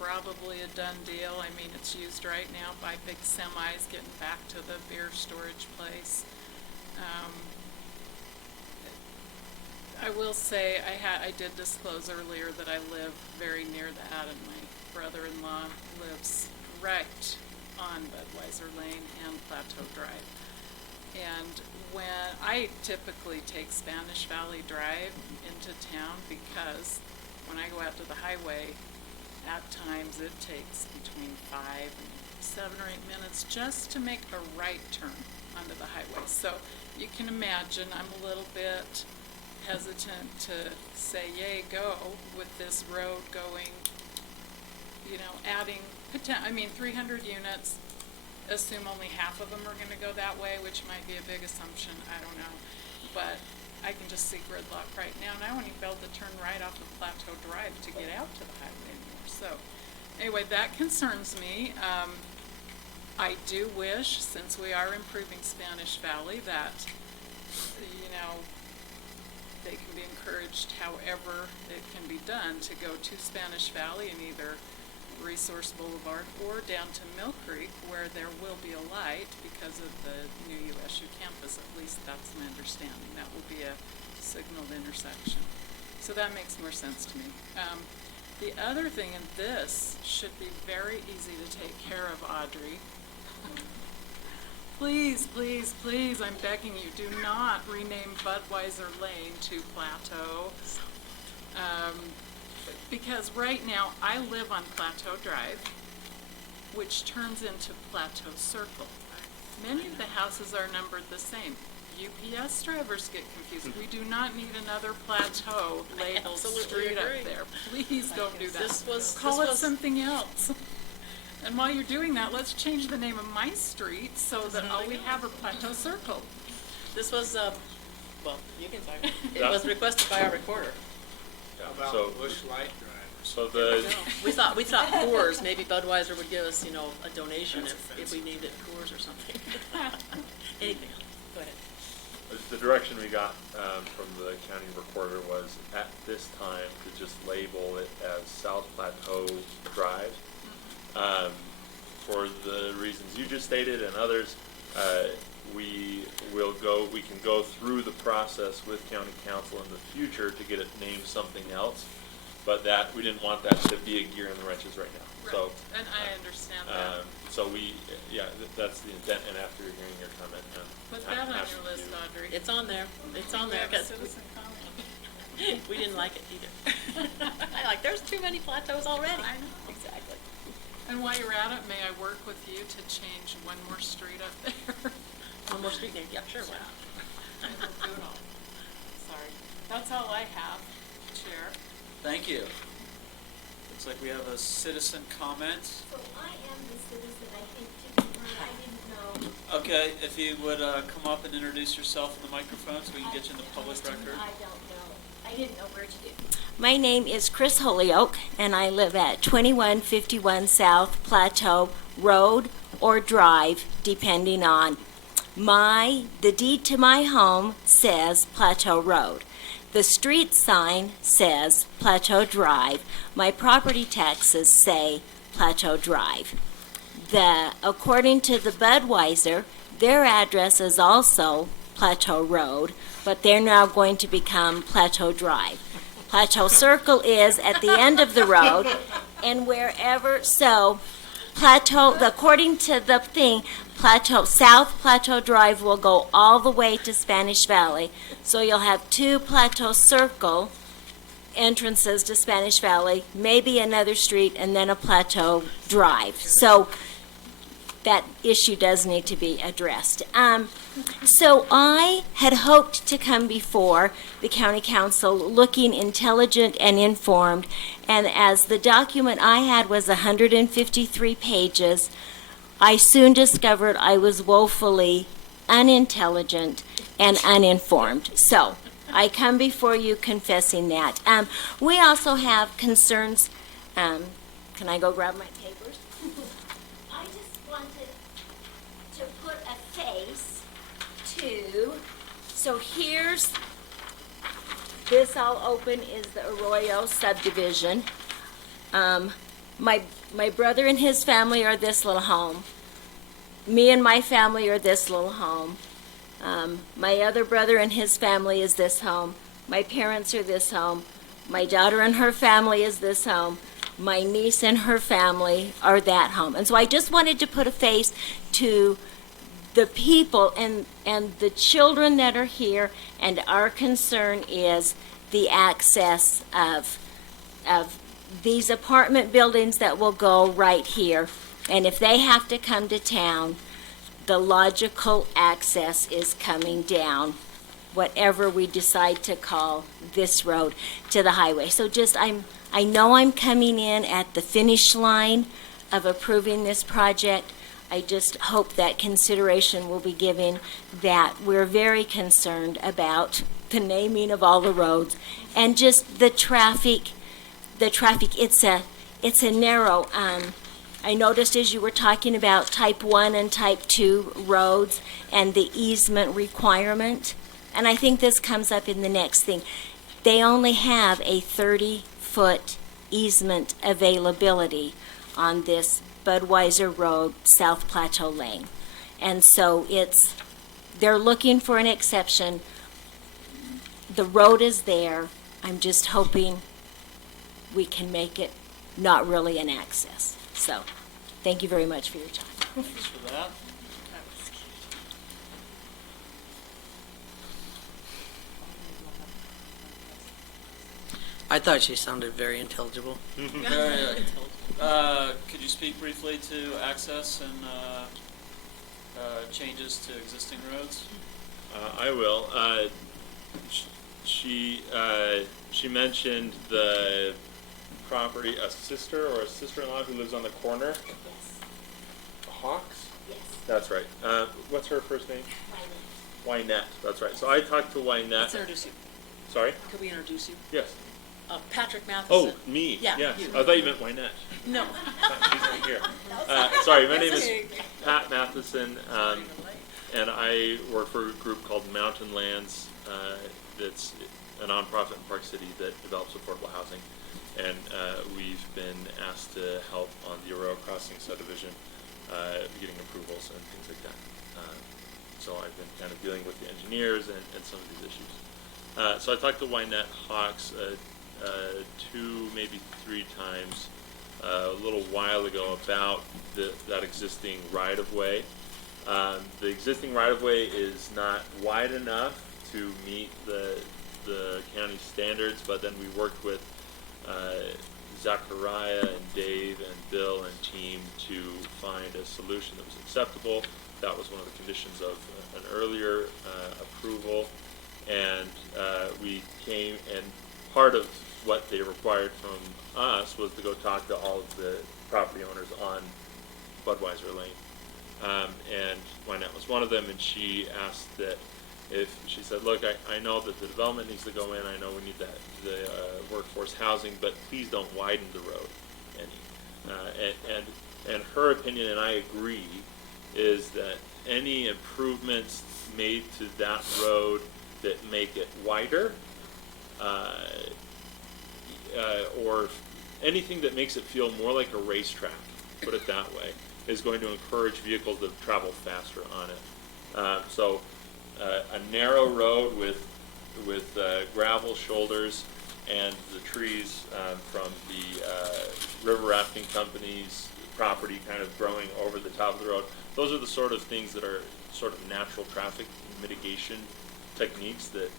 probably a done deal. I mean, it's used right now by big semis getting back to the beer storage place. I will say, I did disclose earlier that I live very near that, and my brother-in-law lives right on Budweiser Lane and Plateau Drive. And when I typically take Spanish Valley Drive into town because when I go out to the highway, at times it takes between 5 and 7 or 8 minutes just to make a right turn onto the highway. So you can imagine I'm a little bit hesitant to say yay, go with this road going, you know, adding, 300 units, assume only half of them are going to go that way, which might be a big assumption, I don't know. But I can just see gridlock right now, and I won't even be able to turn right off of Plateau Drive to get out to the highway anymore. So anyway, that concerns me. I do wish, since we are improving Spanish Valley, that, you know, they can be encouraged however it can be done to go to Spanish Valley and either Resource Boulevard or down to Mill Creek, where there will be a light because of the new USU campus. At least that's my understanding. That will be a signaled intersection. So that makes more sense to me. The other thing, and this should be very easy to take care of, Audrey. Please, please, please, I'm begging you, do not rename Budweiser Lane to Plateau. Because right now, I live on Plateau Drive, which turns into Plateau Circle. Many of the houses are numbered the same. UPS drivers get confused. We do not need another Plateau labeled street up there. Please don't do that. Call it something else. And while you're doing that, let's change the name of my street so that all we have are Plateau Circle. This was, well, you can talk. It was requested by our recorder. How about Bush Light drivers? So we thought Coors, maybe Budweiser would give us, you know, a donation if we named it Coors or something. Anything else? Go ahead. The direction we got from the county recorder was at this time to just label it as South Plateau Drive. For the reasons you just stated and others, we can go through the process with county council in the future to get it named something else, but that we didn't want that to be a gear in the wrenches right now. Right. So, and I understand that. so that's the intent. And after hearing your comment, put that on your list, Audrey. It's on there. It's on there. Citizen comment. We didn't like it either. There's too many plateaus already. I know. Exactly. And while you're at it, may I work with you to change one more street up there? One more street name? Yeah, sure. Why not? I will do it all. Sorry. That's all I have, Chair. Thank you. Looks like we have a citizen comment. So I am the citizen, I think, I didn't know. Okay, if you would come up and introduce yourself in the microphone so we can get you in the public record. I don't know. I didn't know where to do. My name is Chris Holyoke, and I live at 2151 South Plateau Road or Drive, depending on the deed to my home says Plateau Road. The street sign says Plateau Drive. My property taxes say Plateau Drive. According to the Budweiser, their address is also Plateau Road, but they're now going to become Plateau Drive. Plateau Circle is at the end of the road, and according to the thing, South Plateau Drive will go all the way to Spanish Valley. So you'll have 2 Plateau Circle entrances to Spanish Valley, maybe another street, and then a Plateau Drive. So that issue does need to be addressed. So I had hoped to come before the county council looking intelligent and informed, and as the document I had was 153 pages, I soon discovered I was woefully unintelligent and uninformed. So I come before you confessing that. We also have concerns. Can I go grab my papers? I just wanted to put a face to, so here's, this all open is the Arroyo subdivision. My brother and his family are this little home. Me and my family are this little home. My other brother and his family is this home. My parents are this home. My daughter and her family is this home. My niece and her family are that home. And so I just wanted to put a face to the people and the children that are here, and our concern is the access of of these apartment buildings that will go right here. And if they have to come to town, the logical access is coming down, whatever we decide to call this road, to the highway. So just, I know I'm coming in at the finish line of approving this project. I just hope that consideration will be given, that we're very concerned about the naming of all the roads and just the traffic. It's a narrow, I noticed as you were talking about type 1 and type 2 roads and the easement requirement, and I think this comes up in the next thing. They only have a 30-foot easement availability on this Budweiser Road, South Plateau Lane. And so they're looking for an exception. The road is there. I'm just hoping we can make it not really an access. So, thank you very much for your time. Thanks for that. I thought she sounded very intelligible. Could you speak briefly to access and changes to existing roads? I will. She mentioned the property, a sister or a sister-in-law who lives on the corner. Yes. Hawks? Yes. That's right. What's her first name? Wynette. That's right. So I talked to Wynette. Let's introduce you. Sorry? Could we introduce you? Yes. Patrick Matheson. Oh, me. Yeah, Yes. you. I thought you meant Wynette. No. She's right here. Sorry, my name is okay. Pat Matheson, and I work for a group called Mountain Lands. That's a nonprofit in Park City that develops affordable housing. And we've been asked to help on the Aurora Crossing subdivision, getting approvals and things like that. So I've been kind of dealing with the engineers and some of these issues. So I talked to Wynette Hawks 2, maybe 3 times a little while ago about that existing right-of-way. The existing right-of-way is not wide enough to meet the county standards, but then we worked with Zachariah and Dave and Bill and team to find a solution that was acceptable. That was one of the conditions of an earlier approval, and we came, and part of what they required from us was to go talk to all of the property owners on Budweiser Lane. And Wynette was one of them, and she asked that she said, look, I know that the development needs to go in, I know we need the workforce housing, but please don't widen the road any. And her opinion, and I agree, is that any improvements made to that road that make it wider, or anything that makes it feel more like a racetrack, put it that way, is going to encourage vehicles to travel faster on it. So a narrow road with gravel shoulders and the trees from the river rafting company's property kind of growing over the top of the road. Those are the sort of things that are sort of natural traffic mitigation techniques that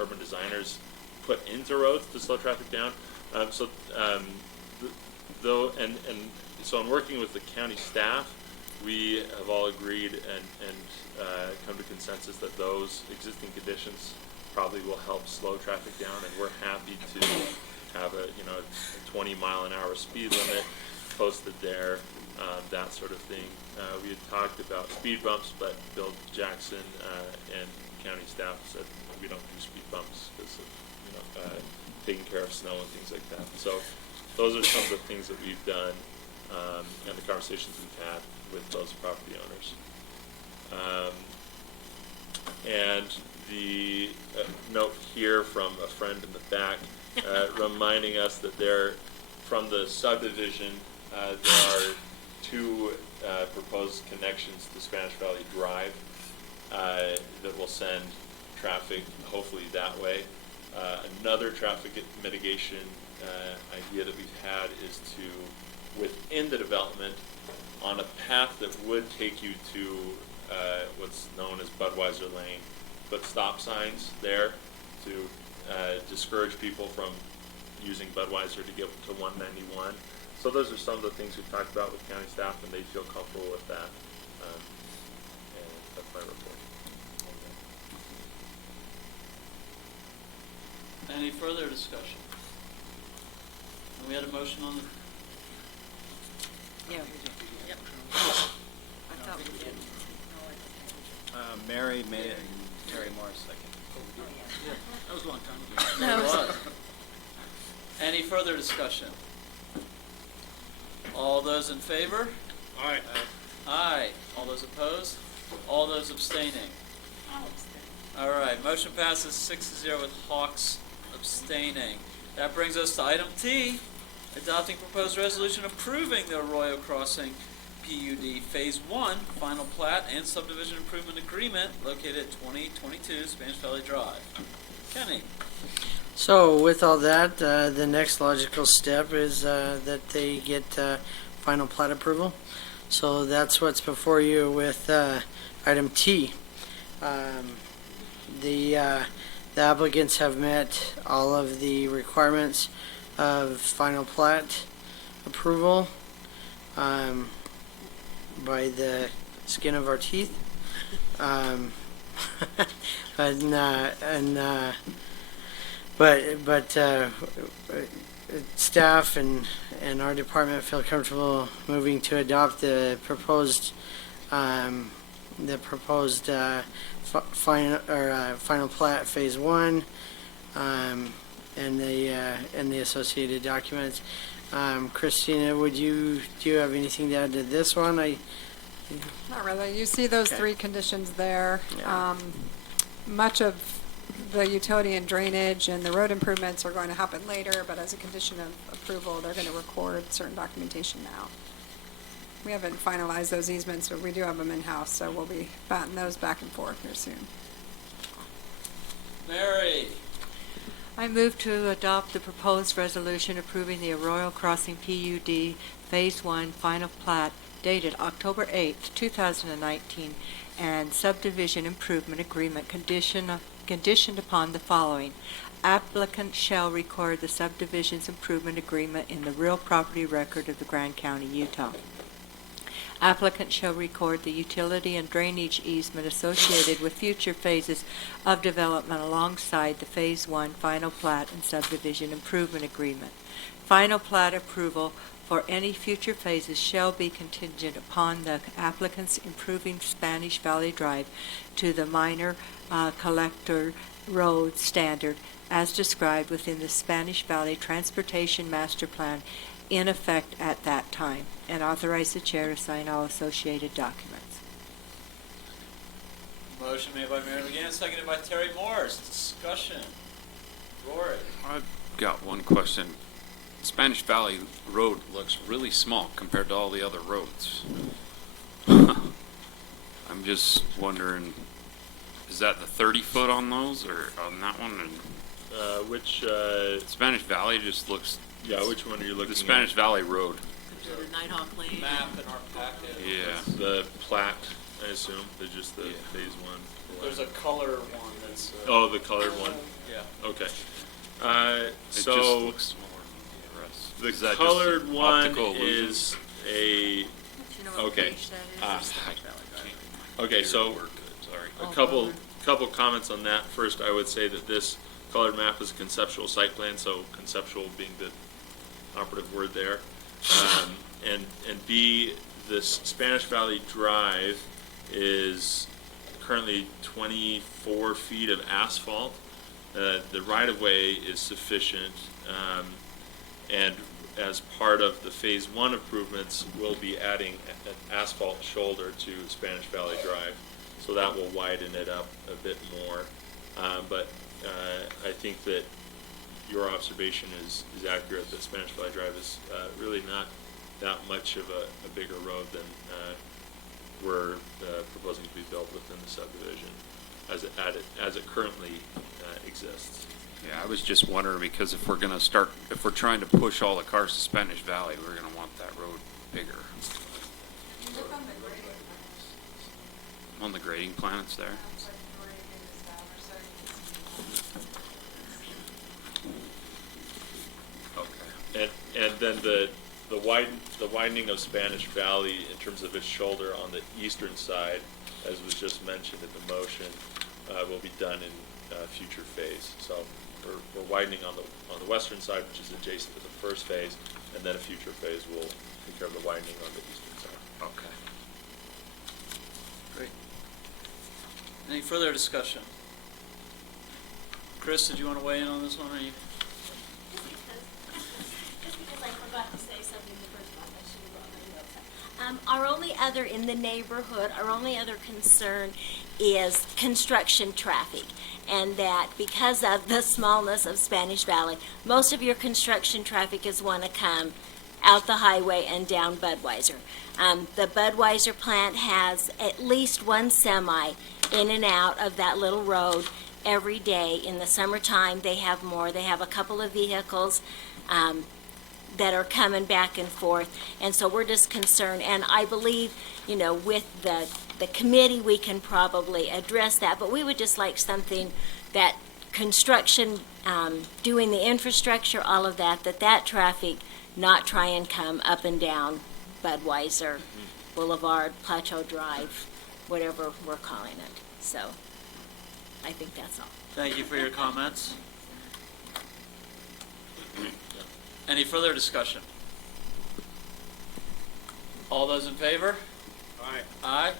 urban designers put into roads to slow traffic down. So in working with the county staff, we have all agreed and come to consensus that those existing conditions probably will help slow traffic down, and we're happy to have a 20-mile-an-hour speed limit posted there, that sort of thing. We had talked about speed bumps, but Bill Jackson and county staff said we don't do speed bumps because of taking care of snow and things like that. So those are some of the things that we've done and the conversations we've had with those property owners. And the note here from a friend in the back reminding us that from the subdivision, there are 2 proposed connections to Spanish Valley Drive that will send traffic hopefully that way. Another traffic mitigation idea that we've had is to, within the development, on a path that would take you to what's known as Budweiser Lane, put stop signs there to discourage people from using Budweiser to get to 191. So those are some of the things we've talked about with county staff, and they feel comfortable with that. And that's my report. Any further discussion? And we had a motion on the, Yeah. Yep. I thought we did. Mary made it and Terry Morris second. That was a long time ago. there was. Any further discussion? All those in favor? All right. Aye. All those opposed? All those abstaining? All right, motion passes 6-0 with Hawks abstaining. That brings us to item T, adopting proposed resolution approving the Arroyo Crossing PUD Phase 1 Final Plat and Subdivision Improvement Agreement located at 2022 Spanish Valley Drive. Kenny? So with all that, the next logical step is that they get final plat approval. So that's what's before you with item T. The applicants have met all of the requirements of final plat approval by the skin of our teeth. But staff and our department feel comfortable moving to adopt the proposed final plat phase 1 and the associated documents. Christina, do you have anything to add to this one? Not really. You see those three conditions there. Much of the utility and drainage and the road improvements are going to happen later, but as a condition of approval, they're going to record certain documentation now. We haven't finalized those easements, but we do have them in-house, so we'll be batting those back and forth here soon. Mary? I move to adopt the proposed resolution approving the Arroyo Crossing PUD Phase 1 Final Plat dated October 8th, 2019, and Subdivision Improvement Agreement conditioned upon the following. Applicant shall record the subdivision's improvement agreement in the real property record of the Grand County, Utah. Applicant shall record the utility and drainage easement associated with future phases of development alongside the Phase 1 Final Plat and Subdivision Improvement Agreement. Final plat approval for any future phases shall be contingent upon the applicant's improving Spanish Valley Drive to the minor collector road standard as described within the Spanish Valley Transportation Master Plan in effect at that time, and authorize the chair to sign all associated documents. Motion made by Mary McGann, seconded by Terry Morris. Discussion. Rory? I've got one question. Spanish Valley Road looks really small compared to all the other roads. I'm just wondering, is that the 30-foot on those, or on that one? Which, Spanish Valley just looks... yeah, which one are you looking The at? Spanish Valley Road. The Nighthawk Lane. Map in our packet. Yeah. The plat, I assume, just the phase 1. There's a color one that's... Oh, the colored one? Yeah. Okay. It just So, looks smaller than the rest. the Is that just colored one optical illusion? is a, Do you know what okay. page that is? Okay, so Sorry. a couple comments on that. First, I would say that this colored map is a conceptual site plan, so conceptual being the operative word there. And B, this Spanish Valley Drive is currently 24 feet of asphalt. The right-of-way is sufficient, and as part of the Phase 1 improvements, we'll be adding an asphalt shoulder to Spanish Valley Drive, so that will widen it up a bit more. But I think that your observation is accurate, that Spanish Valley Drive is really not that much of a bigger road than we're proposing to be built within the subdivision as it currently exists. Yeah, I was just wondering because if we're trying to push all the cars to Spanish Valley, we're going to want that road bigger. On the grading plan, it's there. And then the widening of Spanish Valley in terms of its shoulder on the eastern side, as was just mentioned in the motion, will be done in future phase. So we're widening on the western side, which is adjacent to the first phase, and then a future phase will take care of the widening on the eastern side. Okay. Great. Any further discussion? Chris, did you want to weigh in on this one, or you? Just because I forgot to say something the first time, I should have brought my notes up. Our only other in the neighborhood, our only other concern is construction traffic. And that because of the smallness of Spanish Valley, most of your construction traffic is want to come out the highway and down Budweiser. The Budweiser plant has at least one semi in and out of that little road every day. In the summertime, they have more. They have a couple of vehicles that are coming back and forth. And so we're just concerned. And I believe, with the committee, we can probably address that. But we would just like something that construction, doing the infrastructure, all of that, that traffic not try and come up and down Budweiser, Boulevard, Plateau Drive, whatever we're calling it. So I think that's all. Thank you for your comments. Any further discussion? All those in favor? Aye. Aye.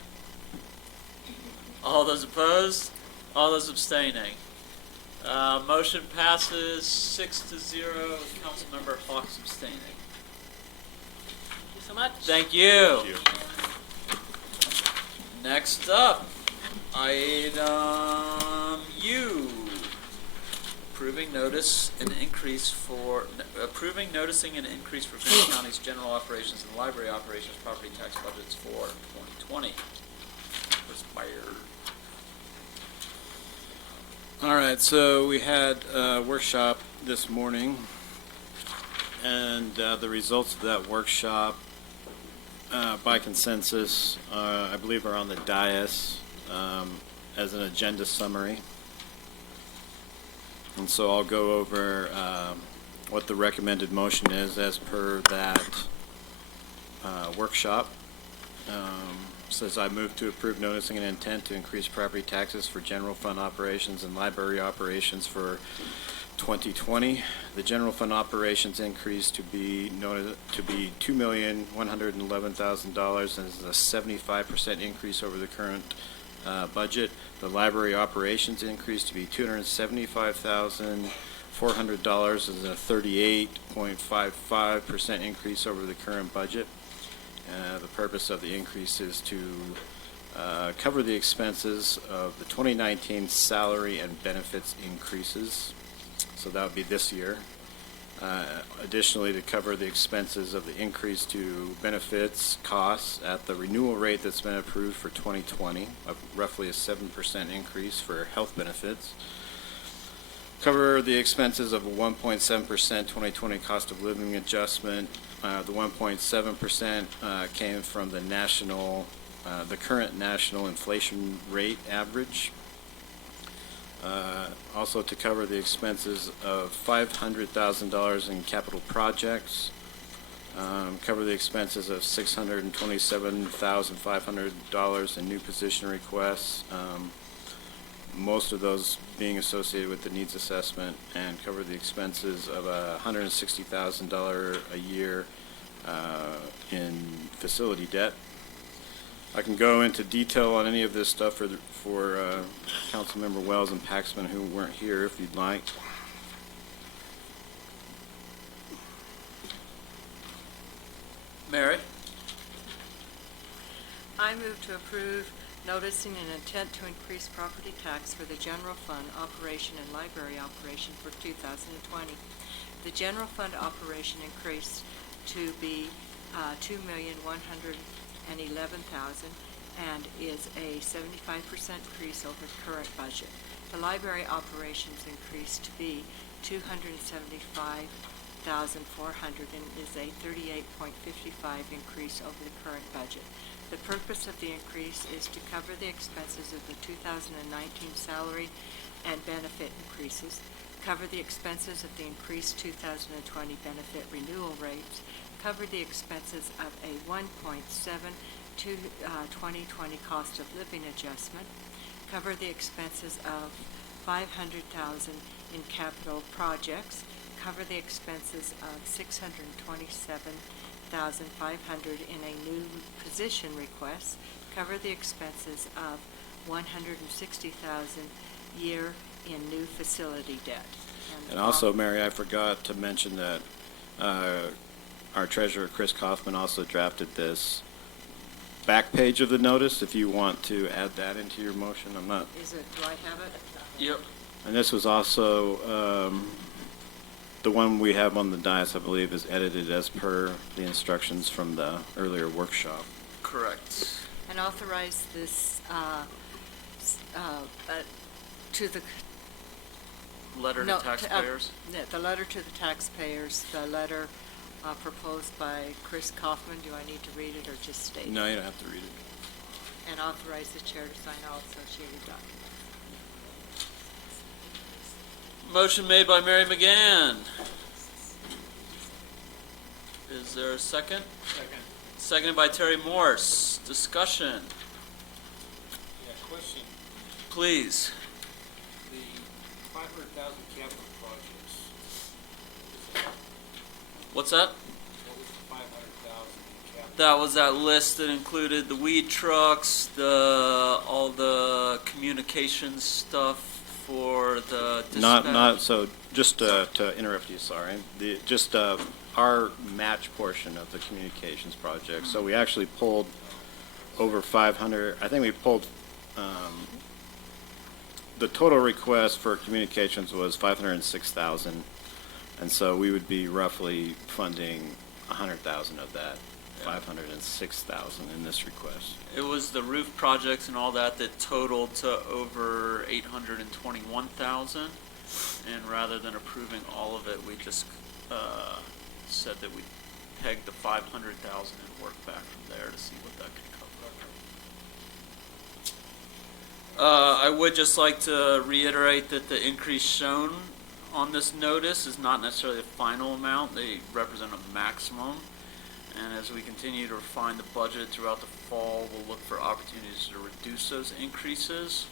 All those opposed? All those abstaining? Motion passes 6-0, with Councilmember Hawks abstaining. Thank you so much. Thank you. Thank you. Next up, item U. Approving noticing an increase for Green County's general operations and library operations property tax budgets for 2020. Expired. All right, so we had a workshop this morning, and the results of that workshop, by consensus, I believe are on the dais as an agenda summary. And so I'll go over what the recommended motion is as per that workshop. Says I move to approve noticing an intent to increase property taxes for general fund operations and library operations for 2020. The general fund operations increase to be noted to be $2,111,000, and is a 75% increase over the current budget. The library operations increase to be $275,400, is a 38.55% increase over the current budget. The purpose of the increase is to cover the expenses of the 2019 salary and benefits increases. So that would be this year. Additionally, to cover the expenses of the increase to benefits costs at the renewal rate that's been approved for 2020, of roughly a 7% increase for health benefits. Cover the expenses of a 1.7% 2020 cost of living adjustment. The 1.7% came from the current national inflation rate average. Also to cover the expenses of $500,000 in capital projects. Cover the expenses of $627,500 in new position requests. Most of those being associated with the needs assessment, and cover the expenses of $160,000 a year in facility debt. I can go into detail on any of this stuff for Councilmember Wells and Paxman who weren't here, if you'd like. Mary? I move to approve noticing an intent to increase property tax for the general fund operation and library operation for 2020. The general fund operation increased to be $2,111,000 and is a 75% increase over the current budget. The library operations increased to be $275,400 and is a 38.55 increase over the current budget. The purpose of the increase is to cover the expenses of the 2019 salary and benefit increases. cover the expenses of the increased 2020 benefit renewal rates, cover the expenses of a 1.7 to 2020 cost of living adjustment, cover the expenses of $500,000 in capital projects, cover the expenses of $627,500 in a new position request, cover the expenses of $160,000 year in new facility debt. And also, Mary, I forgot to mention that our treasurer, Chris Kaufman, also drafted this back page of the notice, if you want to add that into your motion. I'm not... Is it, do I have it? Yep. And this was also, the one we have on the dais, I believe, is edited as per the instructions from the earlier workshop. Correct. And authorize this to the... Letter no, to taxpayers? The letter to the taxpayers, the letter proposed by Chris Kaufman. Do I need to read it or just state it? No, you don't have to read it. And authorize the chair to sign all associated documents. Motion made by Mary McGann. Is there a second? Second. Seconded by Terry Morse. Discussion. Yeah, question. Please. The 500,000 capital projects. What's that? What was the 500,000 in capital? That was that list that included the weed trucks, all the communications stuff for the dispatch. So just to interrupt you, sorry. Our match portion of the communications project. So we actually pulled over 500. I think we pulled the total request for communications was 506,000, and so we would be roughly funding 100,000 of that. 506,000 in this request. It was the roof projects and all that totaled to over 821,000. And rather than approving all of it, we just said that we'd peg the 500,000 and work back from there to see what that could cover. I would just like to reiterate that the increase shown on this notice is not necessarily the final amount. They represent a maximum. And as we continue to refine the budget throughout the fall, we'll look for opportunities to reduce those increases,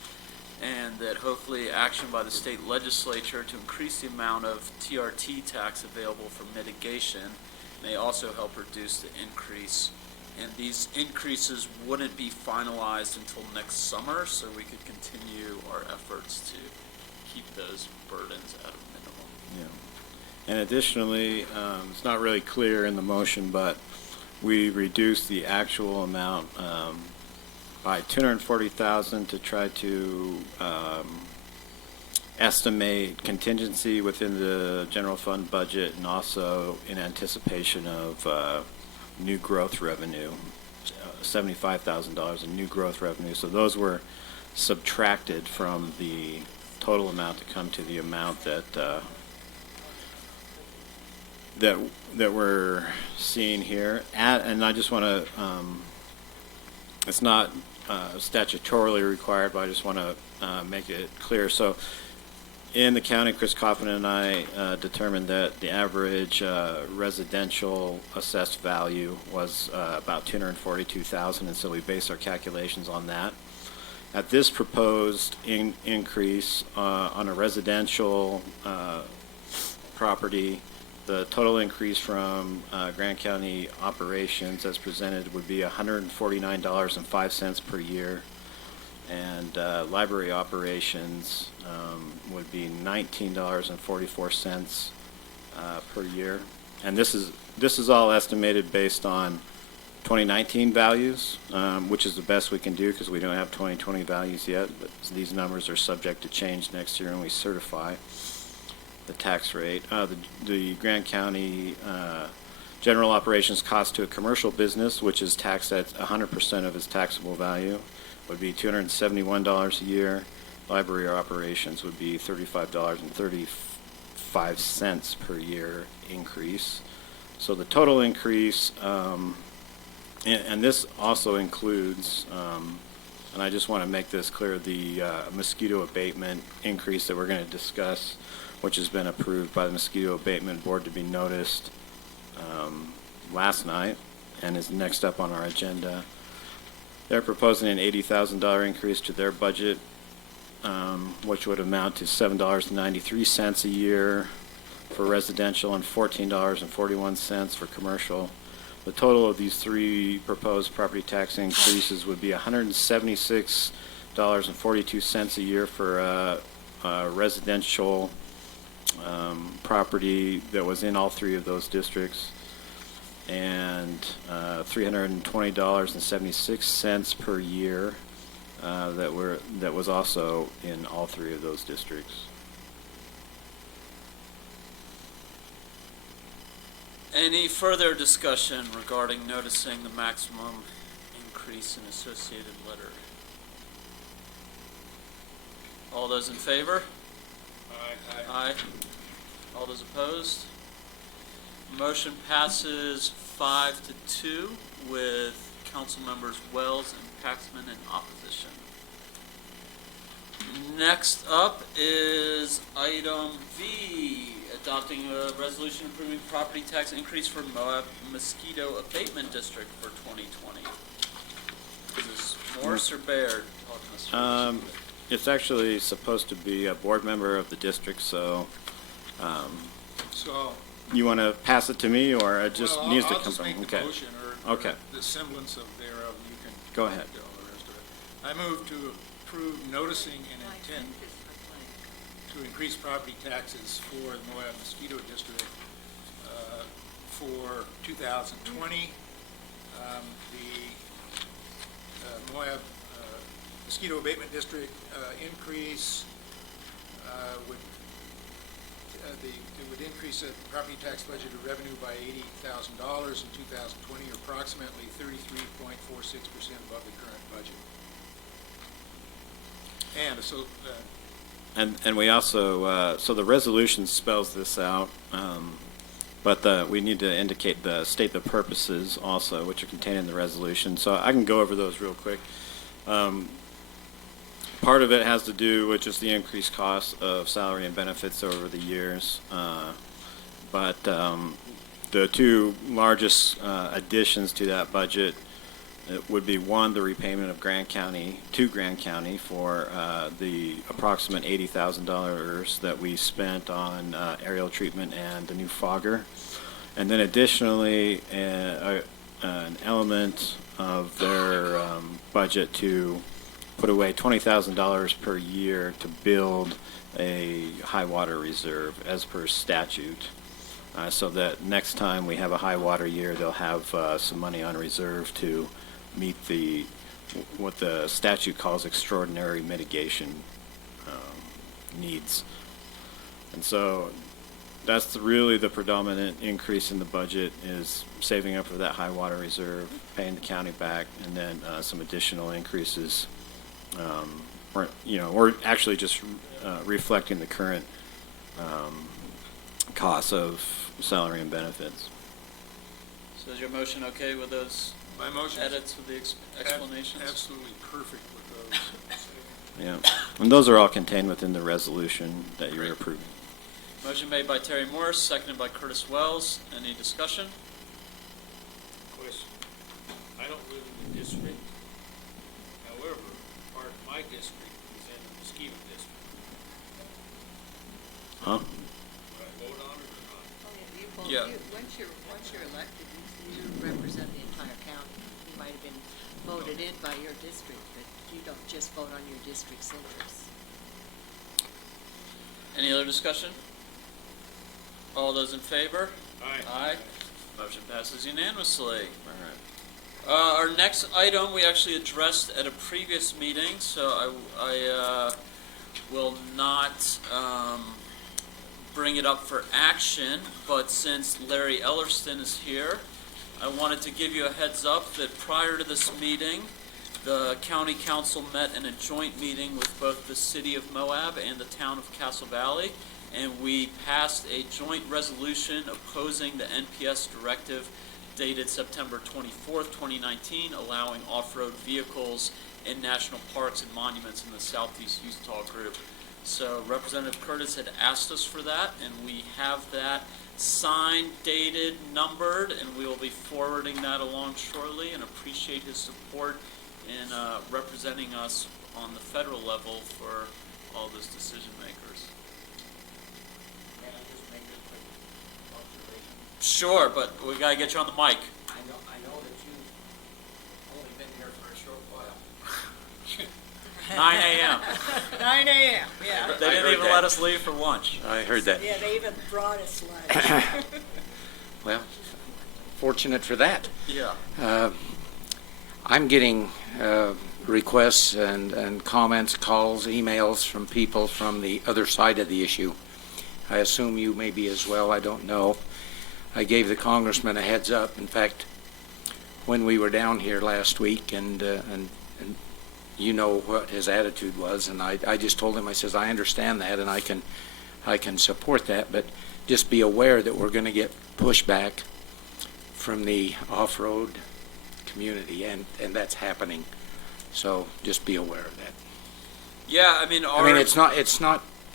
and that hopefully action by the state legislature to increase the amount of TRT tax available for mitigation may also help reduce the increase. And these increases wouldn't be finalized until next summer, so we could continue our efforts to keep those burdens at a minimum. Yeah. And additionally, it's not really clear in the motion, but we reduced the actual amount by $240,000 to try to estimate contingency within the general fund budget, and also in anticipation of new growth revenue, $75,000 in new growth revenue. So those were subtracted from the total amount to come to the amount that that we're seeing here. And I just want to, it's not statutorily required, but I just want to make it clear. So in the county, Chris Kaufman and I determined that the average residential assessed value was about $242,000, and so we based our calculations on that. At this proposed increase on a residential property, the total increase from Grant County operations as presented would be $149.05 per year, and library operations would be $19.44 per year. And this is all estimated based on 2019 values, which is the best we can do because we don't have 2020 values yet. But these numbers are subject to change next year when we certify the tax rate. The Grant County general operations cost to a commercial business, which is taxed at 100% of its taxable value, would be $271 a year. Library operations would be $35.35 per year increase. So the total increase, and this also includes, and I just want to make this clear, the mosquito abatement increase that we're going to discuss which has been approved by the Mosquito Abatement Board to be noticed last night and is next up on our agenda. They're proposing an $80,000 increase to their budget, which would amount to $7.93 a year for residential and $14.41 for commercial. The total of these three proposed property tax increases would be $176.42 a year for residential property that was in all three of those districts, and $320.76 per year that was also in all three of those districts. Any further discussion regarding noticing the maximum increase in associated letter? All those in favor? Aye. Aye. All those opposed? Motion passes 5-2 with council members Wells and Paxman in opposition. Next up is item V, adopting a resolution approving property tax increase for Moab Mosquito Abatement District for 2020. Is this Morris or Baird talking us through this? It's actually supposed to be a board member of the district, so So, you want to pass it to me, or it just well, needs to I'll come just from? make the Okay. motion, or Okay. the semblance of thereof, you can. Go ahead. do all the rest of it. I move to approve noticing an intent to increase property taxes for the Moab Mosquito District for 2020. The Moab Mosquito Abatement District increase would it would increase the property tax budget of revenue by $80,000 in 2020, or approximately 33.46% above the current budget. And so. And we also, so the resolution spells this out, but we need to state the purposes also, which are contained in the resolution. So I can go over those real quick. Part of it has to do with just the increased cost of salary and benefits over the years. But the two largest additions to that budget would be, one, the repayment of Grand County for the approximate $80,000 that we spent on aerial treatment and the new fogger. And then additionally, an element of their budget to put away $20,000 per year to build a high water reserve as per statute, so that next time we have a high water year, they'll have some money on reserve to meet what the statute calls extraordinary mitigation needs. And so that's really the predominant increase in the budget, is saving up for that high water reserve, paying the county back, and then some additional increases. We're actually just reflecting the current costs of salary and benefits. So is your motion okay with those My motion edits with the explanations? Absolutely perfect with those. Yeah, and those are all contained within the resolution that you're approving. Motion made by Terry Morris, seconded by Curtis Wells. Any discussion? Question. I don't live in the district. However, part of my district is in the mosquito district. Huh? Would I vote on it or not? Yeah. Once you're elected, you represent the entire county. You might have been voted in by your district, but you don't just vote on your district's interests. Any other discussion? All those in favor? Aye. Aye. Motion passes unanimously. Our next item we actually addressed at a previous meeting, so I will not bring it up for action, but since Larry Ellerston is here, I wanted to give you a heads up that prior to this meeting, the county council met in a joint meeting with both the city of Moab and the town of Castle Valley, and we passed a joint resolution opposing the NPS directive dated September 24th, 2019, allowing off-road vehicles in national parks and monuments in the Southeast Utah group. So Representative Curtis had asked us for that, and we have that signed, dated, numbered, and we will be forwarding that along shortly, and appreciate his support in representing us on the federal level for all those decision makers. May I just make a quick observation? Sure, but we gotta get you on the mic. I know that you've only been here for a short while. 9 a.m. 9 a.m., yeah. They didn't even let us leave for lunch. I heard that. Yeah, they even brought us lunch. Well, fortunate for that. Yeah. I'm getting requests and comments, calls, emails from people from the other side of the issue. I assume you may be as well, I don't know. I gave the congressman a heads up. In fact, when we were down here last week, and you know what his attitude was, and I just told him, I says, I understand that, and I can support that, but just be aware that we're going to get pushback from the off-road community, and that's happening. So just be aware of that. Yeah, I mean,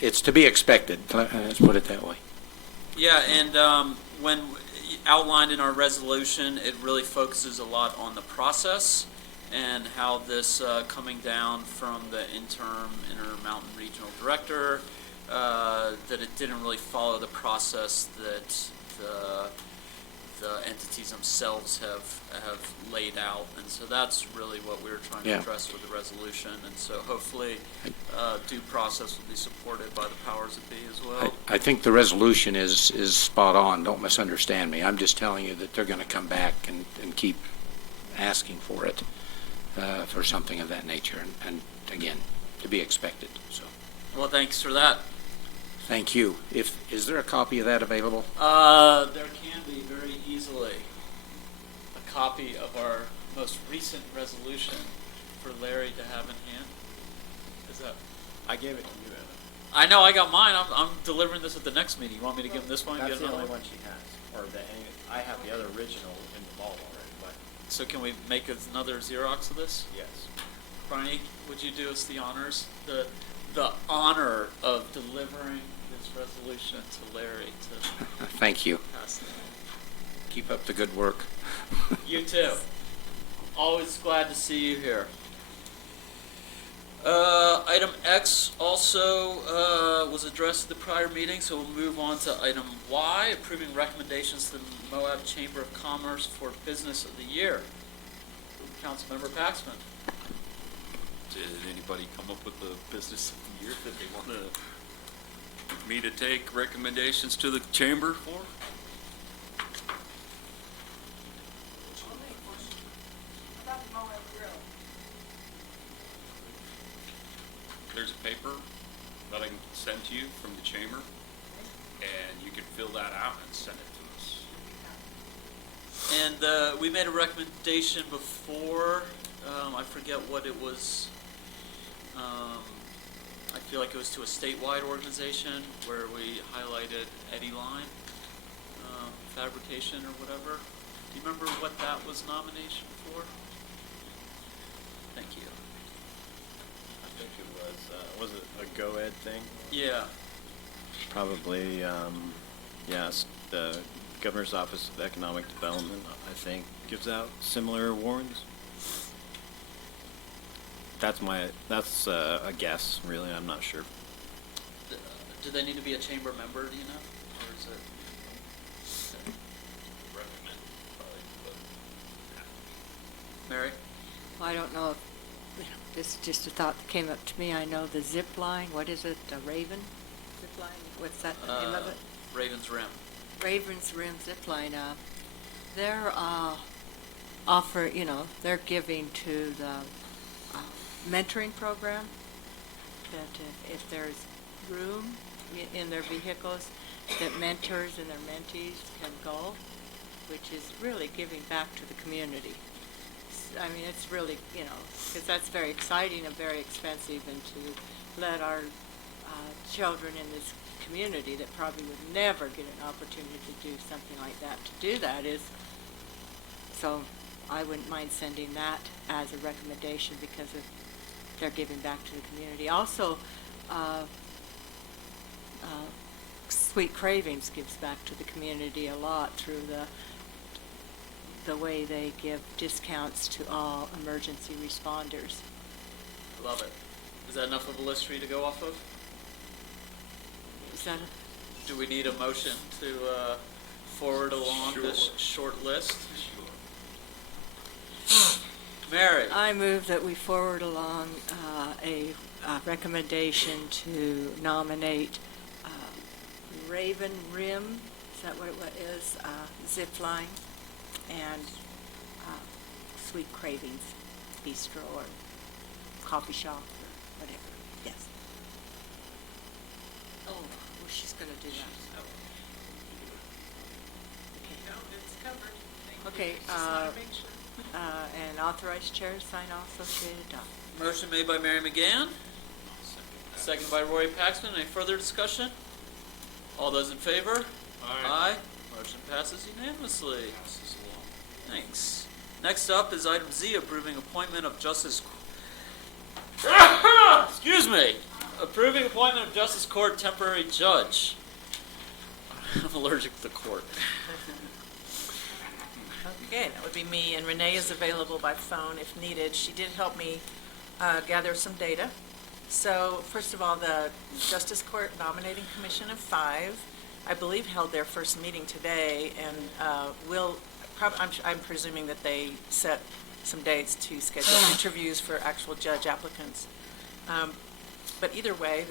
it's to be expected. Let's put it that way. Yeah, and when outlined in our resolution, it really focuses a lot on the process and how this coming down from the Intermountain Regional Director, that it didn't really follow the process that the entities themselves have laid out, and so that's really what we were trying to address with the resolution, and so hopefully due process will be supported by the powers that be as well. I think the resolution is spot on. Don't misunderstand me. I'm just telling you that they're going to come back and keep asking for it, for something of that nature, and again, to be expected. So. Well, thanks for that. Thank you. Is there a copy of that available? There can be very easily a copy of our most recent resolution for Larry to have in hand. Is that? I gave it to you, Evan. I know, I got mine. I'm delivering this at the next meeting. You want me to give him this one? That's Get the another only one she has, or I have the other original in the vault already, but. So can we make another Xerox of this? Yes. Barney, would you do us the honors? The honor of delivering this resolution to Larry to Thank you. pass it. Keep up the good work. You too. Always glad to see you here. Item X also was addressed at the prior meeting, so we'll move on to item Y, approving recommendations to the Moab Chamber of Commerce for Business of the Year. Councilmember Paxman. Did anybody come up with the business of the year that they want me to take recommendations to the chamber for? There's a paper that I can send to you from the chamber, and you can fill that out and send it to us. And we made a recommendation before. I forget what it was. I feel like it was to a statewide organization where we highlighted Eddie Line Fabrication or whatever. Do you remember what that was nomination for? Thank you. I think it was it a GoEd thing? Yeah. Probably, yes, the Governor's Office of Economic Development, I think, gives out similar awards. That's a guess, really, I'm not sure. Do they need to be a chamber member, do you know? Or is it? Recommend, probably, Mary? Well, I don't know if, this is just a thought that came up to me. I know the zip line, what is it, a Raven zip line? What's that, the name of it? Raven's Rim. Raven's Rim zip line. They're they're giving to the mentoring program, that if there's room in their vehicles, that mentors and their mentees can go, which is really giving back to the community. I mean, it's really, because that's very exciting and very expensive, and to let our children in this community that probably would never get an opportunity to do something like that, to do that is, so I wouldn't mind sending that as a recommendation because they're giving back to the community. Also, Sweet Cravings gives back to the community a lot through the way they give discounts to all emergency responders. Love it. Is that enough of a list for you to go off of? Is that Do we need a motion to forward along this short list? Mary? I move that we forward along a recommendation to nominate Raven Rim, is that what it is? Zipline, and Sweet Cravings Bistro or coffee shop or whatever. Yes. Oh, well, she's going to do that. It's covered. Okay, Just wanna make sure. and authorized chair to sign all associated documents. Motion made by Mary McGann. Second by Roy Paxman. Any further discussion? All those in favor? Aye. Motion passes unanimously. Thanks. Next up is item Z, approving appointment of Justice... Excuse me. Approving appointment of Justice Court temporary judge. I'm allergic to the court. Okay, that would be me, and Renee is available by phone if needed. She did help me gather some data. So, first of all, the Justice Court Nominating Commission of 5, I believe, held their first meeting today, and I'm presuming that they set some dates to schedule interviews for actual judge applicants. But either way,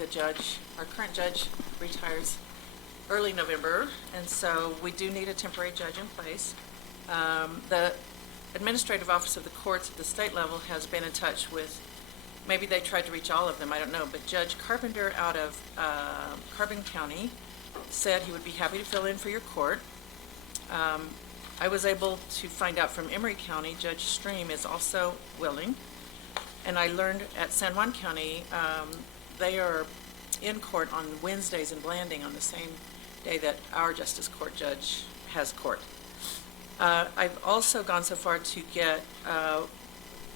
our current judge retires early November, and so we do need a temporary judge in place. The Administrative Office of the Courts at the state level has been in touch with, maybe they tried to reach all of them, I don't know, but Judge Carpenter out of Carbon County said he would be happy to fill in for your court. I was able to find out from Emery County, Judge Stream is also willing. And I learned at San Juan County, they are in court on Wednesdays in Blanding on the same day that our Justice Court judge has court. I've also gone so far to get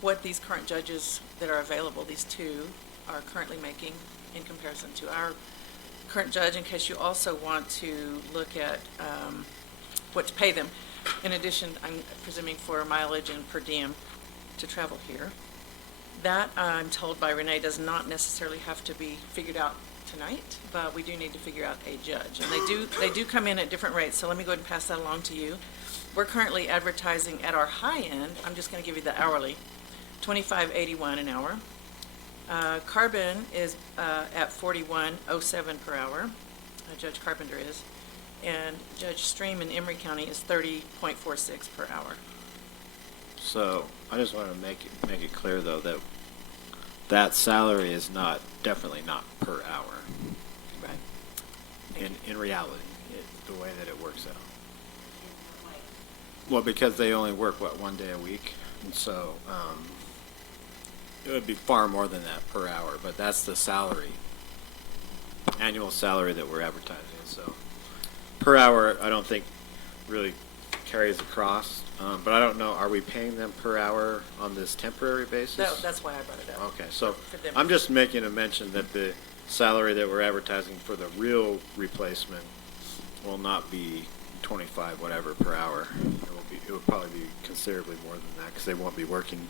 what these current judges that are available, these two, are currently making in comparison to our current judge, in case you also want to look at what to pay them. In addition, I'm presuming for mileage and per diem to travel here. That, I'm told by Renee, does not necessarily have to be figured out tonight, but we do need to figure out a judge. And they do come in at different rates, so let me go ahead and pass that along to you. We're currently advertising at our high end, I'm just going to give you the hourly, $25.81 an hour. Carbon is at $41.07 per hour, Judge Carpenter is, and Judge Stream in Emery County is $30.46 per hour. So I just want to make it clear, though, that that salary is definitely not per hour. Right. In reality, the way that it works out. Well, because they only work, one day a week? And so it would be far more than that per hour, but that's the salary, annual salary that we're advertising. So per hour, I don't think really carries across. But I don't know, are we paying them per hour on this temporary basis? That's why I brought it up. Okay, so For them. I'm just making a mention that the salary that we're advertising for the real replacement will not be 25 whatever per hour. It will probably be considerably more than that, because they won't be working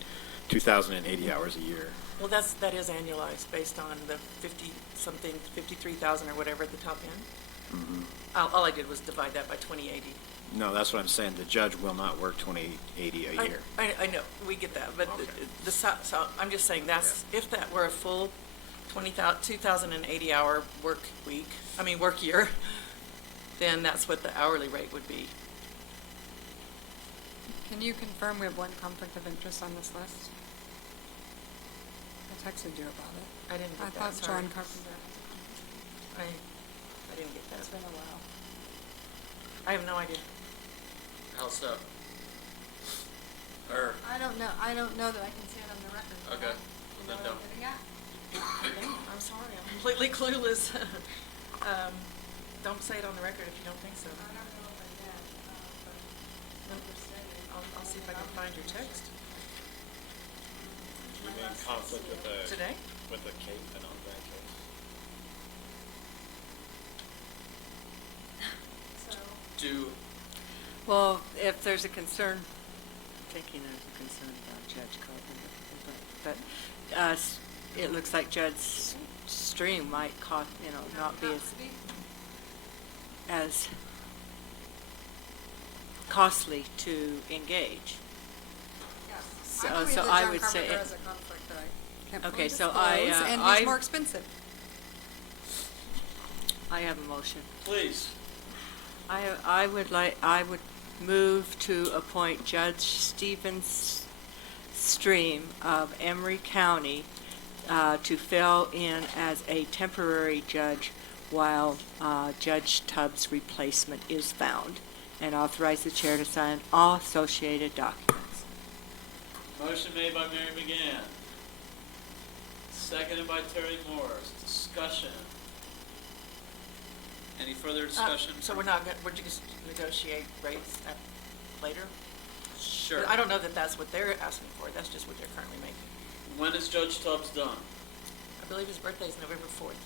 2,080 hours a year. Well, that is annualized based on the 50-something, 53,000 or whatever at the top end. Mm-hmm. All I did was divide that by 2080. No, that's what I'm saying. The judge will not work 2,080 a year. I know, we get that, but Okay. so I'm just saying if that were a full 2,080 hour work year, then that's what the hourly rate would be. Can you confirm we have one conflict of interest on this list? I texted you about it. I didn't get I that, thought sorry. John Carpenter has a conflict. I didn't get that. It's been a while. I have no idea. How's that? Or, I don't know that I can say it on the record. okay, well then don't. I'm sorry, I'm completely clueless. Don't say it on the record if you don't think so. I don't know if I can, but I'll see if I can find your text. You mean conflict with Today? With the case, an ongoing case? do, Well, if there's a concern, thinking there's a concern about Judge Carpenter, but it looks like Judge Stream might not be as costly to engage. So I would say. Has a conflict that I can't Okay, fully so disclose, and he's more expensive. I have a motion. please. I would move to appoint Judge Stephen Stream of Emery County to fill in as a temporary judge while Judge Tubbs' replacement is found, and authorize the chair to sign all associated documents. Motion made by Mary McGann. Seconded by Terry Morris. Discussion. Any further discussion? So we're just negotiate rates later? Sure. I don't know that that's what they're asking for, that's just what they're currently making. When is Judge Tubbs done? I believe his birthday is November 4th.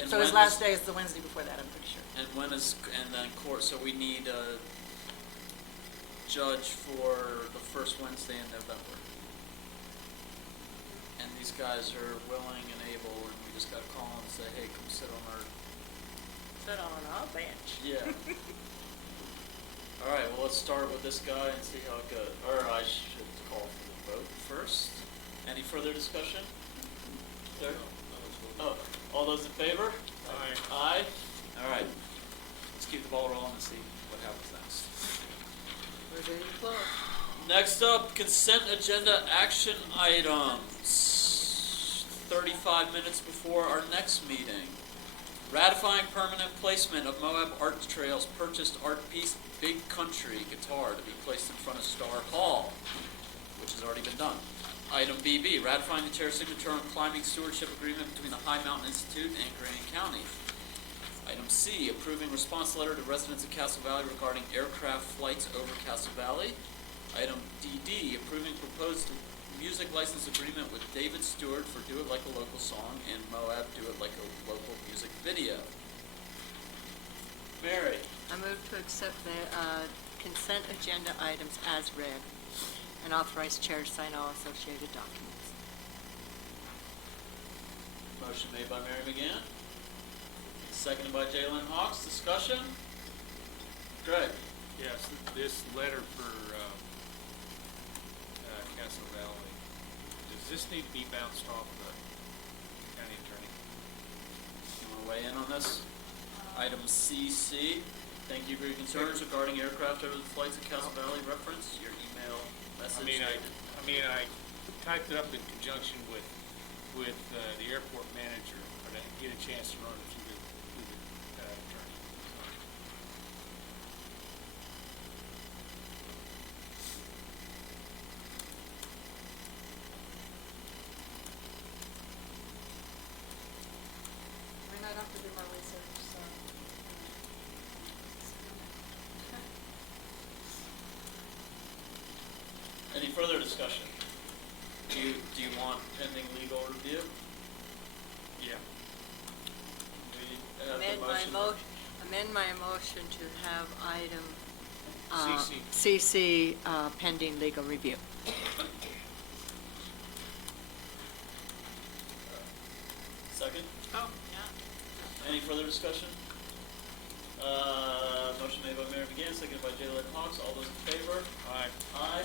And So his when last is- day is the Wednesday before that, I'm pretty sure. And then court, so we need a judge for the first Wednesday in November. And these guys are willing and able, and we just gotta call them and say, hey, come sit on our, Sit on our bench. yeah. All right, well, let's start with this guy and see how it goes. Or I should call for the vote first. Any further discussion? There? Oh, all those in favor? Aye. Aye? All right. Let's keep the ball rolling and see what happens next. We're getting close. Next up, consent agenda action items. 35 minutes before our next meeting. Ratifying permanent placement of Moab Art Trails purchased art piece Big Country guitar to be placed in front of Star Hall, which has already been done. Item BB, ratifying the chair's signature on climbing stewardship agreement between the High Mountain Institute and Green County. Item C, approving response letter to residents of Castle Valley regarding aircraft flights over Castle Valley. Item DD, approving proposed music license agreement with David Stewart for Do It Like a Local Song and Moab Do It Like a Local Music Video. Mary, I move to accept the consent agenda items as read and authorize chair to sign all associated documents. motion made by Mary McGann, seconded by Jalen Hawks. Discussion? Greg? Yes, this letter for Castle Valley, does this need to be bounced off the county attorney? You want to weigh in on this? Item CC, thank you for your concerns regarding aircraft over the flights of Castle Valley. Reference your email message. I typed it up in conjunction with the airport manager, but I didn't get a chance to run it through the attorney. I mean, I'd have to do more research, so. Any further discussion? Do you want pending legal review? Yeah. We have the motion. Amend my motion to have item CC. CC pending legal review. Second? Oh, yeah. Any further discussion? Motion made by Mary McGann, seconded by Jalen Hawks. All those in favor? Aye. Aye.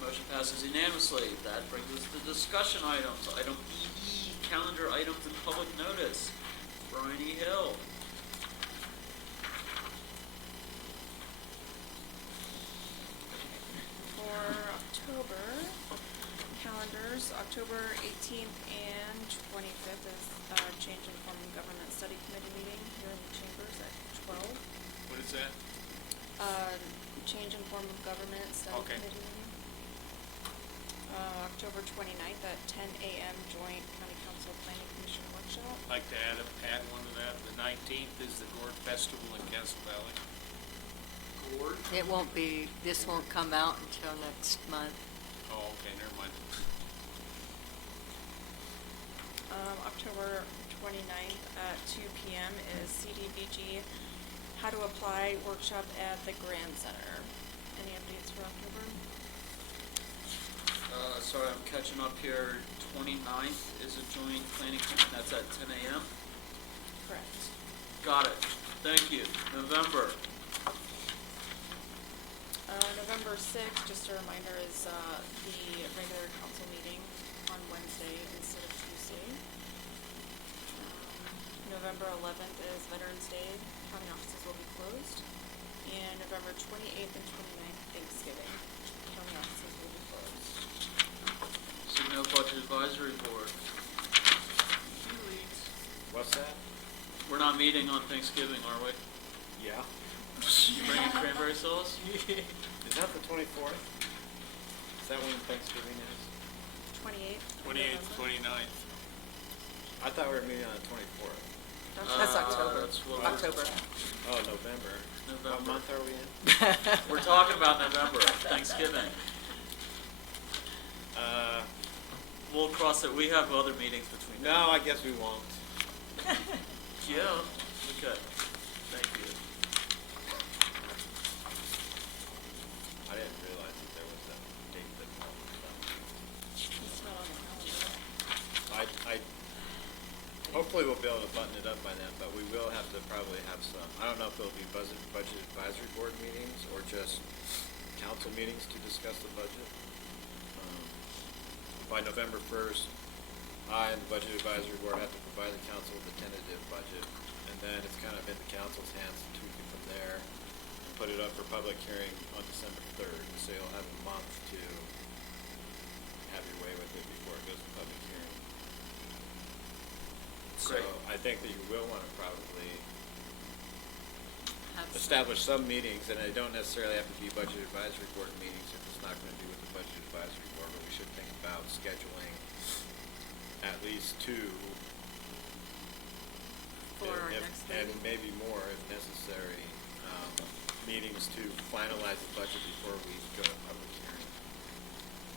Motion passes unanimously. That brings us to discussion items. Item EE, calendar items and public notice. Brian E. Hill. For October, calendars, October 18th and 25th is Change in Form of Government Study Committee meeting here in the chambers at 12. What is that? Change in Form of Government Study Okay. Committee meeting. October 29th at 10 a.m. Joint County Council Planning Commission workshop. I'd like to add one to that. The 19th is the Gourd Festival in Castle Valley. Gourd? It won't be, this won't come out until next month. Oh, okay, never mind. October 29th at 2 p.m. is CDBG how to apply workshop at the Grand Center. Any updates for October? Sorry, I'm catching up here. 29th is a joint planning, that's at 10 a.m. Correct. Got it. Thank you. November. November 6th, just a reminder, is the regular council meeting on Wednesday instead of Tuesday. November 11th is Veterans Day. County offices will be closed. And November 28th and 29th, Thanksgiving. County offices will be closed. So no budget advisory board. What's that? We're not meeting on Thanksgiving, are we? Yeah. You bringing cranberry sauce? Is that the 24th? Is that when Thanksgiving is? 28th. 28th, 29th. I thought we were meeting on the 24th. That's October. That's what October. Oh, November. What November. month are we in? We're talking about November, Thanksgiving. We'll cross it. We have other meetings between. No, I guess we won't. Yeah. Okay. Thank you. I didn't realize that there was a date that It's not on the calendar. hopefully we'll be able to button it up by then, but we will have to probably have some, I don't know if there'll be budget advisory board meetings or just council meetings to discuss the budget. By November 1st, I and the budget advisory board have to provide the council with a tentative budget, and then it's kind of in the council's hands to tweak it from there and put it up for public hearing on December 3rd. So you'll have a month to have your way with it before it goes to public hearing. So Great. I think that you will want to probably establish some meetings, and they don't necessarily have to be budget advisory board meetings if it's not going to be with the budget advisory board, but we should think about scheduling at least two. For our if- next and meeting? maybe more if necessary, meetings to finalize the budget before we go to public hearing.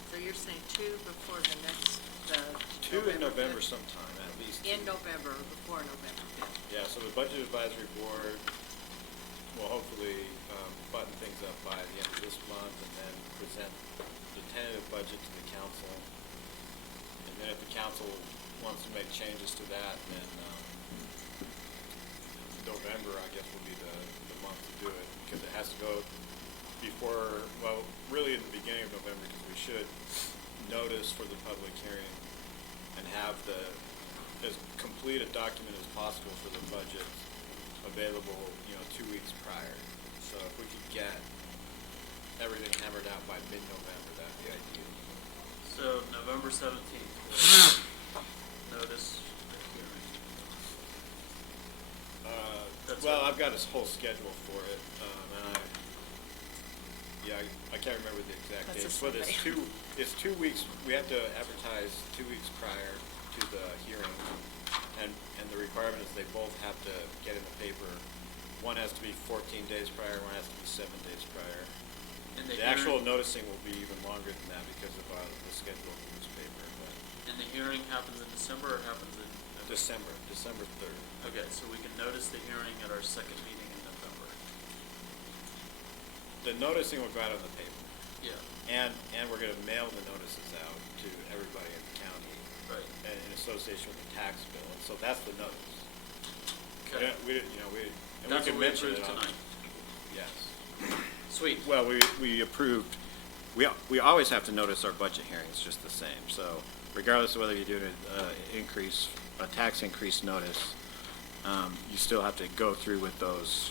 So you're saying two before the next, the Two in November 5th? sometime, at least. In two. November, before November 5th. Yeah, so the budget advisory board will hopefully button things up by the end of this month and then present the tentative budget to the council. And then if the council wants to make changes to that, then November, I guess, will be the month to do it, because it has to go before, well, really in the beginning of November, because we should notice for the public hearing and have as complete a document as possible for the budget available, 2 weeks prior. So if we could get everything hammered out by mid-November, that'd be ideal. So November 17th. We'll notice the hearing. That's Well, it. I've got his whole schedule for it, and I can't remember the exact That's a dates, but Sunday. it's 2 weeks, we have to advertise 2 weeks prior to the hearing, and the requirement is they both have to get in the paper. One has to be 14 days prior, one has to be 7 days prior. And The actual noticing will be even longer than that because of the schedule of the newspaper, but And the hearing happens in December or happens in November? December 3rd. Okay, so we can notice the hearing at our second meeting in November. The noticing will go out on the paper. Yeah. And we're gonna mail the notices out to everybody in the county. Right. In association with the tax bill, and so that's the notice. Okay. And That's we can what we mention approved it on. tonight. Yes. Sweet. Well, we approved, we always have to notice our budget hearings just the same, so regardless of whether you do a tax increase notice, you still have to go through with those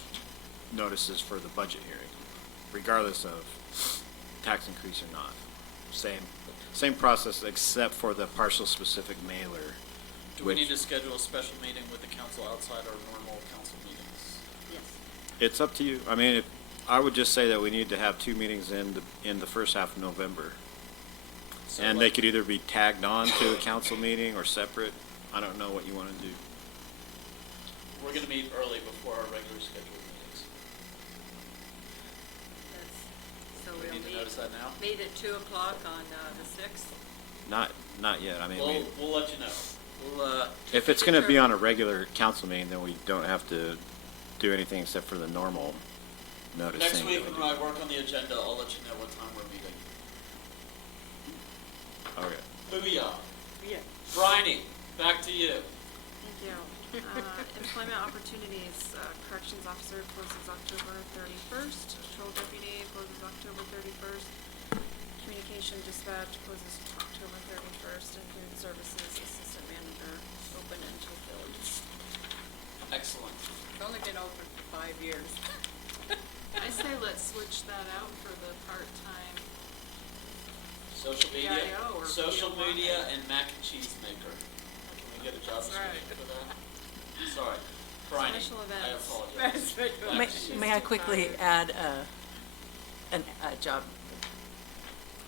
notices for the budget hearing, regardless of tax increase or not. Same process except for the partial specific mailer. Do we need to schedule a special meeting with the council outside our normal council meetings? Yes. It's up to you. I mean, I would just say that we need to have 2 meetings in the first half of November. So And they could either be tagged on to a council meeting or separate. I don't know what you want to do. We're gonna meet early before our regular scheduled meetings. So We we'll need to notice that now? meet at 2 o'clock on the 6th. Not yet. I mean, We'll let you know. We'll, if it's going to be on a regular council meeting, then we don't have to do anything except for the normal noticing. Next week, that we when I work on the agenda, I'll let you know what time we're meeting. do. Okay. Booyah. Yeah. Bryony, back to you. Thank you. Employment opportunities, corrections officer closes October 31st, patrol deputy closes October 31st, communication dispatch closes October 31st, and food services assistant manager open until filled. Excellent. It's only been open for 5 years. I say let's switch that out for the part-time. Social media, PIO or social PLY. media and mac and cheese maker. Can we get a job That's right. description for that? Sorry. Bryony, Special I events. apologize. May, Mac and cheese. may I quickly add a job,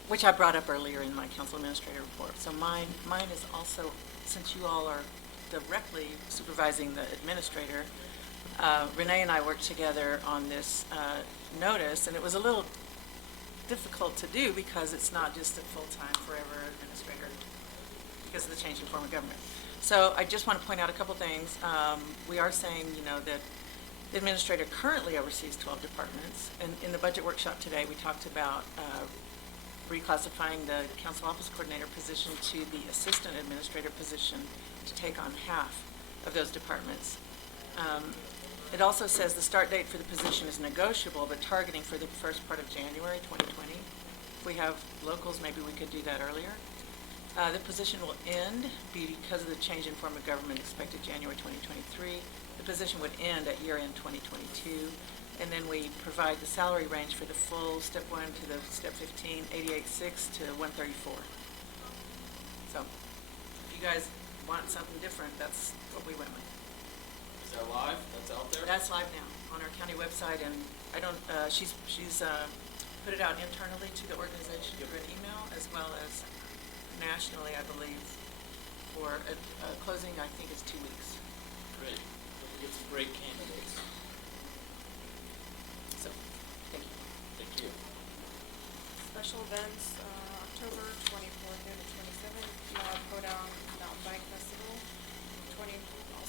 which I brought up earlier in my council administrator report. So mine is also, since you all are directly supervising the administrator, Renee and I worked together on this notice, and it was a little difficult to do because it's not just a full-time forever administrator because of the change in form of government. So I just want to point out a couple things. We are saying, that the administrator currently oversees 12 departments. And in the budget workshop today, we talked about reclassifying the council office coordinator position to the assistant administrator position to take on half of those departments. It also says the start date for the position is negotiable, but targeting for the first part of January 2020. If we have locals, maybe we could do that earlier. The position will end because of the change in form of government expected January 2023. The position would end at year-end 2022. And then we provide the salary range for the full step 1 to the step 15, 88.6 to 134. So if you guys want something different, that's what we went with. Is that live? That's out there? That's live now on our county website, and I don't, she's put it out internally to the organization through an email, as well as nationally, I believe, for a closing, I think, is 2 weeks. Great. We'll get some great candidates. So, thank you. Thank you. Special events, October 24th through the 27th, Moab Hoedown Mountain Bike Festival.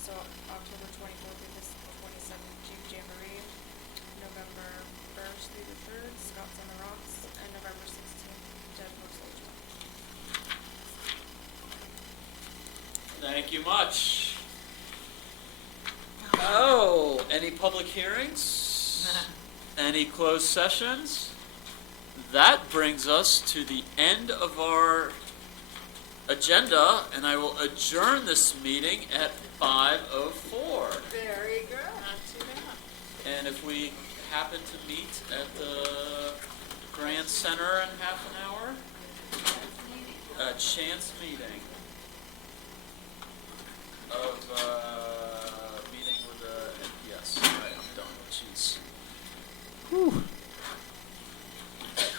Also October 24th through the 27th, Jeep Jamboree. November 1st through the 3rd, Scots on the Rocks, and November 16th, Dead Horse Lodge. Thank you much. Oh, any public hearings? Any closed sessions? That brings us to the end of our agenda, and I will adjourn this meeting at 5:04. Very good. Not too bad. And if we happen to meet at the Grand Center in half an hour, a chance meeting.